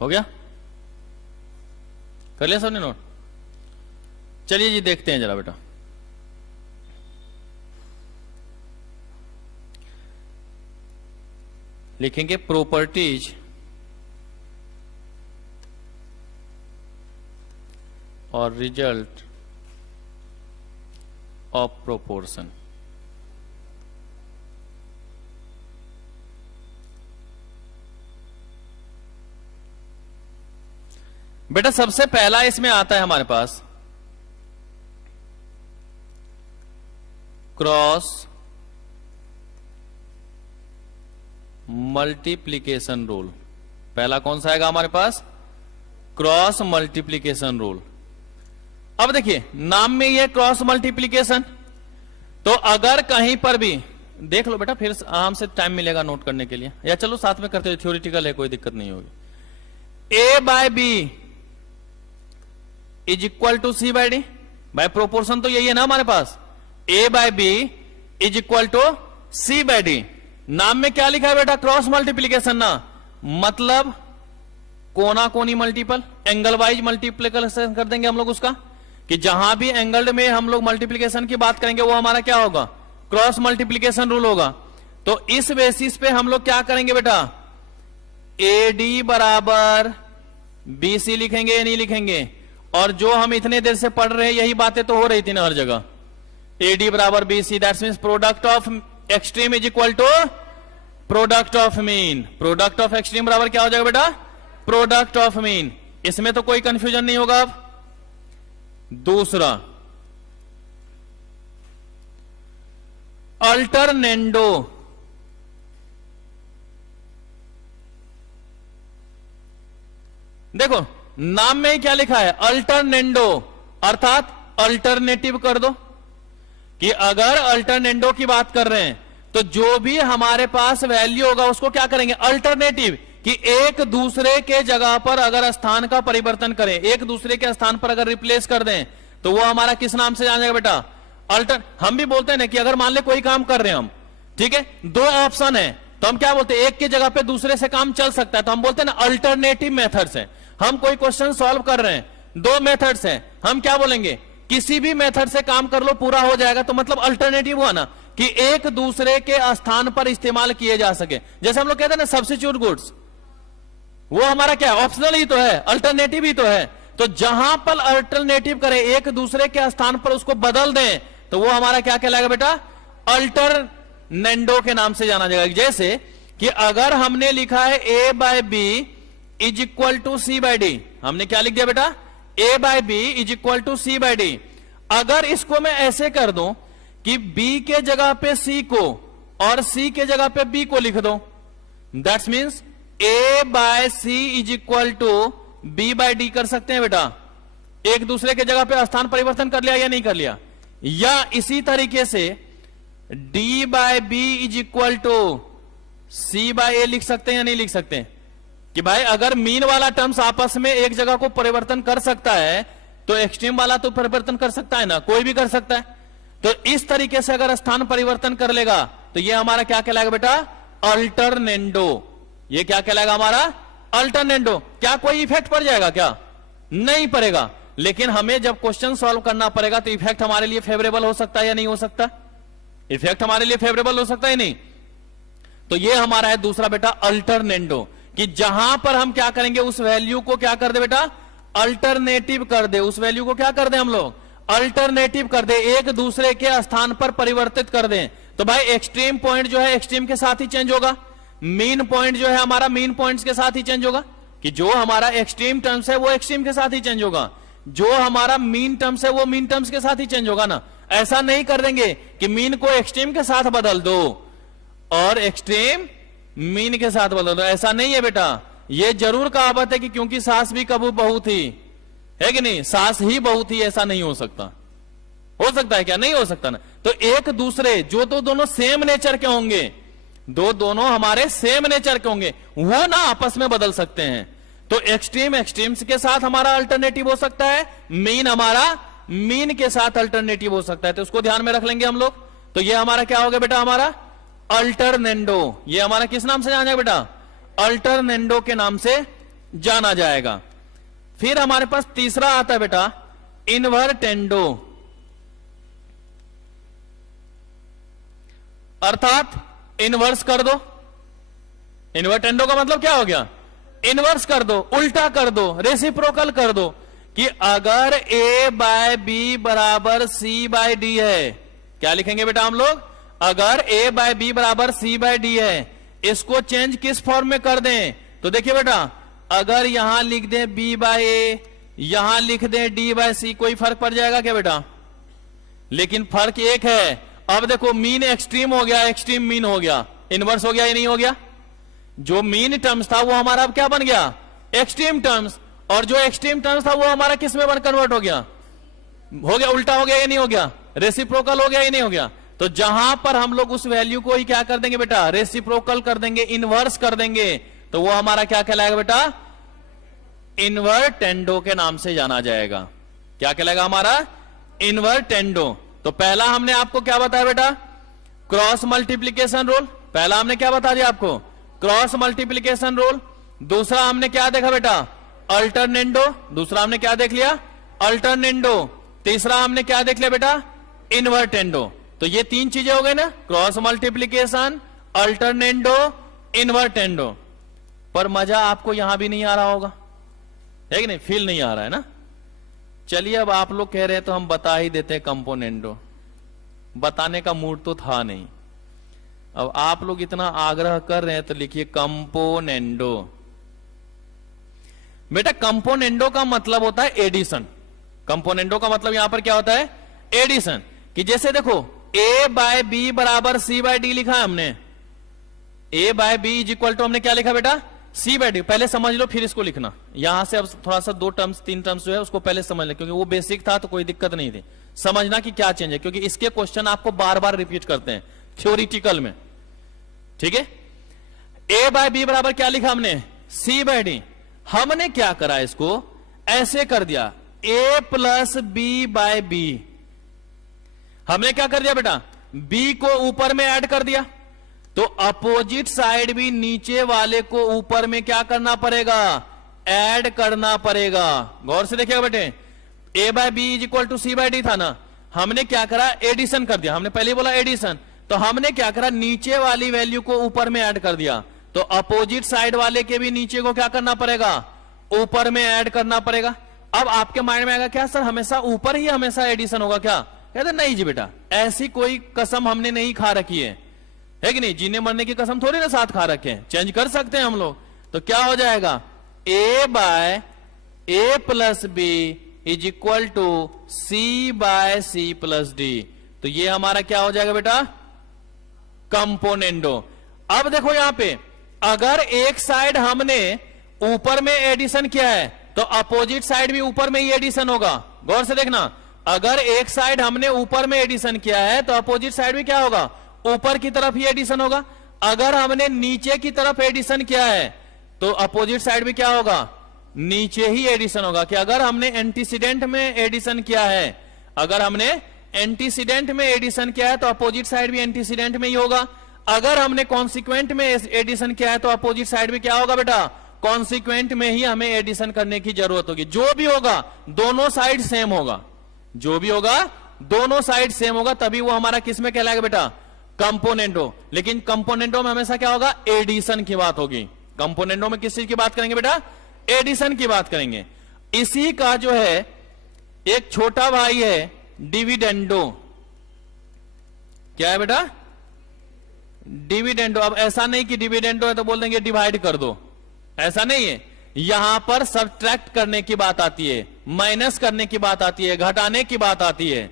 हो गया? कर लिया सबने नोट? चलिए जी देखते हैं जरा बेटा। लिखेंगे प्रॉपर्टीज और रिजल्ट ऑफ प्रोपोर्शन। बेटा सबसे पहला इसमें आता है हमारे पास क्रॉस मल्टीप्लिकेशन रूल। पहला कौन सा आएगा हमारे पास? Cross multiplication rule. अब देखिए नाम में ये क्रॉस मल्टीप्लिकेशन, तो अगर कहीं पर भी देख लो बेटा, फिर आराम से टाइम मिलेगा नोट करने के लिए, या चलो साथ में करते, थ्योरेटिकल है कोई दिक्कत नहीं होगी। A by B is equal to C by d. By proportion तो यही है ना हमारे पास, a by B is equal to C by d. नाम में क्या लिखा है बेटा? क्रॉस मल्टीप्लीकेशन ना, मतलब कोना कोनी मल्टीपल, एंगल वाइज मल्टीप्लीकेशन कर देंगे हम लोग उसका, कि जहां भी एंगल में हम लोग मल्टीप्लीकेशन की बात करेंगे वो हमारा क्या होगा? क्रॉस मल्टीप्लीकेशन रूल होगा। तो इस बेसिस पे हम लोग क्या करेंगे बेटा? ए डी बराबर बी सी लिखेंगे या नहीं लिखेंगे? और जो हम इतने देर से पढ़ रहे हैं यही बातें तो हो रही थी ना हर जगह। ए डी बराबर B C, that means product of extreme is equal to product of mean. Product of extreme बराबर क्या हो जाएगा बेटा? Product of mean. इसमें तो कोई कंफ्यूजन नहीं होगा। अब दूसरा अल्टरनेंडो। देखो नाम में ही क्या लिखा है? अल्टरनेंडो, अर्थात अल्टरनेटिव कर दो, कि अगर अल्टरनेंडो की बात कर रहे हैं तो जो भी हमारे पास वैल्यू होगा उसको क्या करेंगे? अल्टरनेटिव, कि एक दूसरे के जगह पर अगर स्थान का परिवर्तन करें, एक दूसरे के स्थान पर अगर रिप्लेस कर दें, तो वो हमारा किस नाम से जाना जाएगा बेटा? अल्टर। हम भी बोलते हैं ना कि अगर मान ले कोई काम कर रहे हैं हम, ठीक है, दो ऑप्शन है, तो हम क्या बोलते हैं? एक के जगह पे दूसरे से काम चल सकता है, तो हम बोलते हैं ना अल्टरनेटिव मेथड्स है। हम कोई क्वेश्चन सॉल्व कर रहे हैं, दो मेथड्स हैं, हम क्या बोलेंगे? किसी भी मेथड से काम कर लो पूरा हो जाएगा, तो मतलब अल्टरनेटिव हुआ ना, कि एक दूसरे के स्थान पर इस्तेमाल किए जा सके। जैसे हम लोग कहते हैं ना सब्स्टिट्यूट गुड्स, वो हमारा क्या है? ऑप्शनल ही तो है, अल्टरनेटिव ही तो है। तो जहां पर अल्टरनेटिव करें, एक दूसरे के स्थान पर उसको बदल दें, तो वो हमारा क्या कहलाएगा बेटा? अल्टरनेंडो के नाम से जाना जाएगा। जैसे कि अगर हमने लिखा है a by B is equal to C by d, हमने क्या लिख दिया बेटा? A by B is equal to C by D. अगर इसको मैं ऐसे कर दूं कि बी के जगह पे सी को और सी के जगह पे बी को लिख दो, that's means A by C is equal to B by D कर सकते हैं बेटा। एक दूसरे के जगह पे स्थान परिवर्तन कर लिया या नहीं कर लिया? या इसी तरीके से d by B is equal to C by a लिख सकते हैं या नहीं लिख सकते? कि भाई अगर मीन वाला टर्म्स आपस में एक जगह को परिवर्तन कर सकता है, तो एक्सट्रीम वाला तो परिवर्तन कर सकता है ना, कोई भी कर सकता है। तो इस तरीके से अगर स्थान परिवर्तन कर लेगा तो ये हमारा क्या कहलाएगा बेटा? अल्टरनेंडो। ये क्या कहलाएगा हमारा? अल्टरनेंडो। क्या कोई इफेक्ट पड़ जाएगा क्या? नहीं पड़ेगा। लेकिन हमें जब क्वेश्चन सॉल्व करना पड़ेगा तो इफेक्ट हमारे लिए फेवरेबल हो सकता है या नहीं हो सकता? इफेक्ट हमारे लिए फेवरेबल हो सकता है नहीं। तो ये हमारा है दूसरा बेटा अल्टरनेंडो, कि जहां पर हम क्या करेंगे, उस वैल्यू को क्या कर दे बेटा, अल्टरनेटिव कर दे। उस वैल्यू को क्या कर दे हम लोग, अल्टरनेटिव कर दे, एक दूसरे के स्थान पर परिवर्तित कर दें। तो भाई एक्सट्रीम पॉइंट जो है एक्सट्रीम के साथ ही चेंज होगा, मीन पॉइंट जो है हमारा मीन पॉइंट्स के साथ ही चेंज होगा, कि जो हमारा एक्सट्रीम टर्म्स है वो एक्सट्रीम के साथ ही चेंज होगा, जो हमारा मीन टर्म्स है वो मीन टर्म्स के साथ ही चेंज होगा ना। ऐसा नहीं कर देंगे कि मीन को एक्सट्रीम के साथ बदल दो और एक्सट्रीम मीन के साथ बदल दो, ऐसा नहीं है बेटा। ये जरूर कहावत है कि क्योंकि सास भी कबू बहू थी, है कि नहीं, सास ही बहू थी, ऐसा नहीं हो सकता। हो सकता है क्या, नहीं हो सकता ना। तो एक दूसरे जो तो दोनों सेम नेचर के होंगे, दोनों हमारे सेम नेचर के होंगे, वो ना आपस में बदल सकते हैं। तो एक्सट्रीम एक्सट्रीम्स के साथ हमारा अल्टरनेटिव हो सकता है, मीन हमारा मीन के साथ अल्टरनेटिव हो सकता है। तो उसको ध्यान में रख लेंगे हम लोग। तो ये हमारा क्या हो गया बेटा, हमारा अल्टरनेंडो। ये हमारा किस नाम से जाना जाएगा बेटा, अल्टरनेंडो के नाम से जाना जाएगा। फिर हमारे पास तीसरा आता है बेटा इनवर्टेंडो, अर्थात इनवर्स कर दो। इनवर्टेंडो का मतलब क्या हो गया, इनवर्स कर दो, उल्टा कर दो, रेसिप्रोकल कर दो। कि अगर a बाय बी बराबर सी बाय डी है, क्या लिखेंगे बेटा हम लोग, अगर a बाय बी बराबर सी बाय डी है, इसको चेंज किस फॉर्म में कर दें। तो देखिए बेटा, अगर यहां लिख दें b बाय ए, यहां लिख दें d बाय सी, कोई फर्क पड़ जाएगा क्या बेटा, लेकिन फर्क एक है। अब देखो मीन एक्सट्रीम हो गया, एक्सट्रीम मीन हो गया, इनवर्स हो गया या नहीं हो गया। जो मीन टर्म्स था वो हमारा अब क्या बन गया, एक्सट्रीम टर्म्स, और जो एक्सट्रीम टर्म्स था वो हमारा किस में कन्वर्ट हो गया, उल्टा हो गया या नहीं हो गया, रेसिप्रोकल हो गया या नहीं हो गया। तो जहां पर हम लोग उस वैल्यू को ही क्या कर देंगे बेटा, रेसिप्रोकल कर देंगे, इनवर्स कर देंगे, तो वो हमारा क्या कहलाएगा बेटा, इनवर्टेंडो के नाम से जाना जाएगा। क्या कहलाएगा हमारा, इनवर्टेंडो। तो पहला हमने आपको क्या बताया बेटा, क्रॉस मल्टीप्लीकेशन रूल। पहला हमने क्या बता दिया आपको, क्रॉस मल्टीप्लीकेशन रूल। दूसरा हमने क्या देखा बेटा, अल्टरनेंडो। दूसरा हमने क्या देख लिया, अल्टरनेंडो। तीसरा हमने क्या देख लिया बेटा, इनवर्टेंडो। तो ये तीन चीजें हो गई ना, क्रॉस मल्टीप्लीकेशन, अल्टरनेंडो, इनवर्टेंडो। पर मजा आपको यहां भी नहीं आ रहा होगा, है कि नहीं, फील नहीं आ रहा है ना। चलिए अब आप लोग कह रहे हैं तो हम बता ही देते हैं कंपोनेंडो। बताने का मूड तो था नहीं, अब आप लोग इतना आग्रह कर रहे हैं तो लिखिए कंपोनेंडो। बेटा कंपोनेंडो का मतलब होता है एडिशन। कंपोनेंडो का मतलब यहां पर क्या होता है, एडिशन। कि जैसे देखो a बाय बी बराबर सी बाय डी लिखा है हमने, a by B is equal to हमने क्या लिखा बेटा, c बाय डी। पहले समझ लो फिर इसको लिखना। यहां से अब थोड़ा सा 2 टर्म्स 3 टर्म्स जो है उसको पहले समझ ले, क्योंकि वो बेसिक था तो कोई दिक्कत नहीं थी। समझना कि क्या चेंज है, क्योंकि इसके क्वेश्चन आपको बार बार रिपीट करते हैं थ्योरिटिकल में, ठीक है। a बाय बी बराबर क्या लिखा हमने, c बाय डी। हमने क्या करा, इसको ऐसे कर दिया a plus B by B. हमने क्या कर दिया बेटा, b को ऊपर में ऐड कर दिया, तो अपोजिट साइड भी नीचे वाले को ऊपर में क्या करना पड़ेगा, ऐड करना पड़ेगा। गौर से देखिएगा बेटे, a by B is equal to C by D था ना, हमने क्या करा, एडिशन कर दिया। हमने पहले बोला एडिशन, तो हमने क्या करा, नीचे वाली वैल्यू को ऊपर में ऐड कर दिया। तो अपोजिट साइड वाले के भी नीचे को क्या करना पड़ेगा, ऊपर में ऐड करना पड़ेगा। अब आपके माइंड में आएगा क्या सर हमेशा ऊपर ही हमेशा एडिशन होगा क्या, कहते नहीं जी बेटा, ऐसी कोई कसम हमने नहीं खा रखी है कि नहीं। जीने मरने की कसम थोड़ी ना साथ खा रखे हैं, चेंज कर सकते हैं हम लोग। तो क्या हो जाएगा, a by A plus B is equal to C by C plus D. तो ये हमारा क्या हो जाएगा बेटा, कंपोनेंडो। अब देखो यहां पे अगर एक साइड हमने ऊपर में एडिशन किया है तो अपोजिट साइड भी ऊपर में ही एडिशन होगा। गौर से देखना, अगर एक साइड हमने ऊपर में एडिशन किया है तो अपोजिट साइड भी क्या होगा, ऊपर की तरफ ही एडिशन होगा। अगर हमने नीचे की तरफ एडिशन किया है तो अपोजिट साइड भी क्या होगा, नीचे ही एडिशन होगा। कि अगर हमने एंटीसीडेंट में एडिशन किया है, अगर हमने एंटीसीडेंट में एडिशन किया है तो अपोजिट साइड भी एंटीसीडेंट में ही होगा। अगर हमने कॉन्सिक्वेंट में एडिशन किया है तो अपोजिट साइड भी क्या होगा बेटा, कॉन्सिक्वेंट में ही हमें एडिशन करने की जरूरत होगी। जो भी होगा दोनों साइड सेम होगा, जो भी होगा दोनों साइड सेम होगा, तभी वो हमारा किस में कहलाएगा बेटा, कंपोनेंटो। लेकिन कंपोनेंटो में हमेशा क्या होगा, एडिशन की बात होगी। कंपोनेंटों में किस चीज की बात करेंगे बेटा? एडिशन की बात करेंगे। इसी का जो है एक छोटा भाई है डिविडेंडो। क्या है बेटा? डिविडेंडो। अब ऐसा नहीं कि डिविडेंडो है तो बोल देंगे डिवाइड कर दो, ऐसा नहीं है। यहां पर सब्ट्रैक्ट करने की बात आती है, माइनस करने की बात आती है, घटाने की बात आती है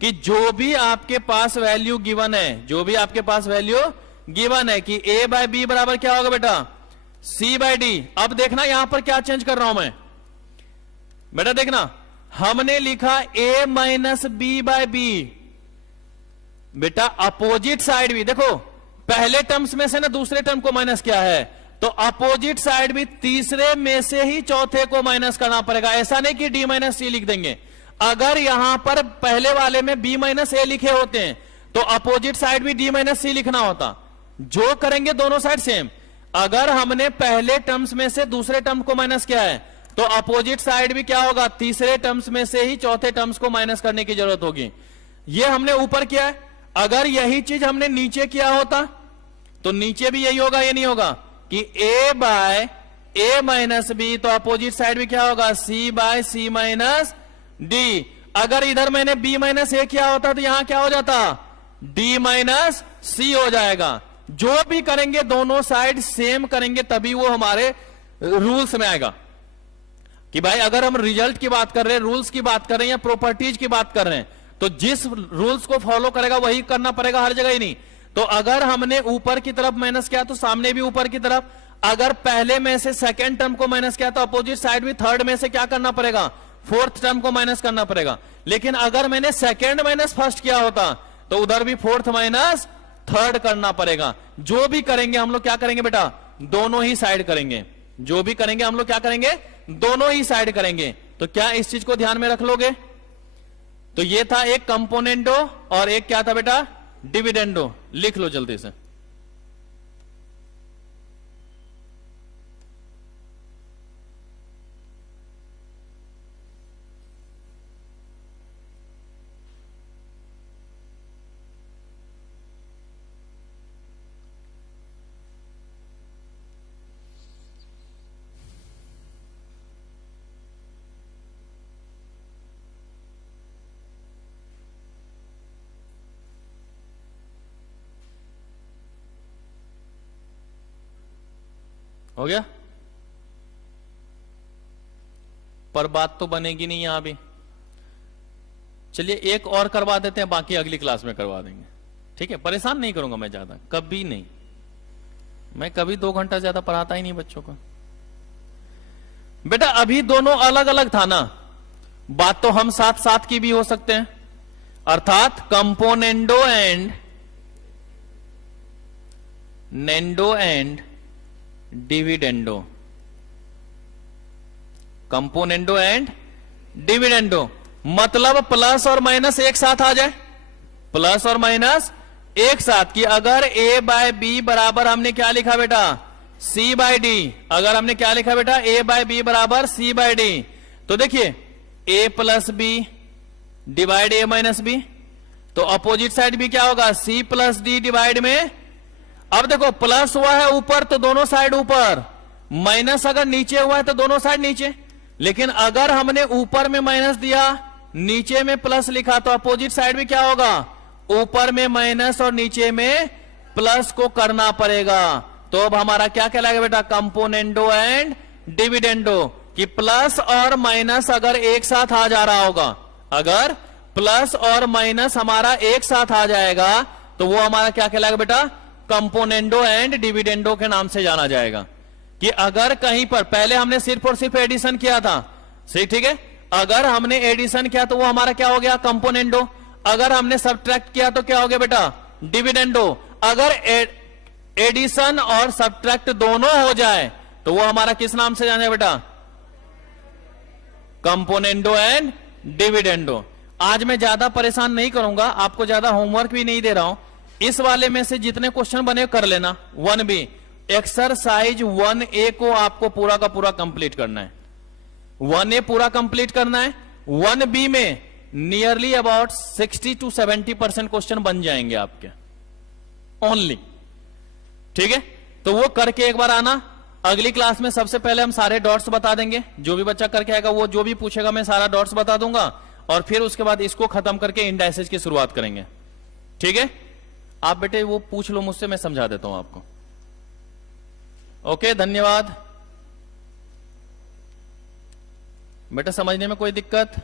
कि जो भी आपके पास वैल्यू गिवन है, जो भी आपके पास वैल्यू गिवन है कि a बाय बी बराबर क्या होगा बेटा? c by D. अब देखना यहां पर क्या चेंज कर रहा हूं मैं बेटा, देखना हमने लिखा a minus B by B. बेटा अपोजिट साइड भी देखो, पहले टर्म्स में से ना दूसरे टर्म को माइनस किया है, तो अपोजिट साइड भी तीसरे में से ही चौथे को माइनस करना पड़ेगा। ऐसा नहीं कि d माइनस सी लिख देंगे। अगर यहां पर पहले वाले में b माइनस ए लिखे होते हैं तो अपोजिट साइड भी d माइनस सी लिखना होता। जो करेंगे दोनों साइड सेम। अगर हमने पहले टर्म्स में से दूसरे टर्म को माइनस किया है तो अपोजिट साइड भी क्या होगा? तीसरे टर्म्स में से ही चौथे टर्म्स को माइनस करने की जरूरत होगी। ये हमने ऊपर किया है। अगर यही चीज हमने नीचे किया होता तो नीचे भी यही होगा, ये नहीं होगा कि a by A minus B, तो अपोजिट साइड भी क्या होगा? c by C minus D. अगर इधर मैंने b माइनस ए किया होता तो यहां क्या हो जाता? d माइनस सी हो जाएगा। जो भी करेंगे दोनों साइड सेम करेंगे तभी वो हमारे रूल्स में आएगा। कि भाई अगर हम रिजल्ट की बात कर रहे हैं, रूल्स की बात कर रहे हैं या प्रॉपर्टीज की बात कर रहे हैं, तो जिस रूल्स को फॉलो करेगा वही करना पड़ेगा, हर जगह ही नहीं। तो अगर हमने ऊपर की तरफ माइनस किया तो सामने भी ऊपर की तरफ। अगर पहले में से सेकेंड टर्म को माइनस किया तो अपोजिट साइड भी थर्ड में से क्या करना पड़ेगा? फोर्थ टर्म को माइनस करना पड़ेगा। लेकिन अगर मैंने सेकेंड माइनस फर्स्ट किया होता तो उधर भी फोर्थ माइनस थर्ड करना पड़ेगा। जो भी करेंगे हम लोग क्या करेंगे बेटा? दोनों ही साइड करेंगे। जो भी करेंगे हम लोग क्या करेंगे? दोनों ही साइड करेंगे। तो क्या इस चीज को ध्यान में रख लोगे? तो ये था एक कंपोनेंडो और एक क्या था बेटा? डिविडेंडो। लिख लो जल्दी से। हो गया? पर बात तो बनेगी नहीं यहां भी। चलिए एक और करवा देते हैं, बाकी अगली क्लास में करवा देंगे। ठीक है? परेशान नहीं करूंगा मैं ज्यादा, कभी नहीं। मैं कभी 2 घंटा ज्यादा पढ़ाता ही नहीं बच्चों को। बेटा अभी दोनों अलग अलग था ना, बात तो हम साथ साथ की भी हो सकते हैं। अर्थात componendo and nendo and dividendo. Componendo and dividendo मतलब प्लस और माइनस एक साथ आ जाए। प्लस और माइनस एक साथ। कि अगर a बाय बी बराबर हमने क्या लिखा बेटा? c by D. अगर हमने क्या लिखा बेटा? a बाय बी बराबर c बाय डी। तो देखिए a plus B divide a minus B, तो अपोजिट साइड भी क्या होगा? c प्लस डी डिवाइड में। अब देखो प्लस हुआ है ऊपर तो दोनों साइड ऊपर, माइनस अगर नीचे हुआ है तो दोनों साइड नीचे। लेकिन अगर हमने ऊपर में माइनस दिया, नीचे में प्लस लिखा, तो अपोजिट साइड भी क्या होगा? ऊपर में माइनस और नीचे में प्लस को करना पड़ेगा। तो अब हमारा क्या कहलाएगा बेटा? Componendo and dividendo. कि प्लस और माइनस अगर एक साथ आ जा रहा होगा, अगर प्लस और माइनस हमारा एक साथ आ जाएगा तो वो हमारा क्या कहलाएगा बेटा? कंपोनेंडो एंड डिविडेंडो के नाम से जाना जाएगा। कि अगर कहीं पर पहले हमने सिर्फ और सिर्फ एडिशन किया था, सही ठीक है, अगर हमने एडिशन किया तो वो हमारा क्या हो गया? कंपोनेंडो। अगर हमने सब्ट्रैक्ट किया तो क्या हो गया बेटा? डिविडेंडो। अगर एडिशन और सब्ट्रैक्ट दोनों हो जाए तो वो हमारा किस नाम से जाना है बेटा? Componendo and dividendo. आज मैं ज्यादा परेशान नहीं करूंगा, आपको ज्यादा होमवर्क भी नहीं दे रहा हूं। इस वाले में से जितने क्वेश्चन बने कर लेना। 1B एक्सरसाइज 1A को आपको पूरा का पूरा कंप्लीट करना है। 1A पूरा कंप्लीट करना है। 1B में नियरली अबाउट 60 to 70% क्वेश्चन बन जाएंगे आपके ओनली। ठीक है? तो वो करके एक बार आना, अगली क्लास में सबसे पहले हम सारे डॉट्स बता देंगे, जो भी बच्चा करके आएगा वो जो भी पूछेगा मैं सारा डॉट्स बता दूंगा, और फिर उसके बाद इसको खत्म करके इंडाइसेस की शुरुआत करेंगे। ठीक है, आप बेटे वो पूछ लो मुझसे, मैं समझा देता हूं आपको। ओके, धन्यवाद। बेटा समझने में कोई दिक्कत?